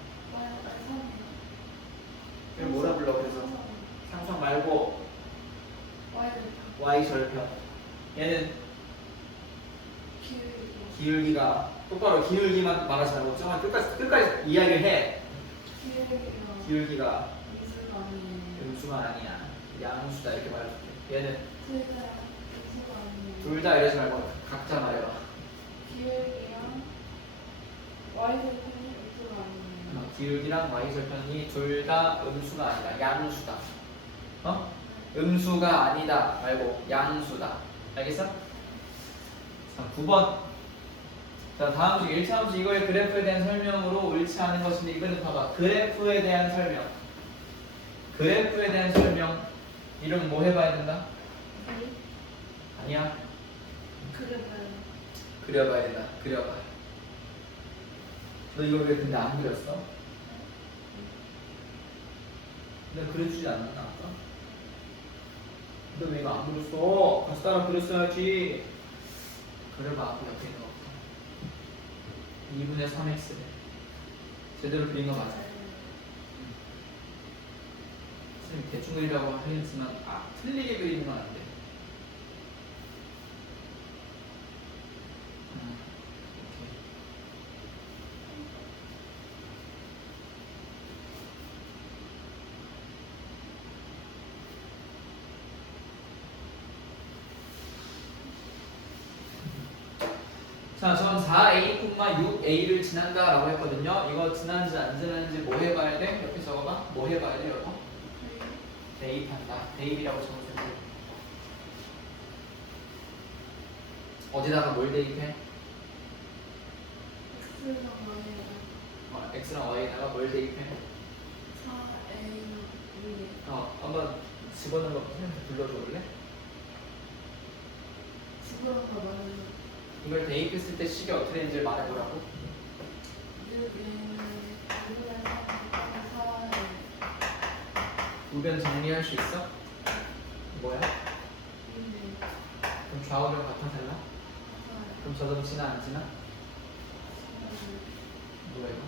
그럼 뭐라 불러? 그래서 상수항 말고 y 절편. 얘는 기울기가 똑바로 기울기만 말하지 말고 정말 끝까지 이야기를 해. 기울기가 음수가 아니야. 양수다 이렇게 말해줄게. 얘는 둘 다 이러지 말고 각자 말해봐. 기울기랑 y절편이 음수가 아니에요. 기울기랑 y절편이 둘 다 음수가 아니다. 양수다. 음수가 아니다 말고 양수다. 알겠어? 자, 9번. 자, 다음 중 1차 함수 이거의 그래프에 대한 설명으로 옳지 않은 것인데 이거는 봐봐. 그래프에 대한 설명. 그래프에 대한 설명. 이름 뭐 해봐야 된다? 아니야. 그려봐야 된다. 그려봐. 너 이걸 왜 근데 안 그렸어? 내가 그려주지 않았나 아까? 너 왜 이거 안 그렸어? 같이 따라 그렸어야지. 그려봐. 그 옆에 있는 거. 2분의 3x 제대로 그린 거 맞아. 선생님 대충 그리라고 하겠지만 틀리게 그리는 건 안 돼. 오케이. 자, 전 4a, 6a를 지난다 라고 했거든요. 이거 지난지 안 지난지 뭐 해봐야 돼? 옆에 적어봐. 뭐 해봐야 돼, 여보? 대입한다. 대입이라고 적어주세요. 어디다가 뭘 대입해? x랑 y에다가 뭘 대입해? 4A 위에 한번 집어넣은 거 선생님한테 불러줘 볼래? 집으로 가면 이걸 대입했을 때 식이 어떻게 되는지 말해보라고. 6에 우변 정리할 수 있어? 뭐야? 그럼 좌우변 같아 달라? 그럼 저 점 지나 안 지나? 뭐야 이거?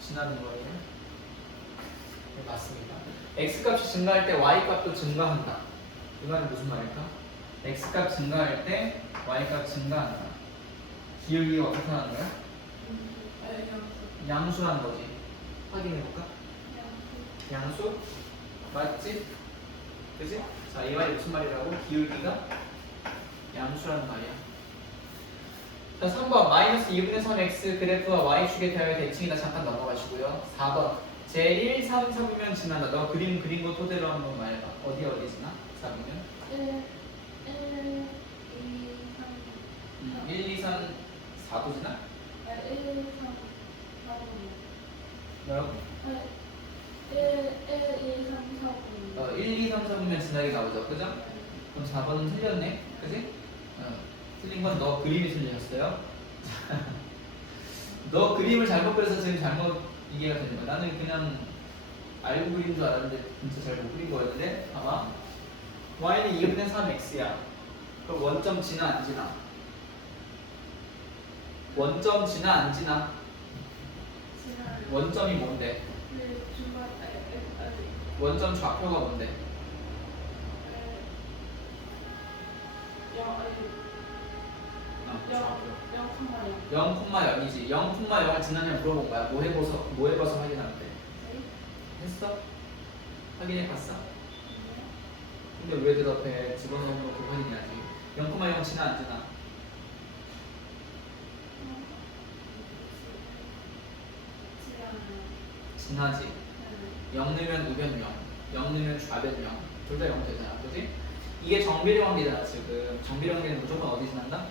지나는 거예요? 네, 맞습니다. x 값이 증가할 때 y 값도 증가한다. 이거는 무슨 말일까? x 값 증가할 때 y 값 증가한다. 기울기가 어떻게 하는 거야? 양수라는 거지. 확인해볼까? 양수? 맞지? 그지? 자, 이 말이 무슨 말이라고? 기울기가 양수라는 말이야. 자, 3번 마이너스 2분의 3x 그래프와 y축에 대하여 대칭이다. 잠깐 넘어가시고요. 4번 제1, 3, 4분면 지난다. 너 그림 그린 거 토대로 한번 말해봐. 어디 지나? 4분면? 1, 2, 3, 4도 지나? 뭐라고? 1, 2, 3, 4분면 지나게 나오죠. 그죠? 그럼 4번은 틀렸네. 그지? 틀린 건 너 그림이 틀리셨어요. 너 그림을 잘못 그려서 지금 잘못 이해가 되는 거야. 나는 그냥 알고 그린 줄 알았는데 진짜 잘 못 그린 거였는데 봐봐. y는 2분의 3x야. 그럼 원점 지나 안 지나? 원점 지나 안 지나? 원점이 뭔데? 원점 좌표가 뭔데? 0,0이지. 0,0을 지나냐 물어본 거야. 뭐 해봐서 확인하면 돼. 했어? 확인해 봤어? 근데 왜 대답해? 집어넣은 거 그거 확인해야지. 0,0 지나 안 지나? 지나지. 0 넣으면 우변 0, 0 넣으면 좌변 0. 둘 다 0 되잖아. 그지? 이게 정비례 관계잖아 지금. 정비례 관계는 무조건 어디 지난다?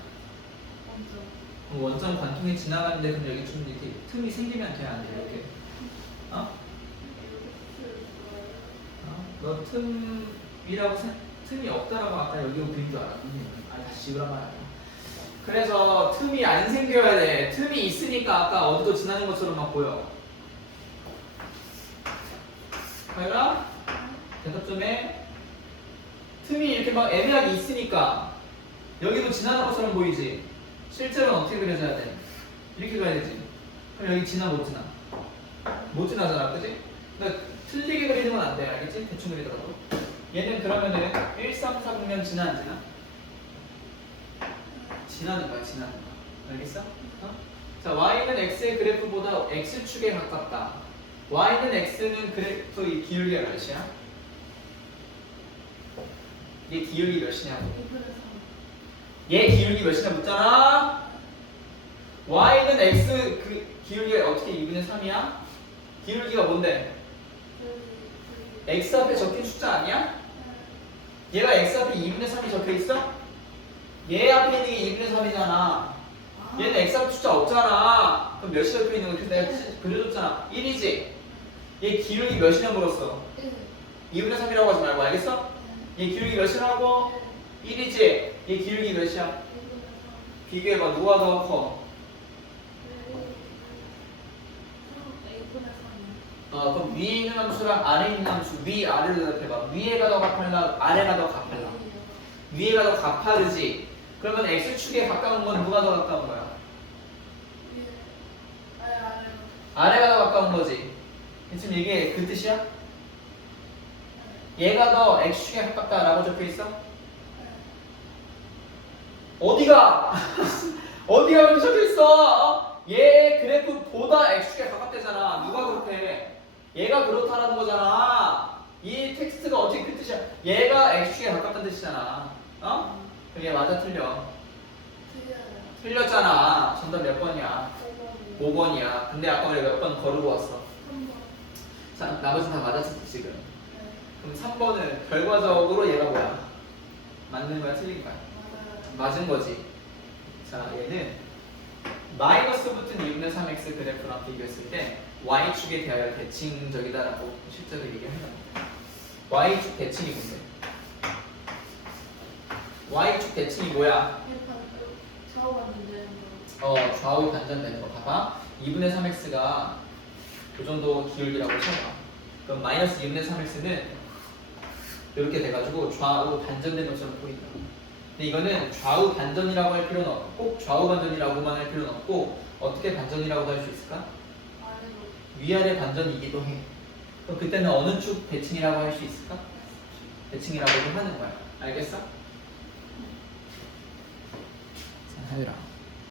그럼 원점 관통이 지나가는데 근데 여기 좀 이렇게 틈이 생기면 돼? 안 돼? 이렇게. 너 틈이라고 틈이 없다라고 아까 여기 그린 줄 알았니? 다시 지우란 말이야. 그래서 틈이 안 생겨야 돼. 틈이 있으니까 아까 어디도 지나는 것처럼 막 보여. 가율아? 대답 좀 해. 틈이 이렇게 막 애매하게 있으니까 여기도 지나는 것처럼 보이지? 실제로는 어떻게 그려져야 돼? 이렇게 가야 되지. 그럼 여기 지나 못 지나? 못 지나잖아, 그지? 그러니까 틀리게 그리는 건 안 돼, 알겠지? 대충 그리더라도. 얘는 그러면은 1, 3, 4분면 지나 안 지나? 지나는 거야, 지나는 거. 알겠어? 자, y는 x의 그래프보다 x축에 가깝다. y는 x는 그래프 이 기울기가 몇이야? 얘 기울기 몇이냐고. 얘 기울기 몇이냐 묻잖아. y는 x 그 기울기가 어떻게 2분의 3이야? 기울기가 뭔데? x 앞에 적힌 숫자 아니야? 얘가 x 앞에 2분의 3이 적혀 있어? 얘 앞에 있는 게 2분의 3이잖아. 얘는 x 앞에 숫자 없잖아. 그럼 몇이 적혀 있는 거 내가 그려줬잖아. 1이지? 얘 기울기 몇이냐 물었어. 2분의 3이라고 하지 말고, 알겠어? 얘 기울기 몇이라고? 1이지? 얘 기울기 몇이야? 비교해봐. 누가 더 커? 그럼 위에 있는 함수랑 아래에 있는 함수 위 아래를 대답해봐. 위에가 더 가팔라 아래가 더 가팔라. 위에가 더 가파르지. 그러면 x축에 가까운 건 누가 더 가까운 거야? 아래가 더 가까운 거지. 지금 이게 그 뜻이야? 얘가 더 x축에 가깝다라고 적혀 있어? 어디가? 어디가 그렇게 적혀 있어? 얘 그래프보다 x축에 가깝대잖아. 누가 그렇게? 얘가 그렇다라는 거잖아. 이 텍스트가 어떻게 그 뜻이야? 얘가 x축에 가깝다는 뜻이잖아. 그럼 얘 맞아 틀려? 틀렸잖아. 정답 몇 번이야? 5번이야. 근데 아까 우리가 몇 번 거르고 왔어? 자, 나머지는 다 맞았지 지금. 그럼 3번은 결과적으로 얘가 뭐야? 맞는 거야 틀린 거야? 맞은 거지. 자, 얘는 마이너스 붙은 2분의 3x 그래프랑 비교했을 때 y축에 대하여 대칭적이다라고 실제로 얘기합니다. y축 대칭이 뭔데? y축 대칭이 뭐야? 좌우 반전되는 거 봐봐. 2분의 3x가 이 정도 기울기라고 쳐봐. 그럼 마이너스 2분의 3x는 이렇게 돼가지고 좌우 반전된 것처럼 보인다. 근데 이거는 좌우 반전이라고 할 필요는 없고 꼭 좌우 반전이라고만 할 필요는 없고 어떻게 반전이라고 할 수 있을까? 위아래 반전이기도 해. 그럼 그때는 어느 축 대칭이라고 할 수 있을까? 대칭이라고도 하는 거야. 알겠어? 자, 하율아.